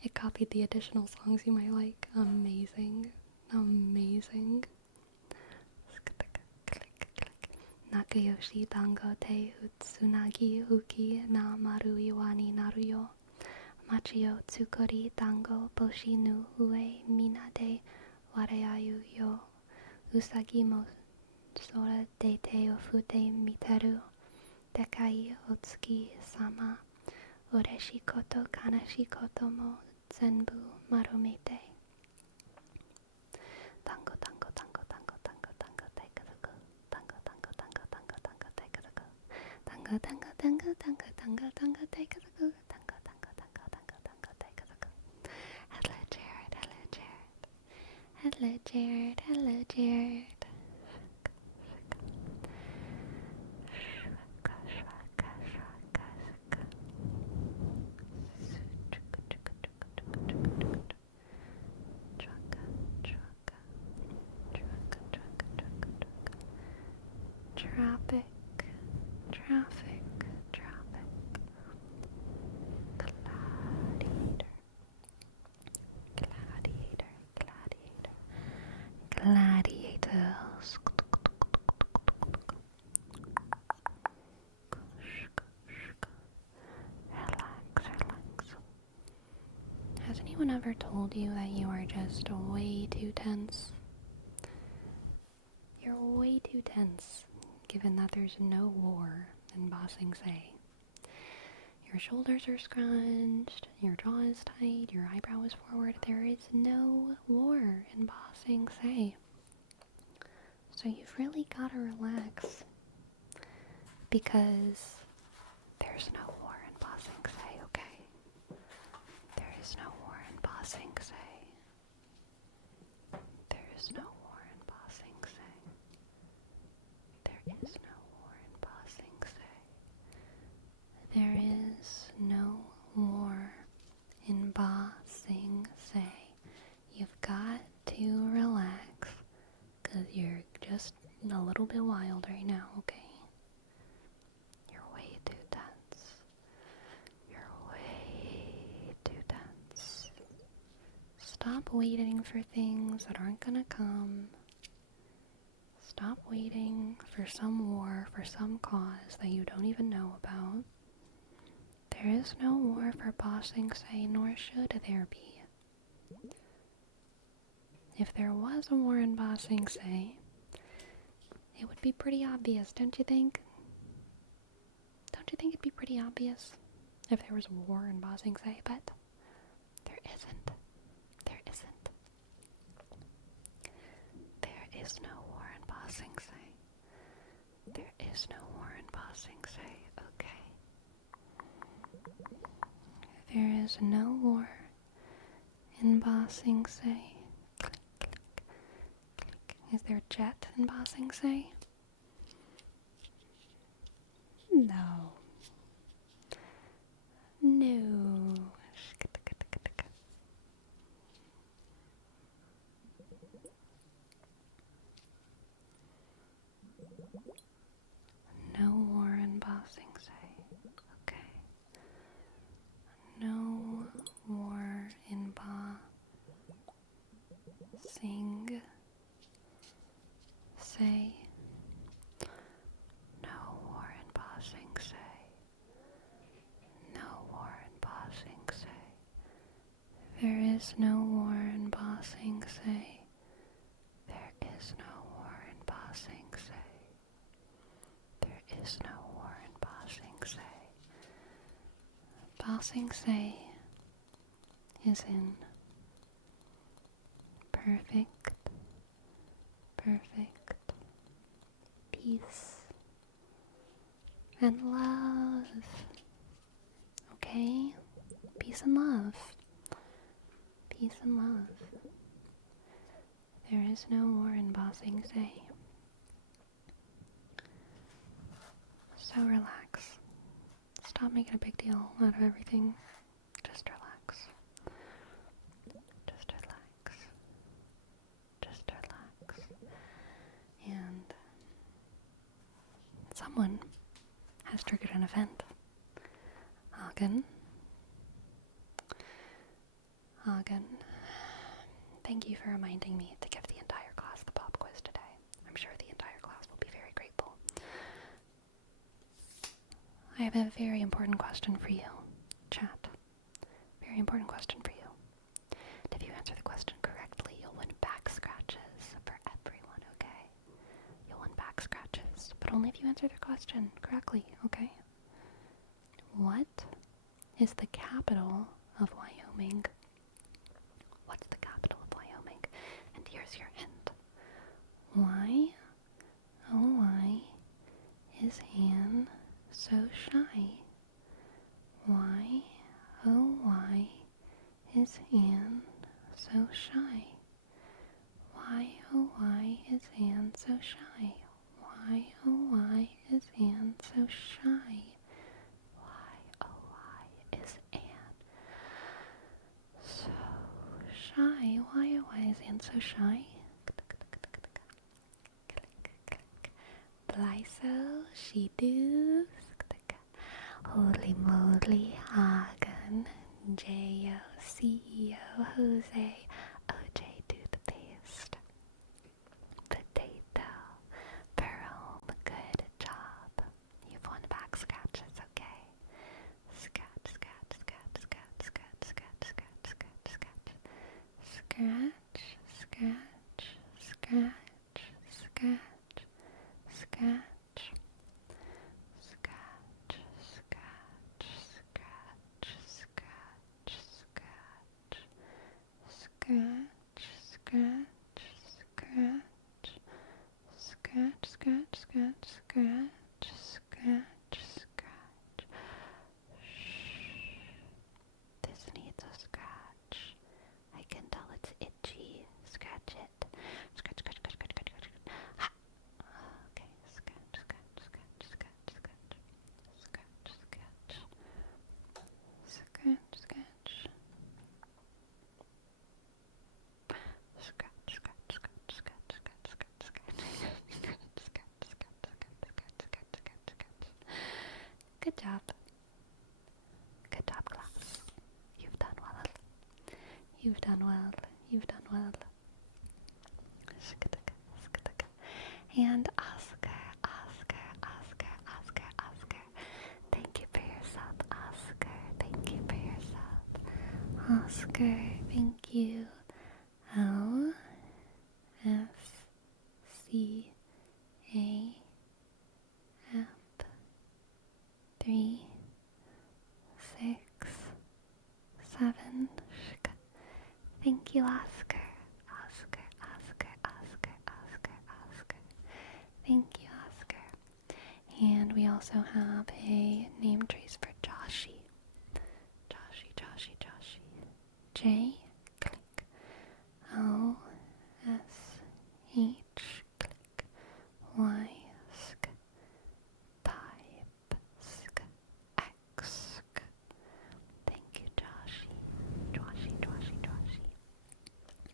It copied the additional songs you might like. Amazing. Amazing. Nakayoshi dango te utsunagi uki na maru iwa ni naru yo. Machio tsukori dango boshi nu ue mina de wareayu yo. Usagi mo sora de te o fute miteru. Dekai otsuki sama. Ureshi koto kanashi koto mo zenbu maromete. Tango tango tango tango tango tango taikazuku. Tango tango tango tango tango taikazuku. Tango tango tango tango tango tango taikazuku. Tango tango tango tango tango taikazuku. Hello Jared, hello Jared. Hello Jared, hello Jared. Traffic, traffic, traffic. Gladiator, gladiator, gladiator, gladiators. Relax, relax. Has anyone ever told you that you are just way too tense? You're way too tense, given that there's no war in Ba Sing Se. Your shoulders are scrunched, your jaw is tight, your eyebrow is forward. There is no war in Ba Sing Se. So you've really got to relax, because there's no war in Ba Sing Se, okay? There is no war in Ba Sing Se. There is no war in Ba Sing Se. There is no war in Ba Sing Se. There is no war in Ba Sing Se. You've got to relax, because you're just a little bit wild right now, okay? You're way too tense. You're way too tense. Stop waiting for things that aren't gonna come. Stop waiting for some war, for some cause that you don't even know about. There is no war for Ba Sing Se, nor should there be. If there was a war in Ba Sing Se, it would be pretty obvious, don't you think? Don't you think it'd be pretty obvious if there was a war in Ba Sing Se? But there isn't. There isn't. There is no war in Ba Sing Se. There is no war in Ba Sing Se, okay? There is no war in Ba Sing Se. Click, click, click. Is there a jet in Ba Sing Se? No. No. No war in Ba Sing Se. Okay. No war in Ba Sing Se. No war in Ba Sing Se. No war in Ba Sing Se. There is no war in Ba Sing Se. There is no war in Ba Sing Se. There is no war in Ba Sing Se. Ba Sing Se is in perfect, perfect peace and love. Okay? Peace and love. Peace and love. There is no war in Bossing Say. So relax. Stop making a big deal out of everything. Just relax. Just relax. Just relax. And someone has triggered an event. Hagen, thank you for reminding me to give the entire class the pop quiz today. I'm sure the entire class will be very grateful. I have a very important question for you, chat. Very important question for you. If you answer the question correctly, you'll win back scratches for everyone, okay? You'll win back scratches, but only if you answer the question correctly, okay? What is the capital of Wyoming? What's the capital of Wyoming? And here's your hint. Why, oh why, is Anne so shy? Why, oh why, is Anne so shy? Why, oh why, is Anne so shy? Why, oh why, is Anne so shy? Why, oh why, is Anne so shy? Why, oh why, is Anne so shy? Blyso, she do. Holy moly, Hagen, J-O, C-E-O, Jose, O-J, do the paste. Potato, Pearl, good job. You've won back scratches, okay? Scratch, scratch, scratch, scratch, scratch, scratch, scratch, scratch, scratch. Scratch, scratch, scratch, scratch, scratch. Scratch, scratch, scratch, scratch, scratch. Scratch, scratch, scratch. Scratch, scratch, scratch, scratch, scratch, scratch. Shh. This needs a scratch. I can tell it's itchy. Scratch it. Scratch, scratch, scratch, scratch, scratch, scratch. Ha! Okay, scratch, scratch, scratch, scratch, scratch. Scratch, scratch. Scratch, scratch. Scratch, scratch, scratch, scratch, scratch, scratch, scratch. Scratch, scratch, scratch, scratch, scratch, scratch, scratch. Good job. Good job, class. You've done well. You've done well. You've done well. And Oscar, Oscar, Oscar, Oscar, Oscar. Thank you for your sub, Oscar. Thank you for your sub. Oscar, thank you. L S C A F 3 6 7. Thank you, Oscar. Oscar, Oscar, Oscar, Oscar, Oscar. Thank you, Oscar. And we also have a name trace for Joshi. Joshi, Joshi, Joshi. J, click. O, S, H, click. Y, sk. Pipe, sk. X, sk. Thank you, Joshi. Joshi, Joshi, Joshi.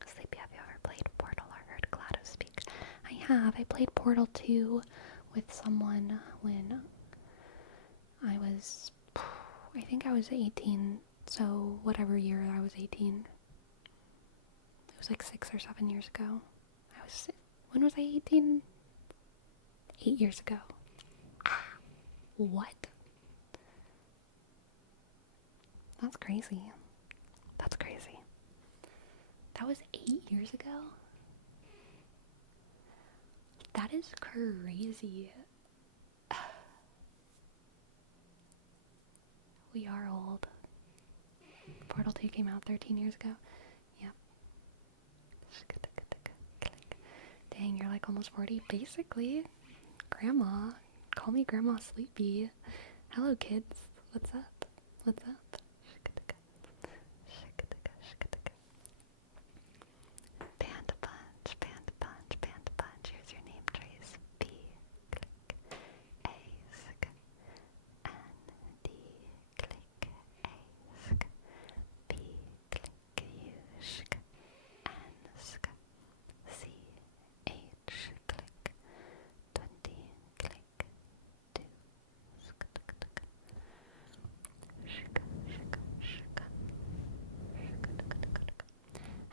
Sleepy, have you ever played Portal or heard GLaDOS speak? I have. I played Portal 2 with someone when I was, I think I was 18, so whatever year I was 18. It was like 6 or 7 years ago. When was I 18? 8 years ago. What? That's crazy. That's crazy. That was 8 years ago? That is crazy. We are old. Portal 2 came out 13 years ago. Yep. Dang, you're like almost 40. Basically. Grandma. Call me Grandma Sleepy. Hello, kids. What's up? What's up?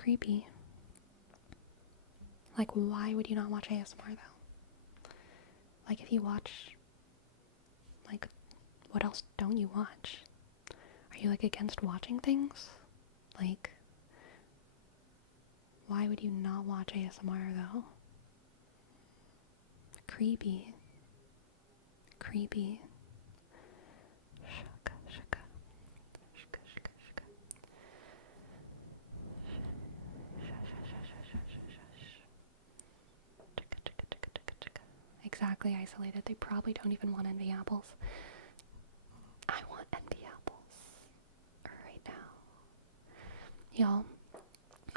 creepy. Like, why would you not watch ASMR though? Like, if you watch, like, what else don't you watch? Are you, like, against watching things? Like, why would you not watch ASMR though? Creepy. Creepy. Shaka, shaka. Shaka, shaka, shaka. Exactly, isolated. They probably don't even want envy apples. I want envy apples right now. Y'all,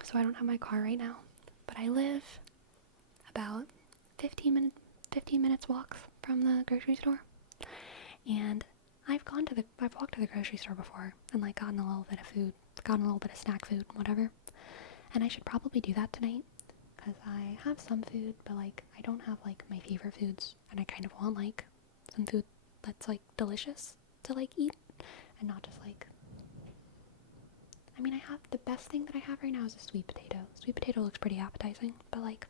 so I don't have my car right now, but I live about 15 minutes walk from the grocery store. And I've walked to the grocery store before and like gotten a little bit of food, gotten a little bit of snack food, whatever. And I should probably do that tonight because I have some food, but like I don't have like my favorite foods, and I kind of want like some food that's like delicious to like eat and not just like. I mean, I have the best thing that I have right now is a sweet potato. Sweet potato looks pretty appetizing, but like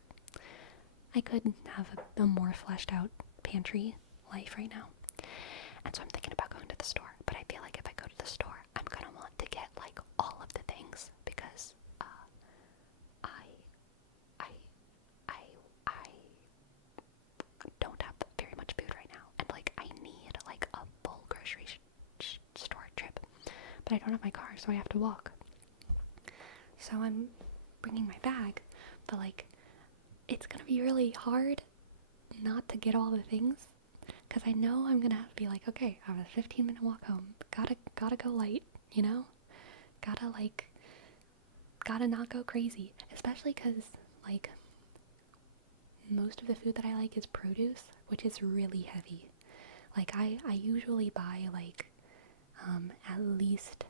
I could have a more fleshed out pantry life right now. And so I'm thinking about going to the store, but I feel like if I go to the store, I'm gonna want to get like all of the things because I don't have very much food right now, and like I need like a full grocery store trip, but I don't have my car, so I have to walk. So I'm bringing my bag, but like it's gonna be really hard not to get all the things because I know I'm gonna have to be like, okay, I have a 15-minute walk home. Gotta go light, you know? Gotta not go crazy. Especially because, like, most of the food that I like is produce, which is really heavy. Like, I usually buy, like, at least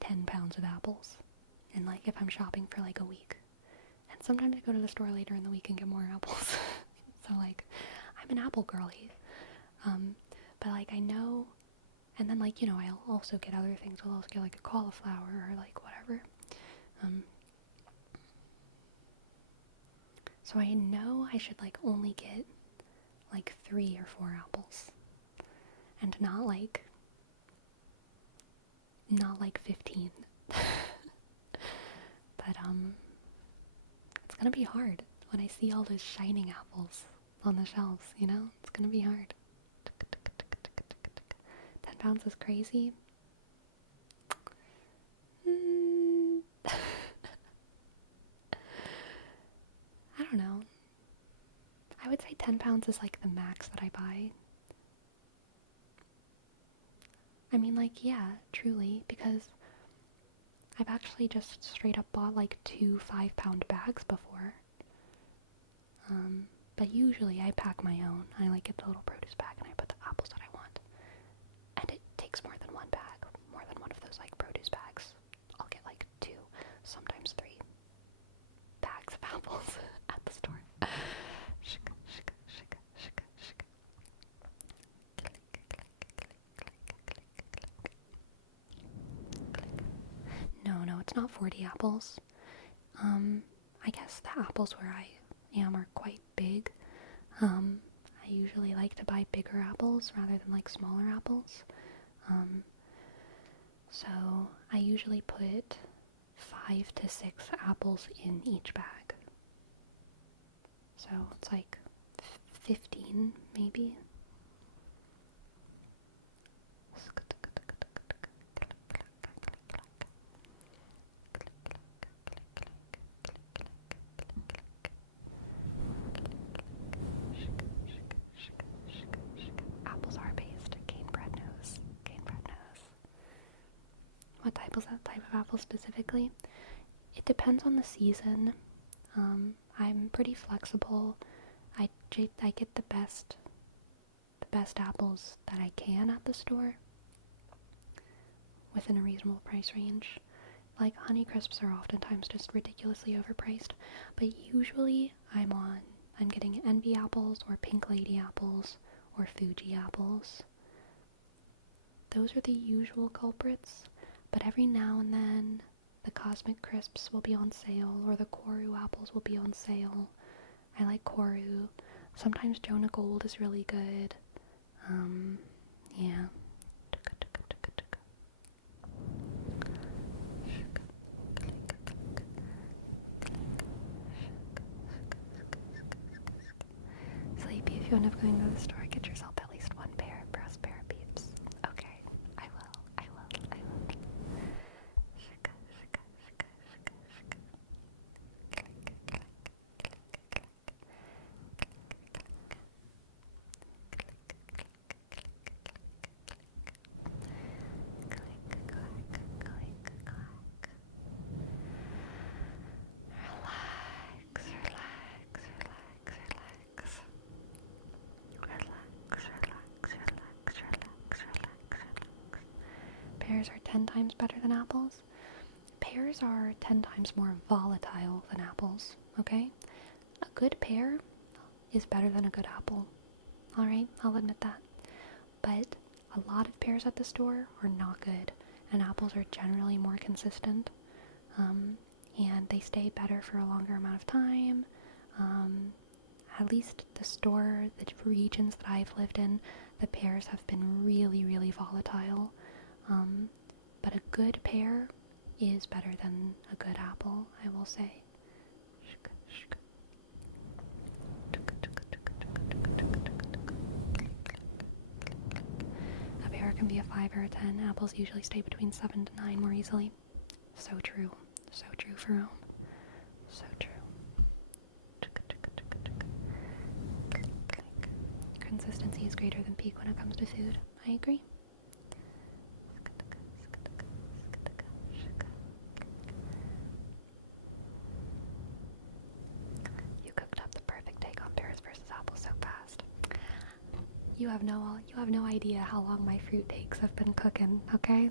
10 pounds of apples. And, like, if I'm shopping for, like, a week. And sometimes I go to the store later in the week and get more apples. So, like, I'm an apple girly. But, like, I know, and then, like, you know, I'll also get other things. I'll also get, like, a cauliflower or, like, whatever. So I know I should, like, only get, like, 3 or 4 apples. And not, like 15. But, it's gonna be hard when I see all those shining apples on the shelves, you know? It's gonna be hard. 10 pounds is crazy. I don't know. I would say 10 pounds is like the max that I buy. I mean, like, yeah, truly, because I've actually just straight up bought like 2 5-pound bags before. But usually I pack my own. I like get the little produce bag and I put the apples that I want. And it takes more than one bag, more than one of those like produce bags. I'll get like 2, sometimes 3 bags of apples at the store. No, it's not 40 apples. I guess the apples where I am are quite big. I usually like to buy bigger apples rather than like smaller apples. So I usually put 5 to 6 apples in each bag. So it's like 15 maybe. Apples are based. Cane bread knows. Cane bread knows. What type is that type of apple specifically? It depends on the season. I'm pretty flexible. I get the best apples that I can at the store within a reasonable price range. Like Honey Crisps are oftentimes just ridiculously overpriced, but usually I'm getting Envy apples or Pink Lady apples or Fuji apples. Those are the usual culprits, but every now and then The Cosmic Crisps will be on sale, or the Koru apples will be on sale. I like Koru. Sometimes Jonah Gold is really good. Yeah. Sleepy, if you end up going to the store, get yourself at least one pair of brass pair of peeps. Okay, I will. Pears are 10 times better than apples. Pears are 10 times more volatile than apples, okay? A good pear is better than a good apple. Alright, I'll admit that. But a lot of pears at the store are not good, and apples are generally more consistent. And they stay better for a longer amount of time. At least the regions that I've lived in, the pears have been really, really volatile. But a good pear is better than a good apple, I will say. A pear can be a 5 or a 10. Apples usually stay between 7 to 9 more easily. So true. So true for Rome. So true. Consistency is greater than peak when it comes to food. I agree. You cooked up the perfect take on pears versus apples so fast. You have no idea how long my fruit takes have been cooking, okay?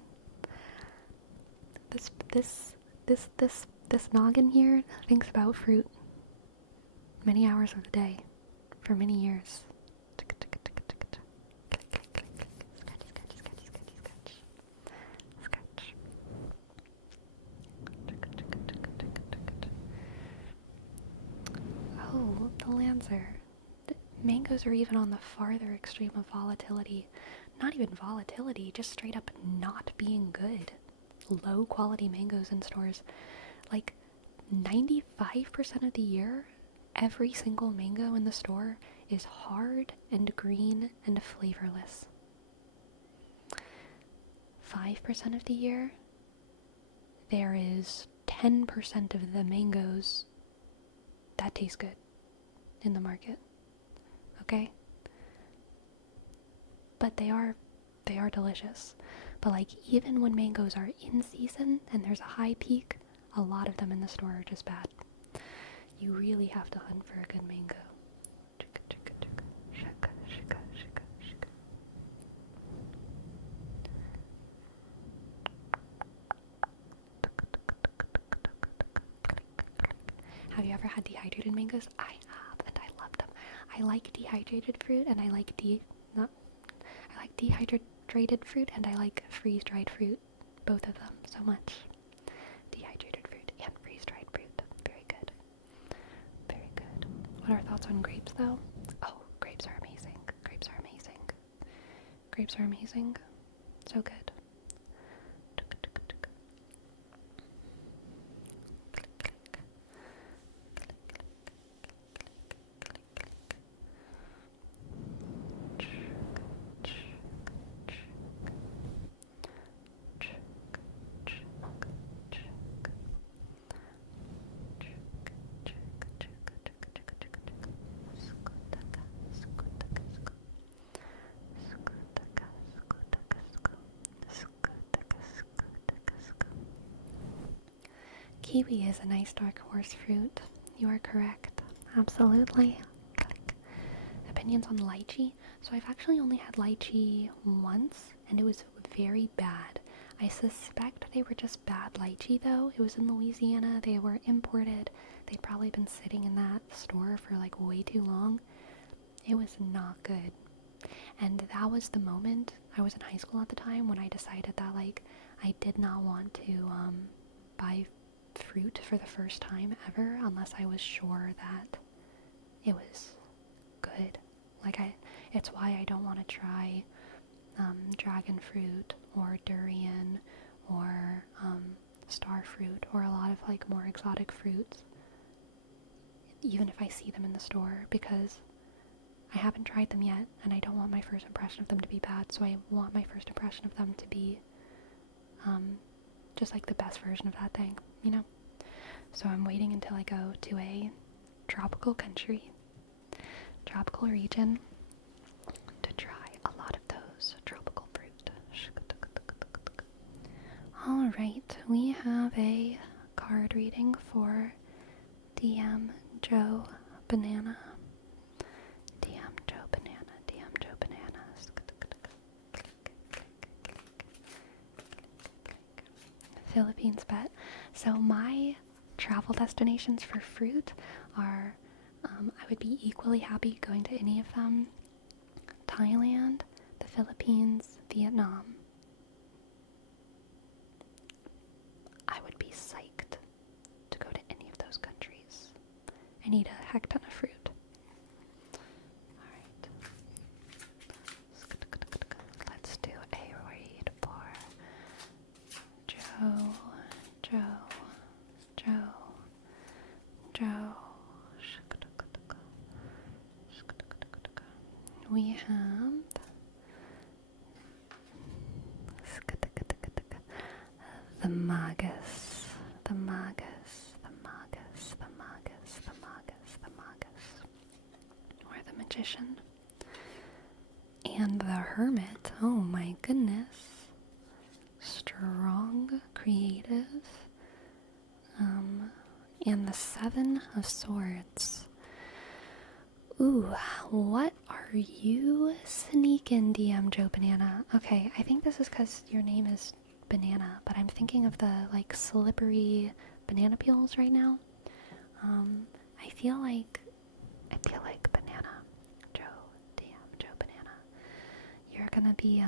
This noggin here thinks about fruit many hours of the day for many years. Oh, the Lancer. Mangoes are even on the farther extreme of volatility. Not even volatility, just straight up not being good. Low quality mangoes in stores. Like 95% of the year, every single mango in the store is hard and green and flavorless. 5% of the year, there is 10% of the mangoes that taste good in the market. Okay? But they are delicious. But like even when mangoes are in season and there's a high peak, a lot of them in the store are just bad. You really have to hunt for a good mango. Have you ever had dehydrated mangoes? I have, and I love them. I like dehydrated fruit, and I like dehydrated fruit, and I like freeze-dried fruit. Both of them so much. Dehydrated fruit and freeze-dried fruit. Very good. Very good. What are our thoughts on grapes, though? Oh, grapes are amazing. Grapes are amazing. Grapes are amazing. So good. Kiwi is a nice dark horse fruit. You are correct. Absolutely. Opinions on lychee? So I've actually only had lychee once, and it was very bad. I suspect they were just bad lychee though. It was in Louisiana. They were imported. They'd probably been sitting in that store for like way too long. It was not good. And that was the moment, I was in high school at the time, when I decided that like I did not want to buy fruit for the first time ever unless I was sure that it was good. It's why I don't want to try dragon fruit or durian or star fruit or a lot of like more exotic fruits, even if I see them in the store, because I haven't tried them yet and I don't want my first impression of them to be bad, so I want my first impression of them to be just like the best version of that thing, you know? So I'm waiting until I go to a tropical country, tropical region, to try a lot of those tropical fruit. Alright, we have a card reading for DM Joe Banana. DM Joe Banana, DM Joe Banana. Philippines bet. So my travel destinations for fruit are, I would be equally happy going to any of them. Thailand, the Philippines, Vietnam. I would be psyched to go to any of those countries. I need a heck ton of fruit. Alright. Let's do a read for Joe. We have the Magus, or the Magician, and the Hermit. Oh my goodness. Strong, creative, and the Seven of Swords. Ooh, what are you sneaking, DM Joe Banana? Okay, I think this is because your name is Banana, but I'm thinking of the, like, slippery banana peels right now. I feel like Banana, Joe, DM Joe Banana. You're gonna be,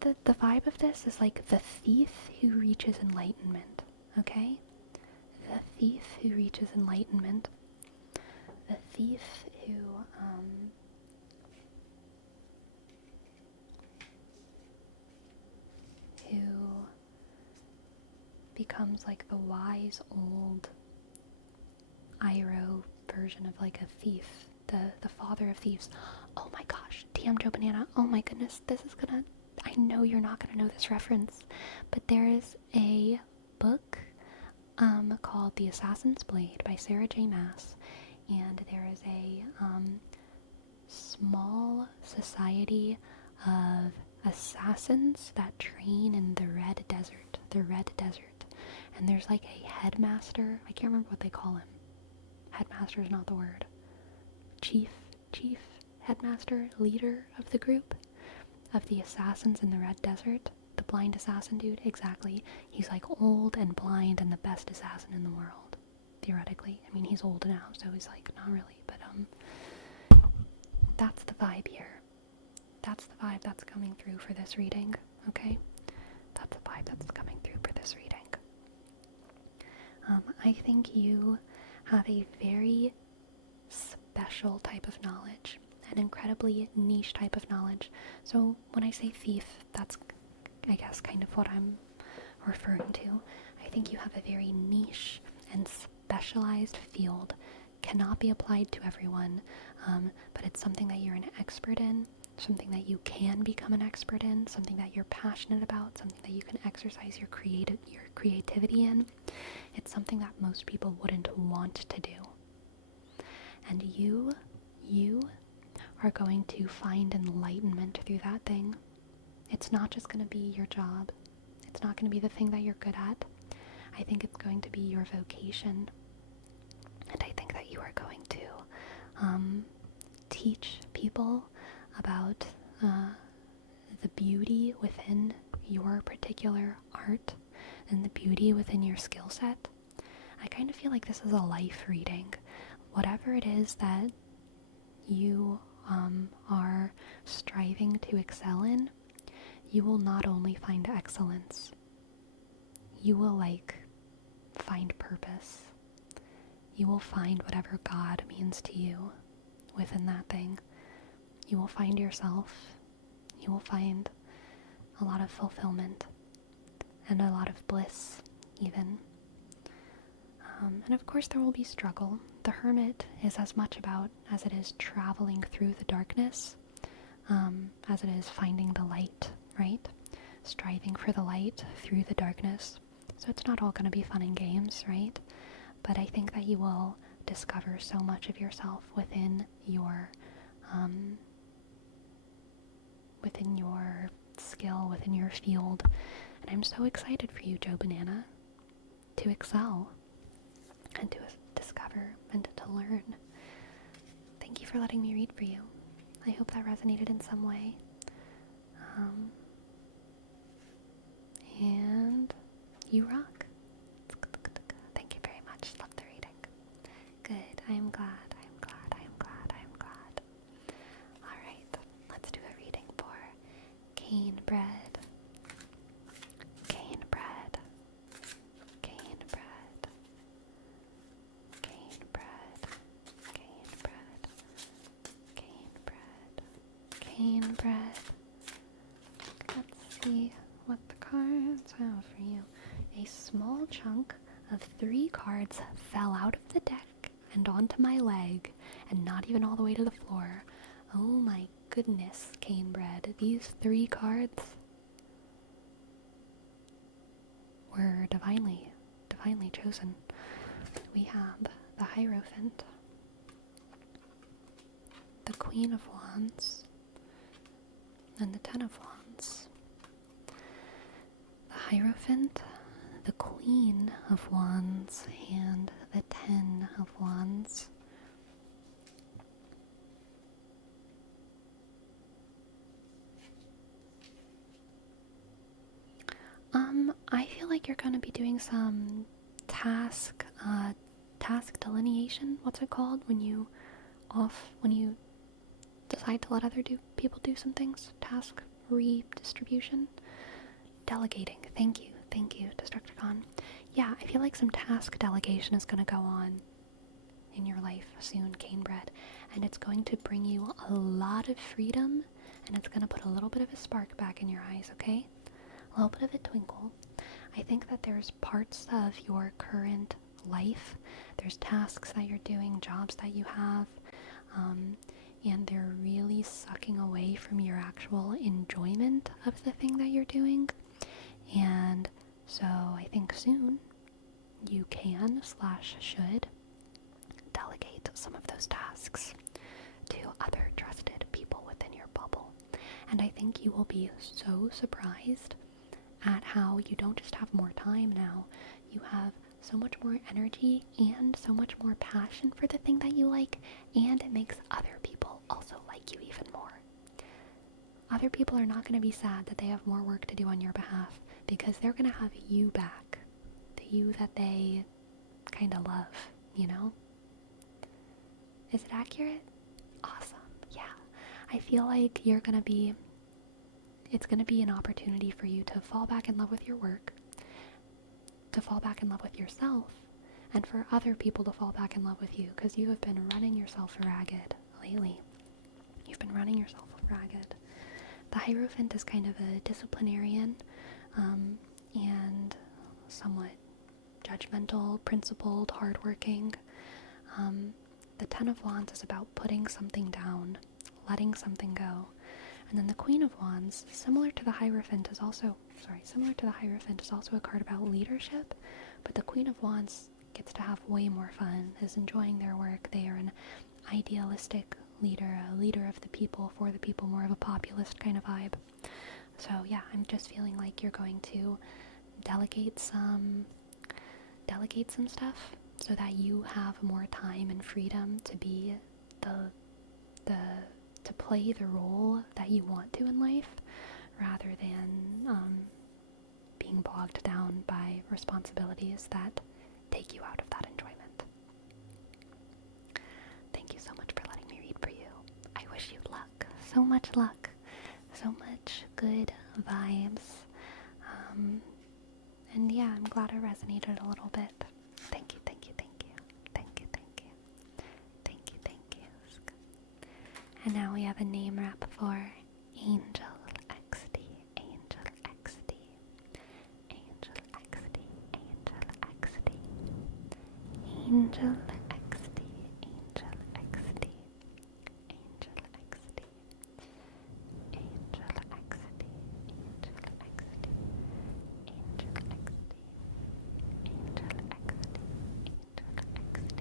the vibe of this is like the thief who reaches enlightenment, okay? The thief who reaches enlightenment. The thief who becomes like the wise old Iroh version of like a thief, the father of thieves. Oh my gosh, DM Joe Banana, oh my goodness, I know you're not gonna know this reference, but there is a book called The Assassin's Blade by Sarah J. Maas, and there is a small society of assassins that train in the Red Desert, and there's like a headmaster. I can't remember what they call him. Headmaster is not the word. Chief, headmaster, leader of the group of the assassins in the Red Desert. The blind assassin dude, exactly. He's like old and blind and the best assassin in the world, theoretically. I mean, he's old now, so he's like, not really, but that's the vibe here. That's the vibe that's coming through for this reading, okay? That's the vibe that's coming through for this reading. I think you have a very special type of knowledge, an incredibly niche type of knowledge. So when I say thief, that's, I guess, kind of what I'm referring to. I think you have a very niche and specialized field, cannot be applied to everyone, but it's something that you're an expert in, something that you can become an expert in, something that you're passionate about, something that you can exercise your creativity in. It's something that most people wouldn't want to do. And you are going to find enlightenment through that thing. It's not just going to be your job. It's not going to be the thing that you're good at. I think it's going to be your vocation. And I think that you are going to teach people about the beauty within your particular art and the beauty within your skill set. I kind of feel like this is a life reading. Whatever it is that you are striving to excel in, you will not only find excellence, you will find purpose. You will find whatever God means to you within that thing. You will find yourself. You will find a lot of fulfillment and a lot of bliss, even. And of course, there will be struggle. The hermit is as much about as it is traveling through the darkness, as it is finding the light, right? Striving for the light through the darkness. So it's not all going to be fun and games, right? But I think that you will discover so much of yourself within your skill, within your field. And I'm so excited for you, Joe Banana, to excel and to discover and to learn. Thank you for letting me read for you. I hope that resonated in some way. And you rock. Thank you very much. Love the reading. Good. I am glad. Alright, let's do a reading for cane bread. Cane bread. Cane bread. Cane bread. Cane bread. Cane bread. Cane bread. Let's see what the cards have for you. A small chunk of 3 cards fell out of the deck and onto my leg, and not even all the way to the floor. Oh my goodness, cane bread. These 3 cards were divinely chosen. We have the Hierophant, the Queen of Wands, and the Ten of Wands. The Hierophant, the Queen of Wands, and the Ten of Wands. I feel like you're going to be doing some task delineation. What's it called when you decide to let other people do some things? Task redistribution? Delegating. Thank you, Destructicon. Yeah, I feel like some task delegation is going to go on in your life soon, Canebread, and it's going to bring you a lot of freedom, and it's going to put a little bit of a spark back in your eyes, okay? A little bit of a twinkle. I think that there's parts of your current life, there's tasks that you're doing, jobs that you have, and they're really sucking away from your actual enjoyment of the thing that you're doing. And so I think soon you can/should delegate some of those tasks to other trusted people within your bubble. And I think you will be so surprised at how you don't just have more time now, you have so much more energy and so much more passion for the thing that you like, and it makes other people also like you even more. Other people are not going to be sad that they have more work to do on your behalf, because they're going to have you back, the you that they kind of love, you know? Is it accurate? Awesome. Yeah. I feel like it's going to be an opportunity for you to fall back in love with your work, to fall back in love with yourself, and for other people to fall back in love with you, because you have been running yourself ragged lately. You've been running yourself ragged. The Hierophant is kind of a disciplinarian, and somewhat judgmental, principled, hardworking. The Ten of Wands is about putting something down, letting something go. And then the Queen of Wands, similar to the Hierophant, is also a card about leadership, but the Queen of Wands gets to have way more fun, is enjoying their work. They are an idealistic leader, a leader of the people, for the people, more of a populist kind of vibe. So yeah, I'm just feeling like you're going to delegate some stuff so that you have more time and freedom to be to play the role that you want to in life, rather than being bogged down by responsibilities that take you out of that enjoyment. Thank you so much for letting me read for you. I wish you so much luck, so much good vibes. And yeah, I'm glad it resonated a little bit. Thank you, thank you, thank you. Thank you, thank you. Thank you, thank you. And now we have a name wrap for Angel XD. Angel XD. Angel XD. Angel XD. Angel XD. Angel XD. Angel XD. Angel XD. Angel XD. Angel XD. Angel XD.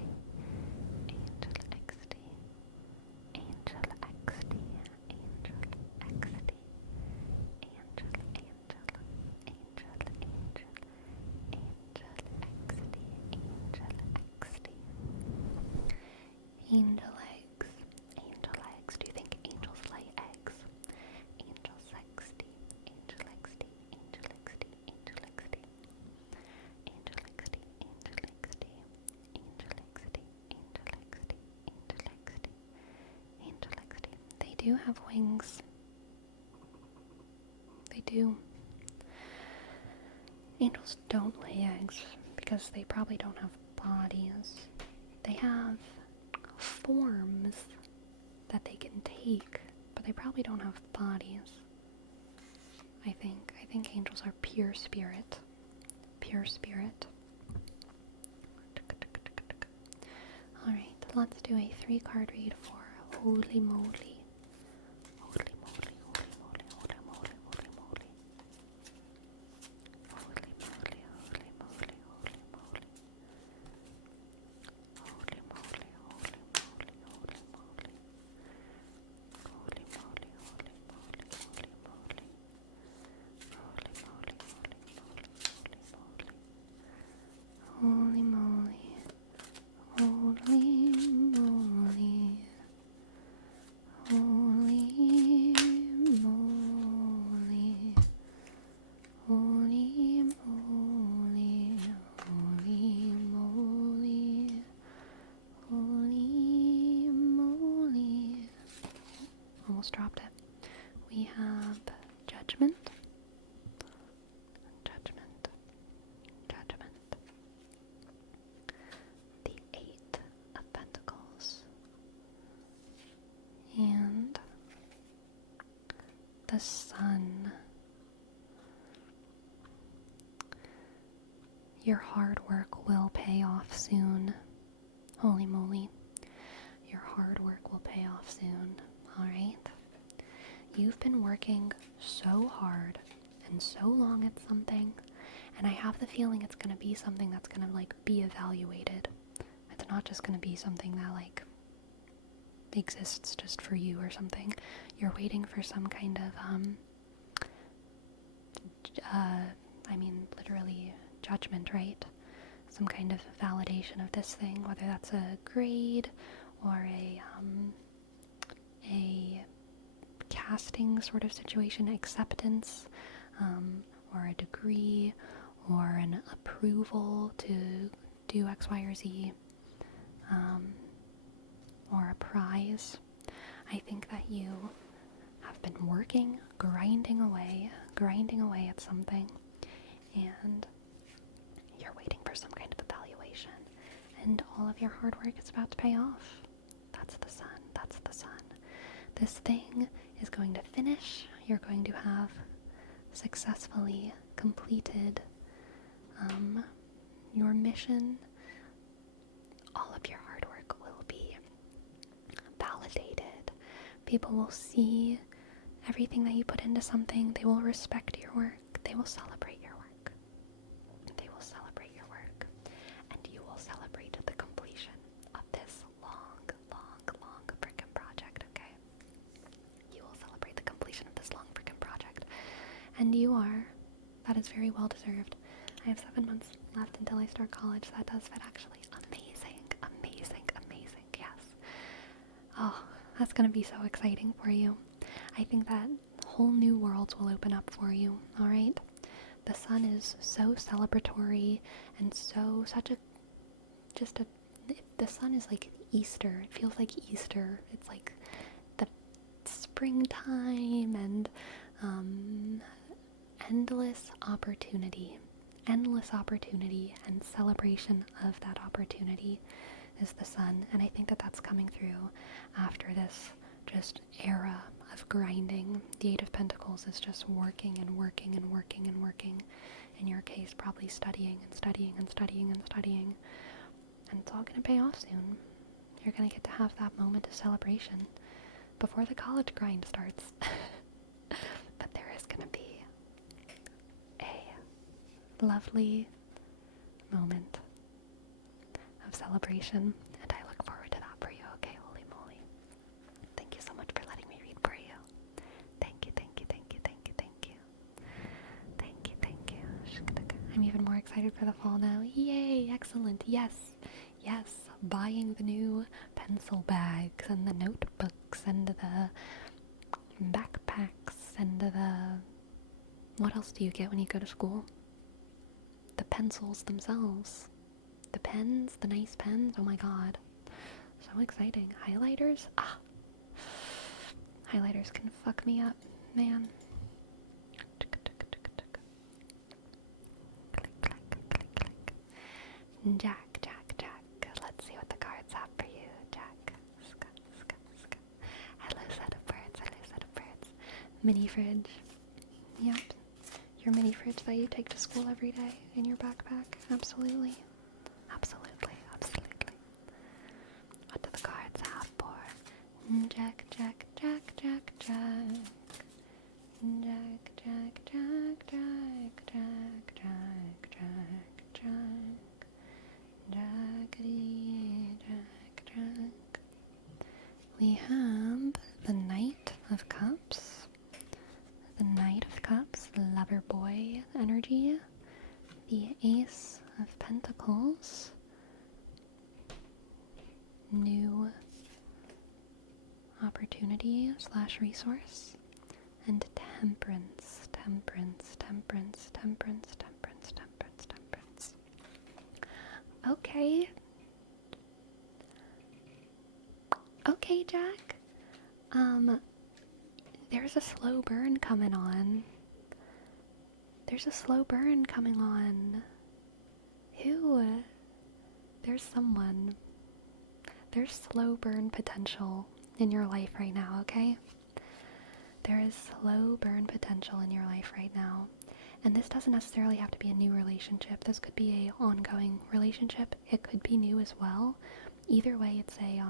Angel XD. Angel XD. Angel XD. Angel, angel, angel, angel, angel XD. Angel XD. Angel eggs. Angel eggs. Do you think angels lay eggs? Angel XD. Angel XD. Angel XD. Angel XD. Angel XD, Angel XD, Angel XD, Angel XD, Angel XD, Angel XD. They do have wings. They do. Angels don't lay eggs because they probably don't have bodies. They have forms that they can take, but they probably don't have bodies. I think angels are pure spirit. Pure spirit. Alright, let's do a 3-card read for Holy Moly. Holy Moly, Holy Moly, Holy Moly, Holy Moly. Holy Moly, Holy Moly, Holy Moly. Holy Moly, Holy Moly, Holy Moly. Holy Moly, Holy Moly, Holy Moly. Holy Moly, Holy Moly, Holy Moly. Holy moly, holy moly, holy moly, holy moly, holy moly, holy moly. Almost dropped it. We have judgment, judgment, judgment. The 8 of Pentacles, and the Sun. Your hard work will pay off soon. Holy moly. Your hard work will pay off soon, alright? You've been working so hard and so long at something, and I have the feeling it's going to be something that's going to be evaluated. It's not just going to be something that exists just for you or something. You're waiting for some kind of literally judgment, right? Some kind of validation of this thing, whether that's a grade or a casting sort of situation, acceptance, or a degree, or an approval to do X, Y, or Z, or a prize. I think that you have been working, grinding away at something, and you're waiting for some kind of evaluation, and all of your hard work is about to pay off. That's the Sun. That's the Sun. This thing is going to finish. You're going to have successfully completed your mission. All of your hard work will be validated. People will see everything that you put into something. They will respect your work. They will celebrate your work. They will celebrate your work. And you will celebrate the completion of this long freaking project, okay? You will celebrate the completion of this long freaking project. And you are. That is very well deserved. I have 7 months left until I start college. That does fit actually. Amazing, amazing, amazing, yes. Oh, that's going to be so exciting for you. I think that whole new worlds will open up for you, alright? The Sun is so celebratory and the Sun is like Easter. It feels like Easter. It's like the springtime and endless opportunity. Endless opportunity and celebration of that opportunity is the sun. And I think that that's coming through after this just era of grinding. The Eight of Pentacles is just working and working and working and working. In your case, probably studying and studying and studying and studying. And it's all going to pay off soon. You're going to get to have that moment of celebration before the college grind starts. But there is going to be a lovely moment of celebration, and I look forward to that for you, okay? Holy moly. Thank you so much for letting me read for you. Thank you, thank you, thank you, thank you, thank you. Thank you, thank you. I'm even more excited for the fall now. Yay, excellent. Yes, yes. Buying the new pencil bags and the notebooks and the backpacks and the... What else do you get when you go to school? The pencils themselves. The pens, the nice pens. Oh my god. So exciting. Highlighters? Ah. Highlighters can fuck me up, man. Jack, Jack, Jack. Let's see what the cards have for you, Jack. Hello, set of birds. Hello, set of birds. Mini fridge. Yep. Your mini fridge that you take to school every day in your backpack. Absolutely. Absolutely. Absolutely. What do the cards have for? Jack, Jack, Jack, Jack, Jack. Jack, Jack, Jack, Jack, Jack, Jack, Jack, Jack. Jackety, Jack, Jack. We have the Knight of Cups. The Knight of Cups, lover boy energy. The Ace of Pentacles. New opportunity / resource. And Temperance, Temperance, Temperance, Temperance, Temperance, Temperance, Temperance. Okay. Okay, Jack. There's a slow burn coming on. There's a slow burn coming on. Who? There's someone. There's slow burn potential in your life right now, okay? There is slow burn potential in your life right now. And this doesn't necessarily have to be a new relationship. This could be a ongoing relationship. It could be new as well. Either way, it's a,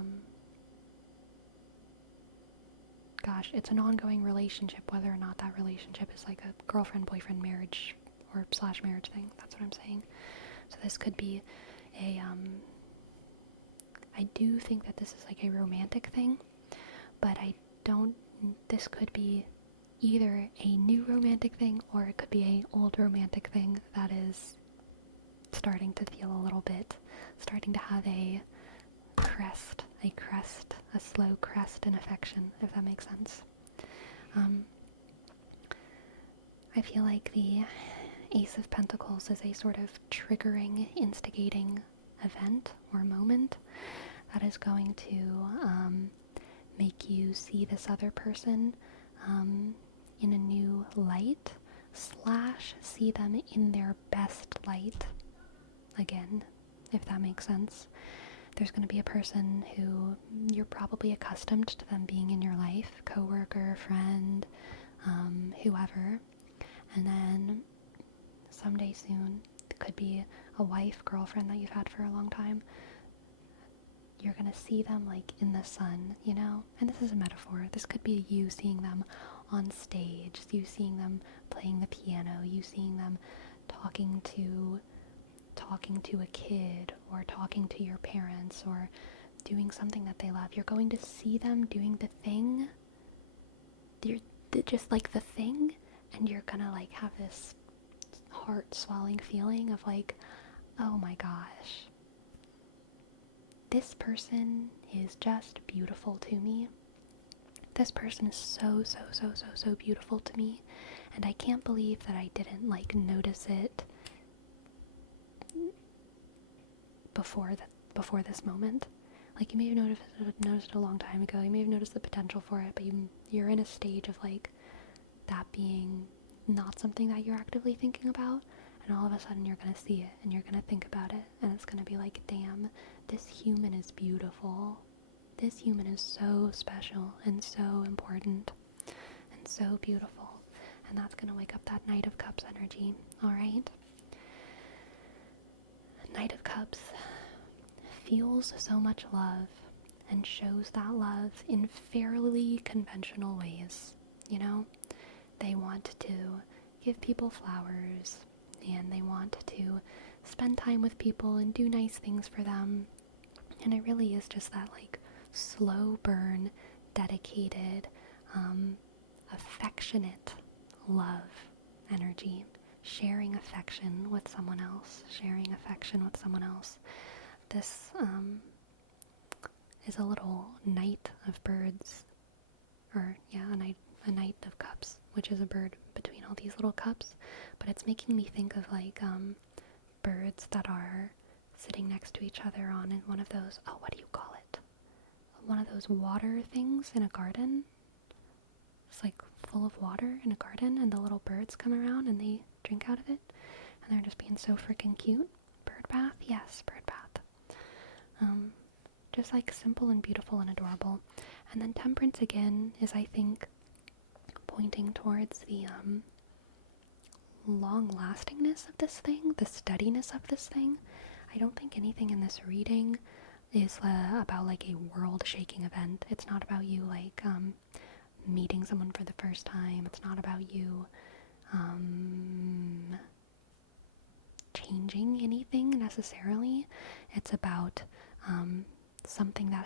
it's an ongoing relationship, whether or not that relationship is like a girlfriend-boyfriend marriage or / marriage thing. That's what I'm saying. So this could be a, I do think that this is like a romantic thing, but this could be either a new romantic thing or it could be an old romantic thing that is starting to feel a little bit, starting to have a slow crest in affection, if that makes sense. I feel like the Ace of Pentacles is a sort of triggering, instigating event or moment that is going to make you see this other person in a new light / see them in their best light again, if that makes sense. There's going to be a person who you're probably accustomed to them being in your life, coworker, friend, whoever, and then someday soon, it could be a wife, girlfriend that you've had for a long time, you're going to see them like in the sun, you know? And this is a metaphor. This could be you seeing them on stage, you seeing them playing the piano, you seeing them talking to a kid or talking to your parents or doing something that they love. You're going to see them doing the thing. Just like the thing, and you're gonna like have this heart swelling feeling of like, oh my gosh, this person is just beautiful to me. This person is so beautiful to me, and I can't believe that I didn't like notice it before this moment. Like, you may have noticed it a long time ago. You may have noticed the potential for it, but you're in a stage of, like, that being not something that you're actively thinking about. And all of a sudden you're going to see it and you're going to think about it. And it's going to be like, damn, this human is beautiful. This human is so special and so important and so beautiful. And that's going to wake up that Knight of Cups energy, alright? Knight of Cups feels so much love and shows that love in fairly conventional ways, you know? They want to give people flowers, and they want to spend time with people and do nice things for them. And it really is just that, like, slow burn, dedicated, affectionate love energy. Sharing affection with someone else. This is a little knight of birds, or yeah, a knight of cups, which is a bird between all these little cups. But it's making me think of, like, birds that are sitting next to each other on one of those, oh, what do you call it? One of those water things in a garden. It's like full of water in a garden, and the little birds come around and they drink out of it, and they're just being so freaking cute. Bird bath? Yes, bird bath. Just like simple and beautiful and adorable. And then temperance again is, I think, pointing towards the long-lastingness of this thing, the steadiness of this thing. I don't think anything in this reading is about, like, a world-shaking event. It's not about you, like, meeting someone for the first time. It's not about you changing anything necessarily. It's about something that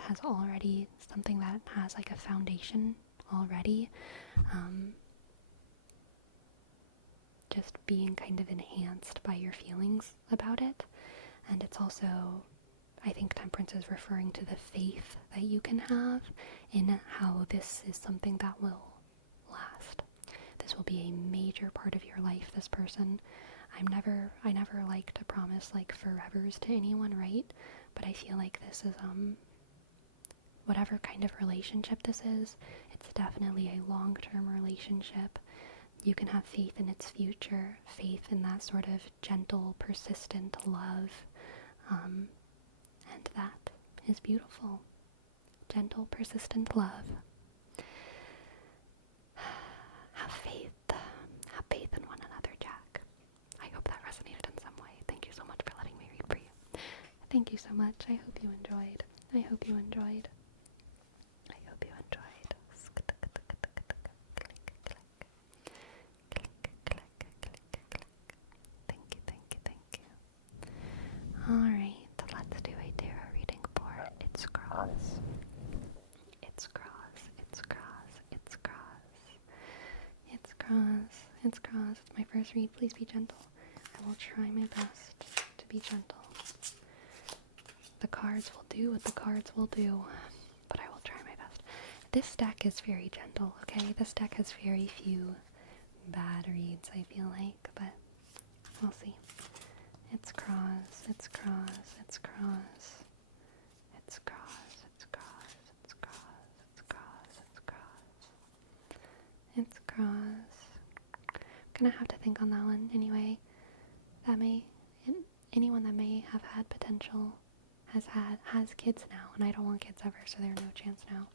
has like a foundation already, just being kind of enhanced by your feelings about it. And it's also, I think temperance is referring to the faith that you can have in how this is something that will last. This will be a major part of your life, this person. I never like to promise, like, forevers to anyone, right? But I feel like this is, whatever kind of relationship this is, it's definitely a long-term relationship. You can have faith in its future, faith in that sort of gentle, persistent love, and that is beautiful. Gentle, persistent love. Have faith in one another, Jack. I hope that resonated in some way. Thank you so much for letting me read for you. Thank you so much. I hope you enjoyed. I hope you enjoyed. Thank you. Alright, let's do a tarot reading for It's Cross. It's cross. It's cross. It's cross. It's cross. It's cross. It's my first read. Please be gentle. I will try my best to be gentle. The cards will do what the cards will do, but I will try my best. This deck is very gentle, okay? This deck has very few bad reads, I feel like, but we'll see. It's cross. It's cross. It's cross. It's cross. It's cross. It's cross. It's cross. It's cross. It's cross. I'm gonna have to think on that one anyway. Anyone that may have had potential has kids now, and I don't want kids ever, so there's no chance now.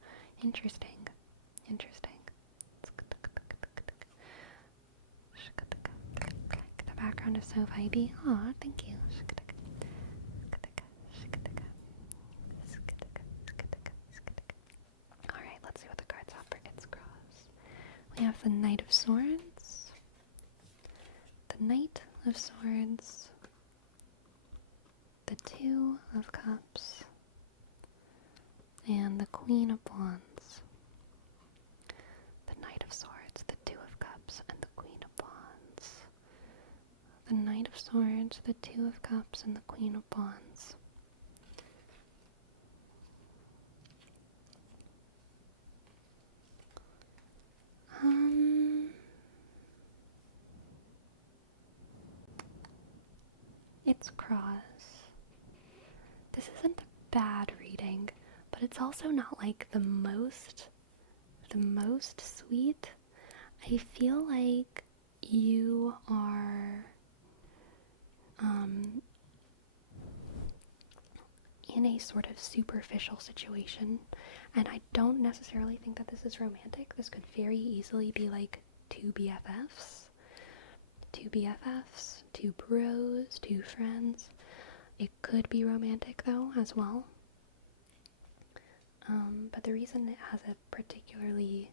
Interesting. The background is so vibey. Aw, thank you. Alright, let's see what the cards have for It's Cross. We have the Knight of Swords, the Knight of Swords, the Two of Cups, and the Queen of Wands. The Knight of Swords, the Two of Cups, and the Queen of Wands. The Knight of Swords, the Two of Cups, and the Queen of Wands. It's cross. This isn't a bad reading, it's also not like the most sweet. I feel like you are in a sort of superficial situation, and I don't necessarily think that this is romantic. This could very easily be like two BFFs, two bros, two friends. It could be romantic though as well. But the reason it has a particularly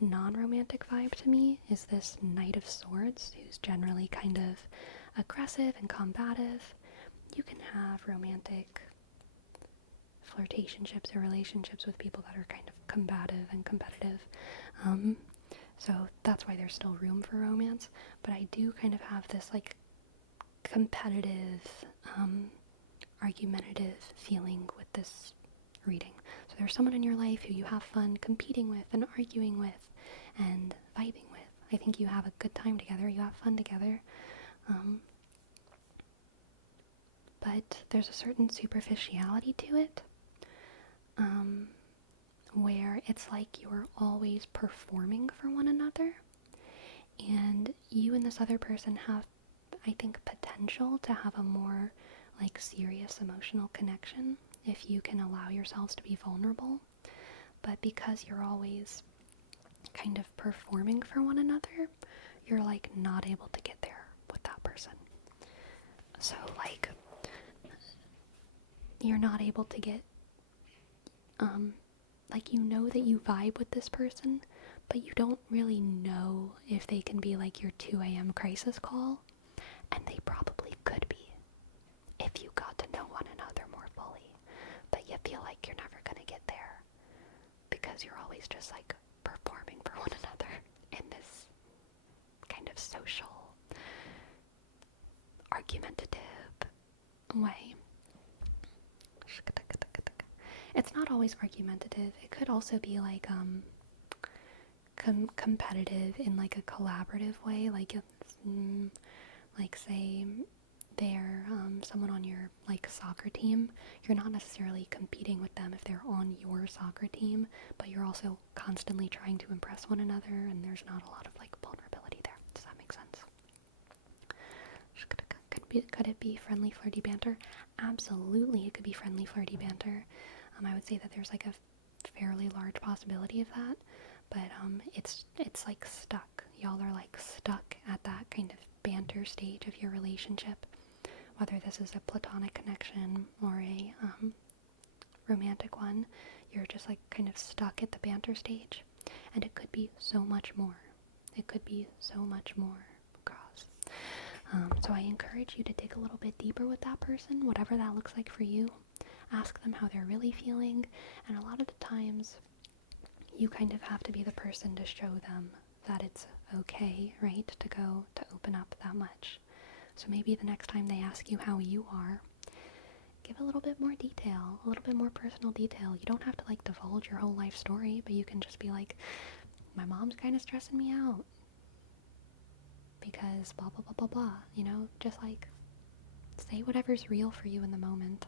non-romantic vibe to me is this Knight of Swords, who's generally kind of aggressive and combative. You can have romantic flirtationships or relationships with people that are kind of combative and competitive. So that's why there's still room for romance. But I do kind of have this like competitive, argumentative feeling with this reading. So there's someone in your life who you have fun competing with and arguing with and vibing with. I think you have a good time together, you have fun together. But there's a certain superficiality to it, where it's like you're always performing for one another, and you and this other person have, I think, potential to have a more like serious emotional connection if you can allow yourselves to be vulnerable. But because you're always kind of performing for one another, you're like not able to get there with that person. So like you're not able to get like you know that you vibe with this person, but you don't really know if they can be like your 2 a.m. crisis call, and they probably could be if you got to know one another more fully. But you feel like you're never gonna get there because you're always just like performing for one another in this kind of social, argumentative way. It's not always argumentative. It could also be like competitive in like a collaborative way. Like say they're someone on your like soccer team. You're not necessarily competing with them if they're on your soccer team, but you're also constantly trying to impress one another, and there's not a lot of like vulnerability there. Does that make sense? Could it be friendly flirty banter? Absolutely, it could be friendly flirty banter. I would say that there's like a fairly large possibility of that, but it's like stuck. Y'all are like stuck at that kind of banter stage of your relationship, whether this is a platonic connection or a romantic one. You're just like kind of stuck at the banter stage, and it could be so much more. It could be so much more, girls. So I encourage you to dig a little bit deeper with that person, whatever that looks like for you. Ask them how they're really feeling, and a lot of the times you kind of have to be the person to show them that it's okay, right, to open up that much. So maybe the next time they ask you how you are, give a little bit more detail, a little bit more personal detail. You don't have to like divulge your whole life story, but you can just be like, my mom's kind of stressing me out because blah blah blah blah blah, just like say whatever's real for you in the moment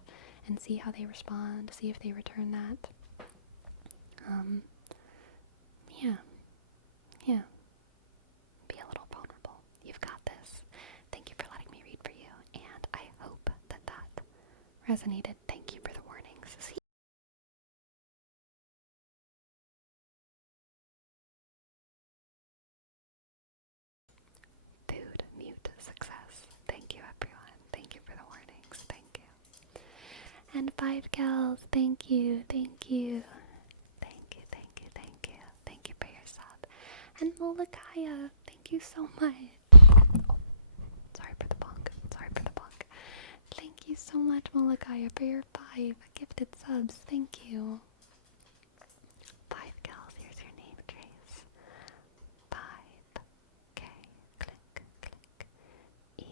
and see how they respond, see if they return that. Yeah, be a little vulnerable. You've got this. Thank you for letting me read for you, and I hope that resonated. Thank you for the warnings. See. Food mute success. Thank you, everyone. Thank you for the warnings. Thank you. And 5 gals. Thank you. Thank you. Thank you. Thank you. Thank you. Thank you for your sub. And Molokaya. Thank you so much. Oh, sorry for the bonk. Sorry for the bonk. Thank you so much, Molokaya, for your 5 gifted subs. Thank you. 5 gals. Here's your name, Trace. 5. K. Click. Click. E.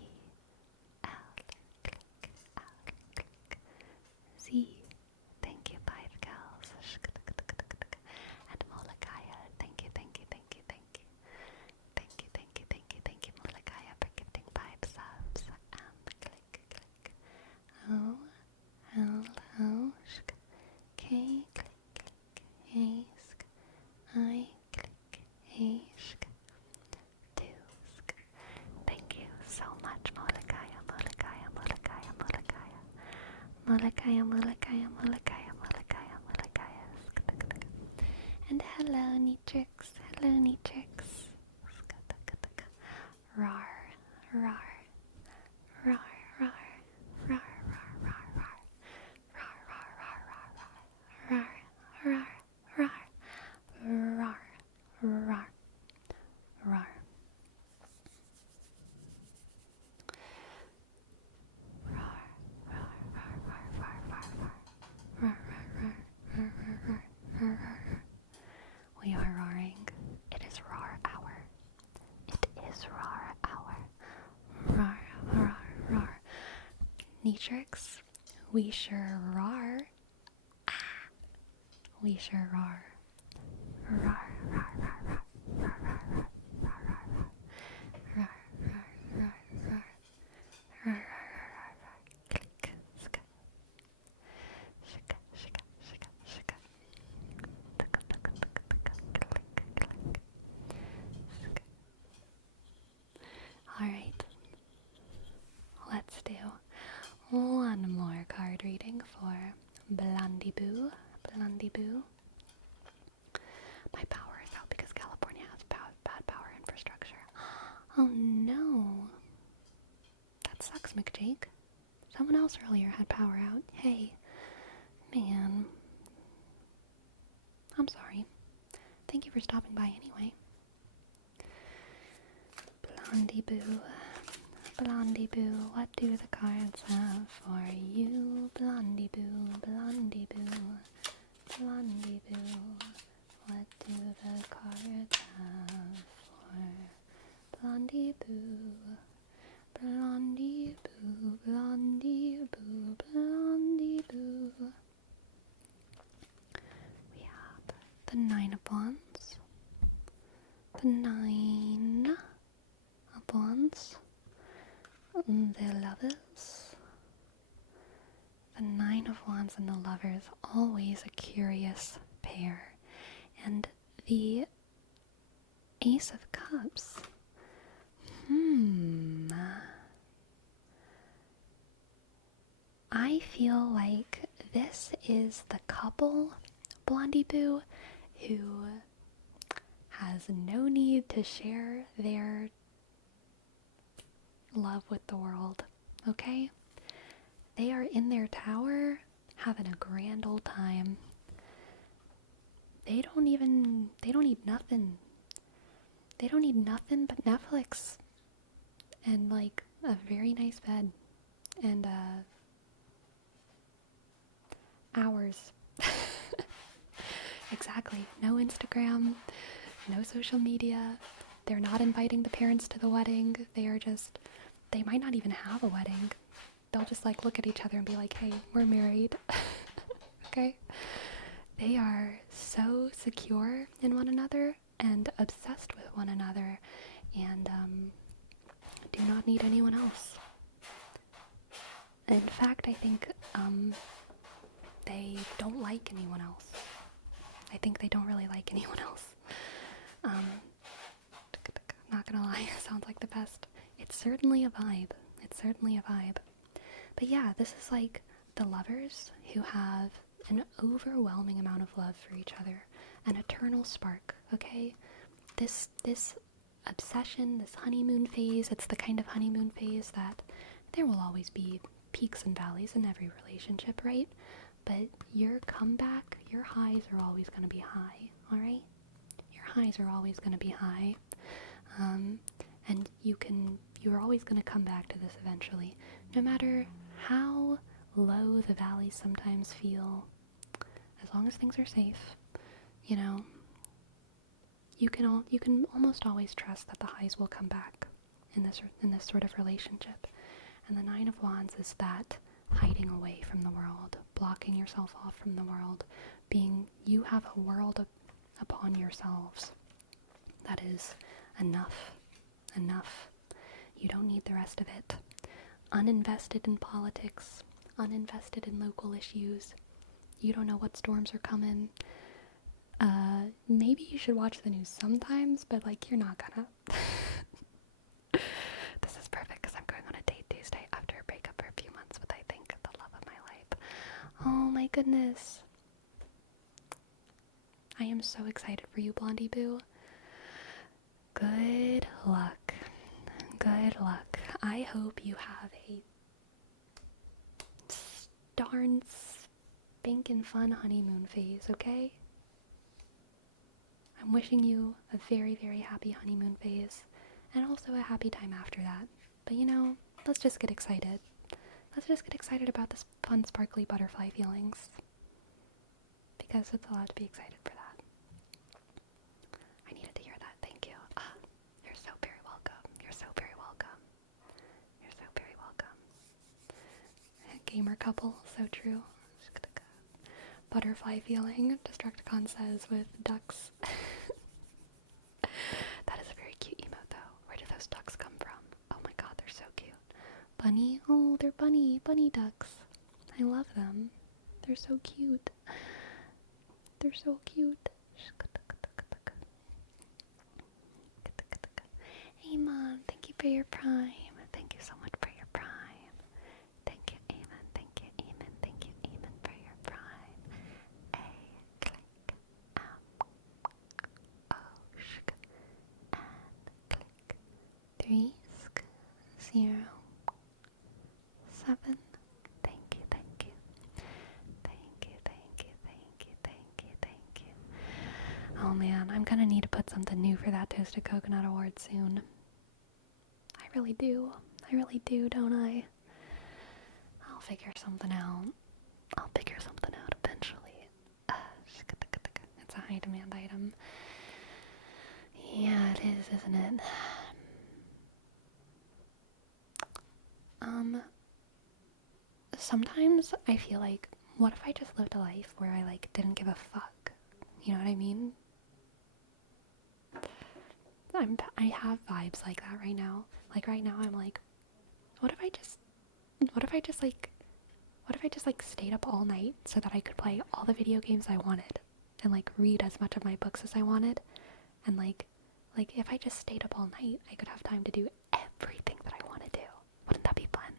L. Click. L. Click. Z. Thank you, 5 gals. And Molokaya. Thank you. Thank you. Thank you. Thank you. Thank you. Thank you. Thank you. Thank you, Molokaya, for gifting 5 subs. And click. Click. Oh. Hello. K. Mulakaya, mulakaya, mulakaya, mulakaya, mulakaya. And hello, Neatrix. Hello, Neatrix. Rar, rar, rar, rar, rar, rar, rar, rar. Rar, rar, rar, rar, rar, rar, rar, rar, rar, rar. We are roaring. It is roar hour. It is roar hour. Roar, roar, roar. Neatrix, we sure roar. We sure roar. Roar, roar, roar, roar, roar, roar, roar, roar, roar, roar, roar, roar, roar, roar, roar. Click, ska, shika, shika, shika, shika. Tuka, tuka, tuka, tuka, click, click, ska. All right, let's do one more card reading for Blondie Boo. Blondie Boo. My power is out because California has bad power infrastructure. Oh no. That sucks, McJake. Someone else earlier had power out. Hey, man. I'm sorry. Thank you for stopping by anyway. Blondie Boo. Blondie Boo, what do the cards have for you? Blondie Boo, Blondie Boo, Blondie Boo. What do the cards have for Blondie Boo? Blondie Boo, Blondie Boo, Blondie Boo. We have the Nine of Wands, the Nine of Wands, the Lovers. The Nine of Wands and the Lovers, always a curious pair. And the Ace of Cups. I feel like this is the couple, Blondie Boo, who has no need to share their love with the world, okay? They are in their tower having a grand old time. They don't need nothing. They don't need nothing but Netflix and like a very nice bed and hours. Exactly. No Instagram, no social media. They're not inviting the parents to the wedding. They might not even have a wedding. They'll just like look at each other and be like, hey, we're married. Okay? They are so secure in one another and obsessed with one another and do not need anyone else. In fact, I think they don't like anyone else. I think they don't really like anyone else. Not gonna lie, sounds like the best. It's certainly a vibe. It's certainly a vibe. But yeah, this is like the lovers who have an overwhelming amount of love for each other, an eternal spark, okay? This obsession, this honeymoon phase, it's the kind of honeymoon phase that there will always be peaks and valleys in every relationship, right? But your comeback, your highs are always going to be high, alright? Your highs are always going to be high. And you're always going to come back to this eventually. No matter how low the valleys sometimes feel, as long as things are safe, you know, you can almost always trust that the highs will come back in this sort of relationship. And the Nine of Wands is that hiding away from the world, blocking yourself off from the world, you have a world upon yourselves that is enough. You don't need the rest of it. Uninvested in politics, uninvested in local issues. You don't know what storms are coming. Maybe you should watch the news sometimes, but like you're not gonna. This is perfect because I'm going on a date Tuesday after a breakup for a few months with I think the love of my life. Oh my goodness. I am so excited for you, Blondie Boo. Good luck. Good luck. I hope you have a darn spankin' fun honeymoon phase, okay? I'm wishing you a very, very happy honeymoon phase, and also a happy time after that. But you know, let's just get excited. Let's just get excited about this fun, sparkly butterfly feelings. Because it's allowed to be excited for that. I needed to hear that. Thank you. You're so very welcome. You're so very welcome. You're so very welcome. Gamer couple, so true. Butterfly feeling, Destructicon says with ducks. That is a very cute emote though. Where do those ducks come from? Oh my god, they're so cute. Bunny? Oh, they're bunny ducks. I love them. They're so cute. They're so cute. Hey Mom, thank you for your prime. Thank you so much for your prime. Thank you, Eamon. Thank you, Eamon. Thank you, Eamon, for your prime. A, click, O, sh, and click. 3, 0, 7. Thank you, thank you. Thank you, thank you, thank you, thank you, thank you. Oh man, I'm gonna need to put something new for that Toasted Coconut Award soon. I really do. I really do, don't I? I'll figure something out. I'll figure something out eventually. It's a high demand item. Yeah, it is, isn't it? Sometimes I feel like, what if I just lived a life where I, like, didn't give a fuck? You know what I mean? I have vibes like that right now. Like, right now I'm like, what if I just, stayed up all night so that I could play all the video games I wanted and, like, read as much of my books as I wanted? And, like, if I just stayed up all night, I could have time to do everything that I want to do. Wouldn't that be fun?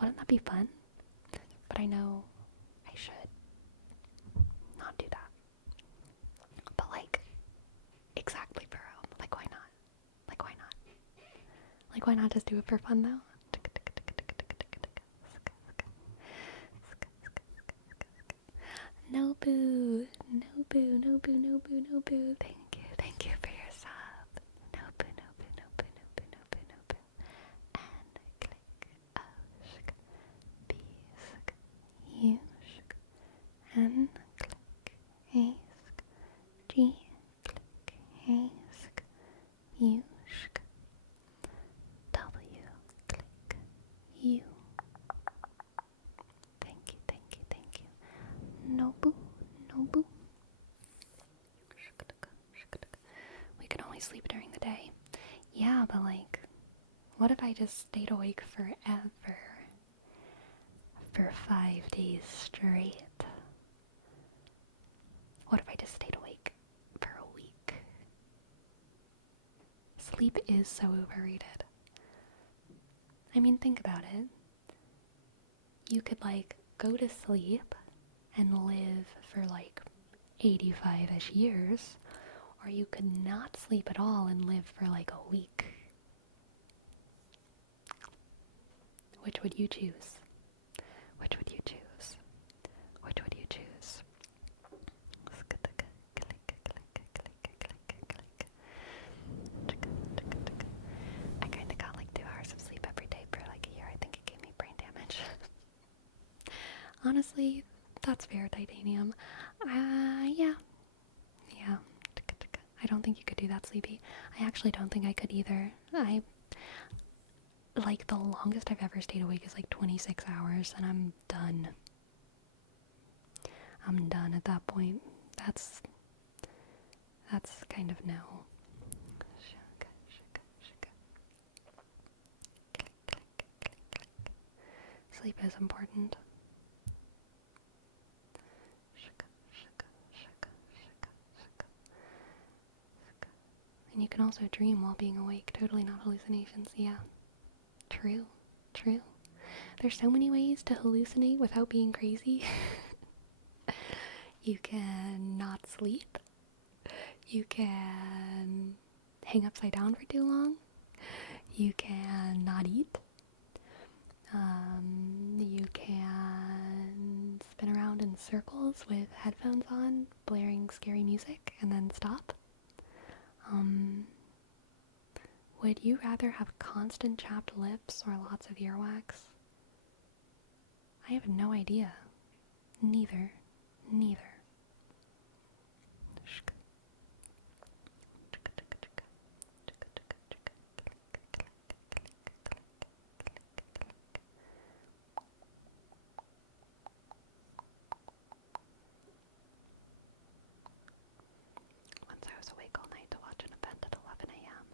Wouldn't that be fun? But I know I should not do that. But, like, exactly, bro. Like, why not? Like, why not? Like, why not just do it for fun, though? No boo. No boo, no boo, no boo, no boo. Thank you for your sub. No boo, no boo, no boo, no boo, no boo, no boo. And click, shk, B, sk, U, shk, N, click, A, sk, G, click, A, sk, U, shk, W, click, U. Thank you, thank you, thank you. No boo, no boo. We can only sleep during the day. Yeah, but like, what if I just stayed awake forever? For 5 days straight? What if I just stayed awake for a week? Sleep is so overrated. I mean, think about it. You could, like, go to sleep and live for, like, 85-ish years, or you could not sleep at all and live for, like, a week. Which would you choose? Which would you choose? Which would you choose? I kinda got like 2 hours of sleep every day for like a year. I think it gave me brain damage. Honestly, that's fair, Titanium. Yeah. Yeah. I don't think you could do that, Sleepy. I actually don't think I could either. Like, the longest I've ever stayed awake is like 26 hours, and I'm done. I'm done at that point. That's kind of no. Sleep is important. And you can also dream while being awake. Totally not hallucinations. Yeah. True. True. There's so many ways to hallucinate without being crazy. You can not sleep. You can hang upside down for too long. You can not eat. You can spin around in circles with headphones on, blaring scary music, and then stop. Would you rather have constant chapped lips or lots of earwax? I have no idea. Neither. Once I was awake all night to watch an event at 11 a.m.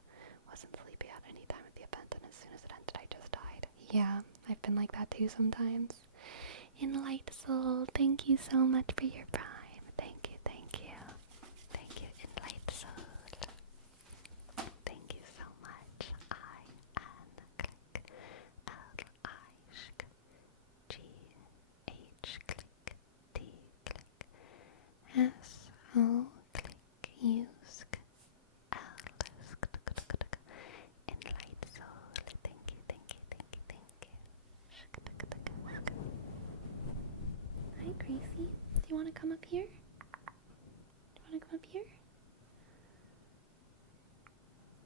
Wasn't sleepy at any time of the event, and as soon as it ended, I just died. Yeah, I've been like that too sometimes. Enlight Soul, thank you so much for your prime. Thank you. Thank you, Enlight Soul. Thank you so much. I-N-click, L-I-G-H, click, D-click, S-O, click, use, Enlight Soul, thank you. Hi, Gracie. Do you want to come up here?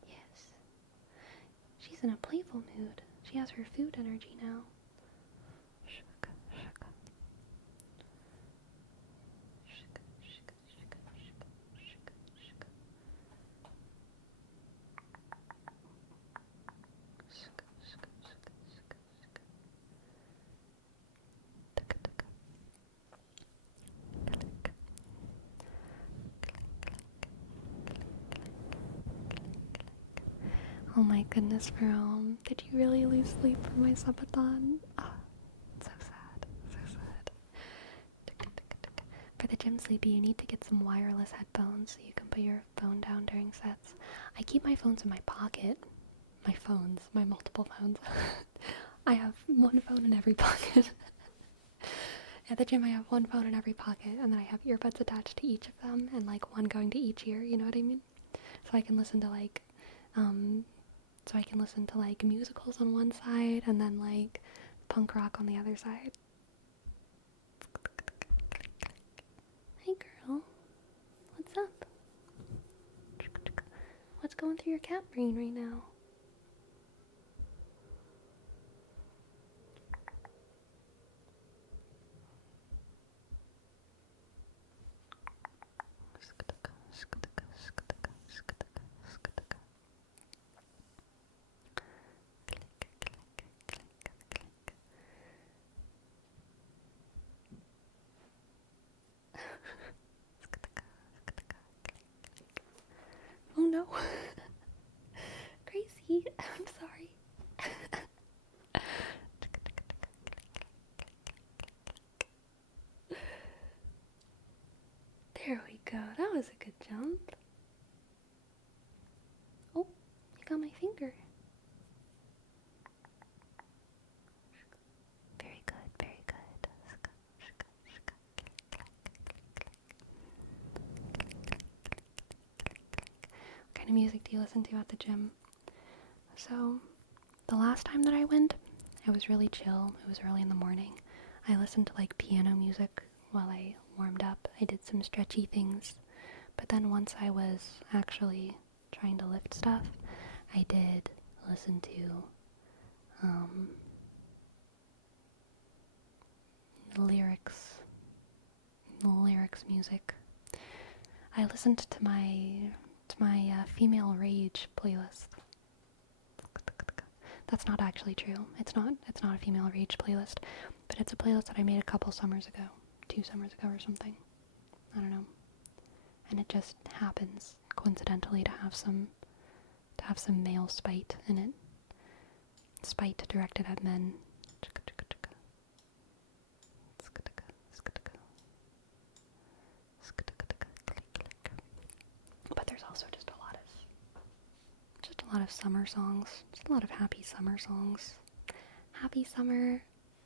Yes. She's in a playful mood. She has her food energy now. Oh my goodness, Jerome. Did you really lose sleep for my subathon? Oh, so sad. For the gym sleepy, you need to get some wireless headphones so you can put your phone down during sets. I keep my phones in my pocket. My multiple phones. I have one phone in every pocket. At the gym, I have one phone in every pocket, and then I have earbuds attached to each of them, and like one going to each ear, you know what I mean? So I can listen to musicals on one side, and then like punk rock on the other side. Hey girl, what's up? What's going through your cat brain right now? Oh no. Gracie, I'm sorry. There we go. That was a good jump. Oh, you got my finger. Very good. What kind of music do you listen to at the gym? So, the last time that I went, it was really chill. It was early in the morning. I listened to like piano music while I warmed up. I did some stretchy things. But then once I was actually trying to lift stuff, I did listen to lyrics music. I listened to my female rage playlist. That's not actually true. It's not a female rage playlist, but it's a playlist that I made a couple summers ago, 2 summers ago or something. I don't know. And it just happens coincidentally to have some male spite in it. Spite directed at men. But there's also just a lot of summer songs. Just a lot of happy summer songs. Happy summer,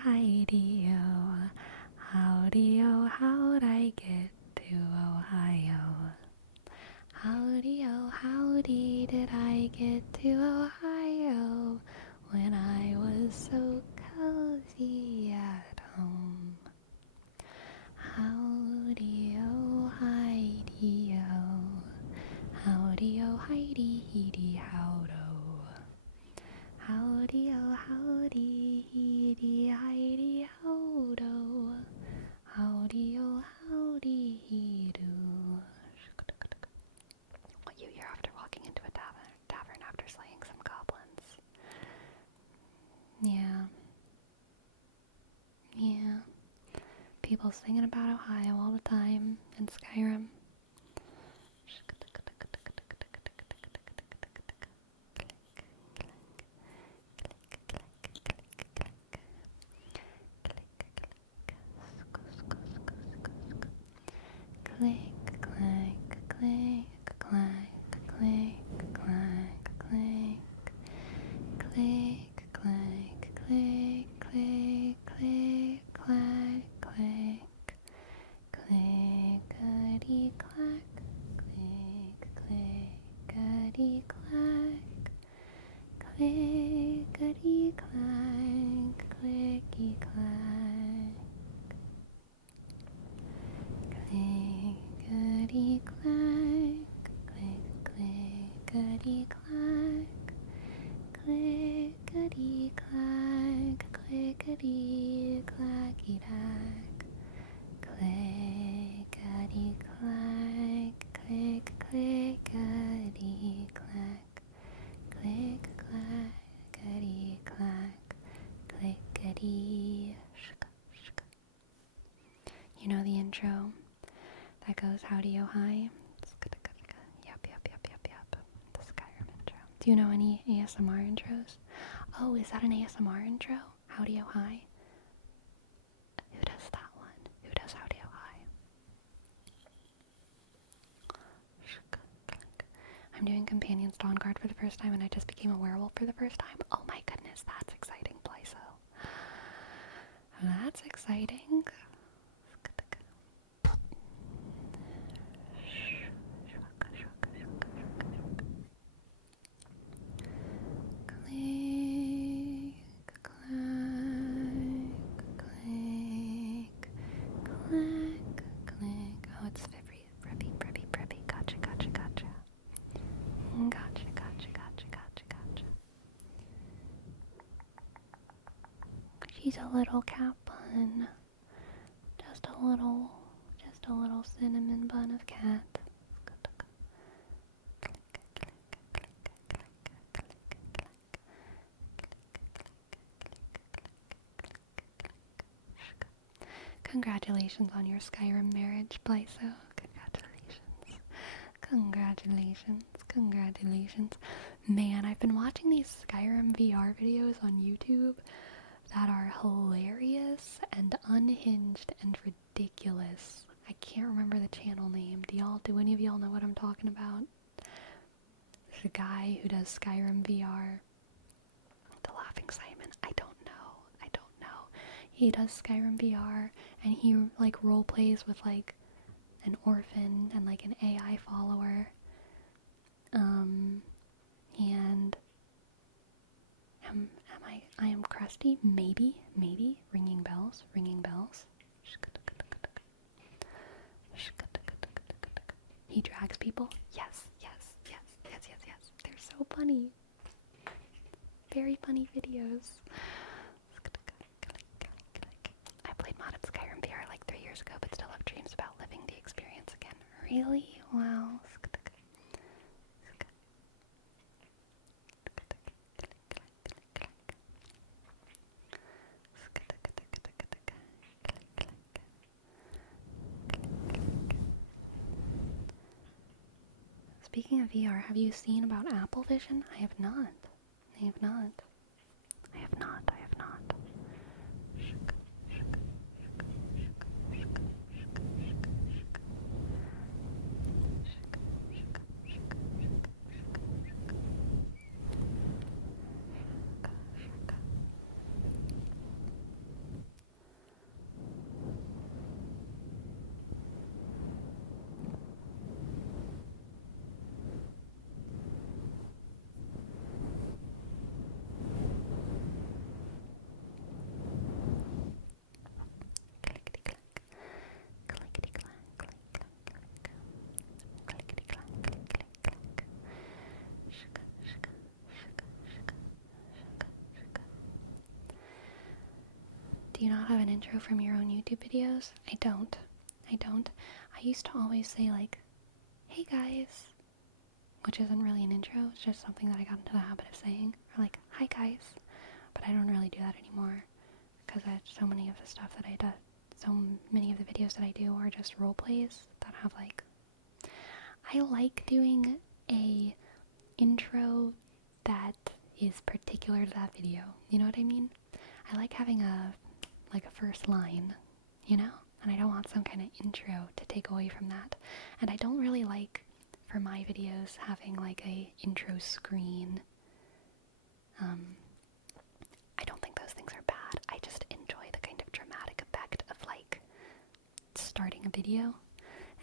Ohio. Howdy-o, how'd I get to Ohio? Howdy-o, howdy did I get to Ohio when I was so cozy at home? Howdy-o, Heidi-o. Howdy-o, Heidi-heedy howdo. Howdy-o, howdy, heedy, heidi, howdo. Howdy-o, howdy, heedoo. What you hear after walking into a tavern after slaying some goblins. Yeah. Yeah. People singing about Ohio all the time in Skyrim. Click, clank, clink, clank, clink, clank, clink. Click, clank, click, click, click, clack, clank. Clickety clack, click, clickety clack. Clickety clank, clicky clack. Clickety clack, click, clickety clack. Clickety clack, clickety clacky dack. Clickety clack, click, clickety clack. Click, clackety clack, clickety shka, shka. You know the intro that goes howdy oh hi? Yep, yep, yep, yep, yep. The Skyrim intro. Do you know any ASMR intros? Oh, is that an ASMR intro? Howdy oh hi? Who does that one? Who does howdy oh hi? I'm doing Companion's Dawn card for the first time and I just became a werewolf for the first time. Oh my goodness, that's exciting, Plyso. That's exciting. Click, clack, click, clack, click. Oh, it's Preppy. Gotcha. Gotcha. She's a little cat bun. Just a little cinnamon bun of cat. Congratulations on your Skyrim marriage, Blyso. Congratulations. Man, I've been watching these Skyrim VR videos on YouTube that are hilarious and unhinged and ridiculous. I can't remember the channel name. Do any of y'all know what I'm talking about? There's a guy who does Skyrim VR. The Laughing Simon. I don't know. He does Skyrim VR and he like role plays with like an orphan and like an AI follower. And I am crusty, maybe, ringing bells. He drags people. Yes. They're so funny. Very funny videos. I played modded Skyrim VR like 3 years ago, but still have dreams about living the experience again. Really? Wow. Speaking of VR, have you seen about Apple Vision? I have not. Do you not have an intro from your own YouTube videos? I don't. I used to always say like, hey guys, which isn't really an intro, it's just something that I got into the habit of saying. Or like, hi guys. But I don't really do that anymore because so many of the stuff that I do, so many of the videos that I do are just role plays that have like, I like doing a intro that is particular to that video. You know what I mean? I like having a first line, you know? And I don't want some kind of intro to take away from that. And I don't really like, for my videos, having like a intro screen. I don't think those things are bad. I just enjoy the kind of dramatic effect of like starting a video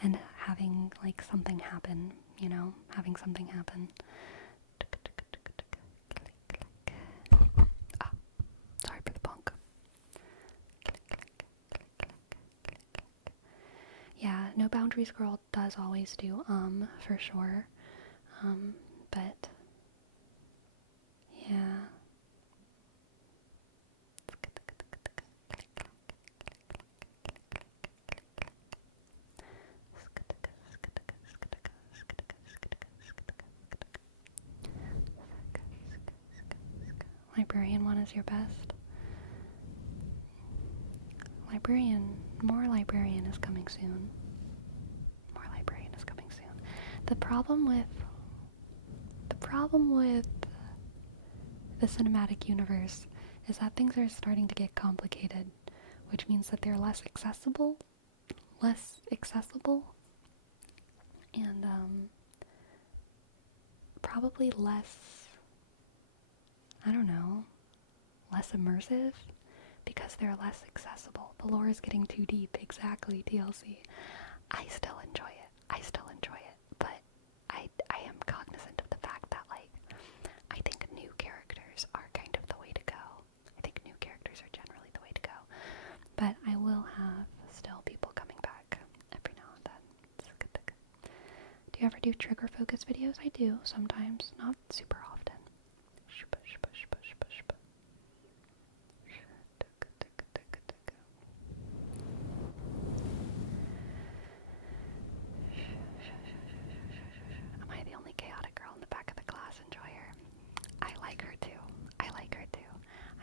and having like something happen, you know? Having something happen. Ah, sorry for the bonk. Yeah, No Boundaries Girl does always do for sure. But yeah. Librarian one is your best. More librarian is coming soon. The problem with the cinematic universe is that things are starting to get complicated, which means that they're less accessible, and probably less, I don't know, less immersive, because they're less accessible. The lore is getting too deep, exactly, TLC. I still enjoy it, but I am cognizant of the fact that, like, I think new characters are kind of the way to go. I think new characters are generally the way to go. But I will have still people coming back every now and then. Do you ever do trigger focus videos? I do, sometimes. Not super often. Am I the only chaotic girl in the back of the class? Enjoy her. I like her too.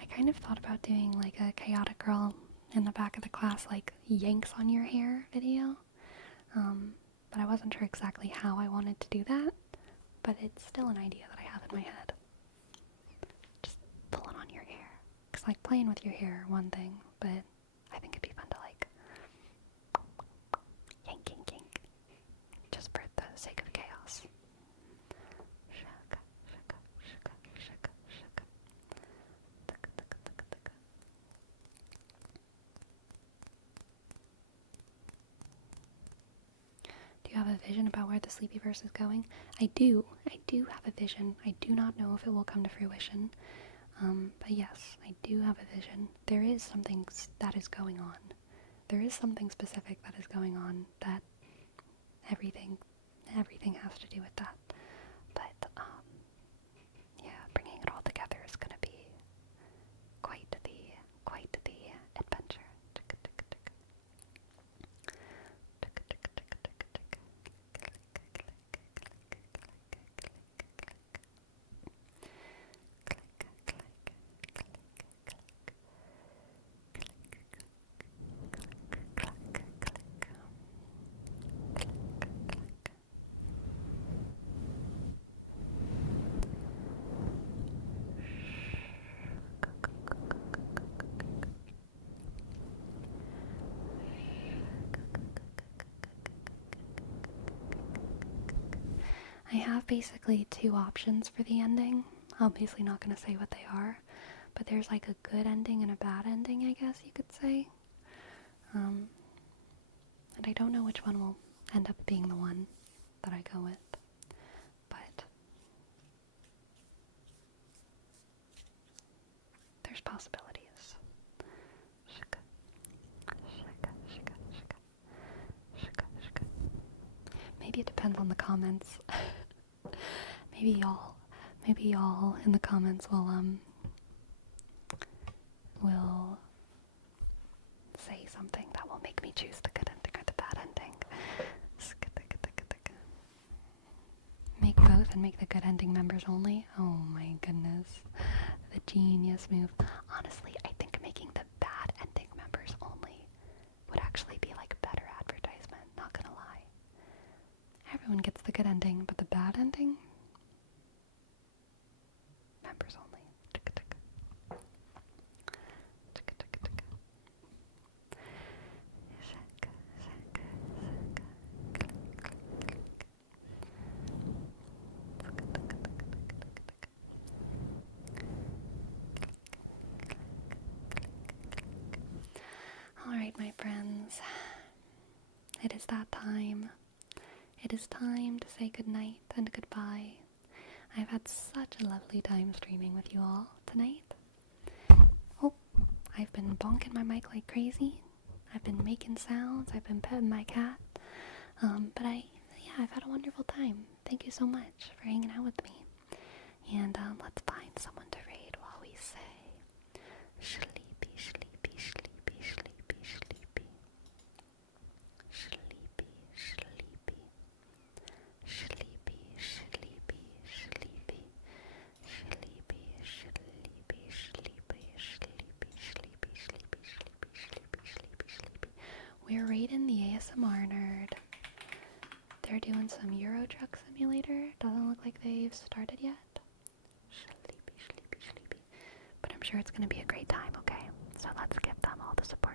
I kind of thought about doing like a chaotic girl in the back of the class, like yanks on your hair video. But I wasn't sure exactly how I wanted to do that. But it's still an idea that I have in my head. Just pulling on your hair. Because like playing with your hair, one thing, but I think it'd be fun to like yank. Just for the sake of chaos. Do you have a vision about where the Sleepyverse is going? I do have a vision. I do not know if it will come to fruition. But yes, I do have a vision. There is something that is going on. There is something specific that is going on that everything has to do with that. But, yeah, bringing it all together is gonna be quite the adventure. I have basically two options for the ending. Obviously not going to say what they are, but there's like a good ending and a bad ending, I guess you could say. And I don't know which one will end up being the one that I go with, but there's possibilities. Maybe it depends on the comments. maybe y'all in the comments will something that will make me choose the good ending or the bad ending. Make both and make the good ending members only? Oh my goodness. The genius move. Honestly, I think making the bad ending members only would actually be like better advertisement, not gonna lie. Everyone gets the good ending, but the bad ending? Members only. Alright, my friends. It is that time. It is time to say goodnight and goodbye. I've had such a lovely time streaming with you all tonight. Oh, I've been bonking my mic like crazy. I've been making sounds. I've been petting my cat. But I've had a wonderful time. Thank you so much for hanging out with me. And let's find someone to raid while we say sleepy, sleepy, sleepy, sleepy, sleepy. Sleepy, sleepy. Sleepy, sleepy, sleepy. Sleepy, sleepy, sleepy, sleepy, sleepy, sleepy, sleepy, sleepy, sleepy, sleepy. We're raiding the ASMR nerd. They're doing some Euro Truck Simulator. Doesn't look like they've started yet. Sleepy, sleepy, sleepy. But I'm sure it's gonna be a great time, okay? So let's give them all the support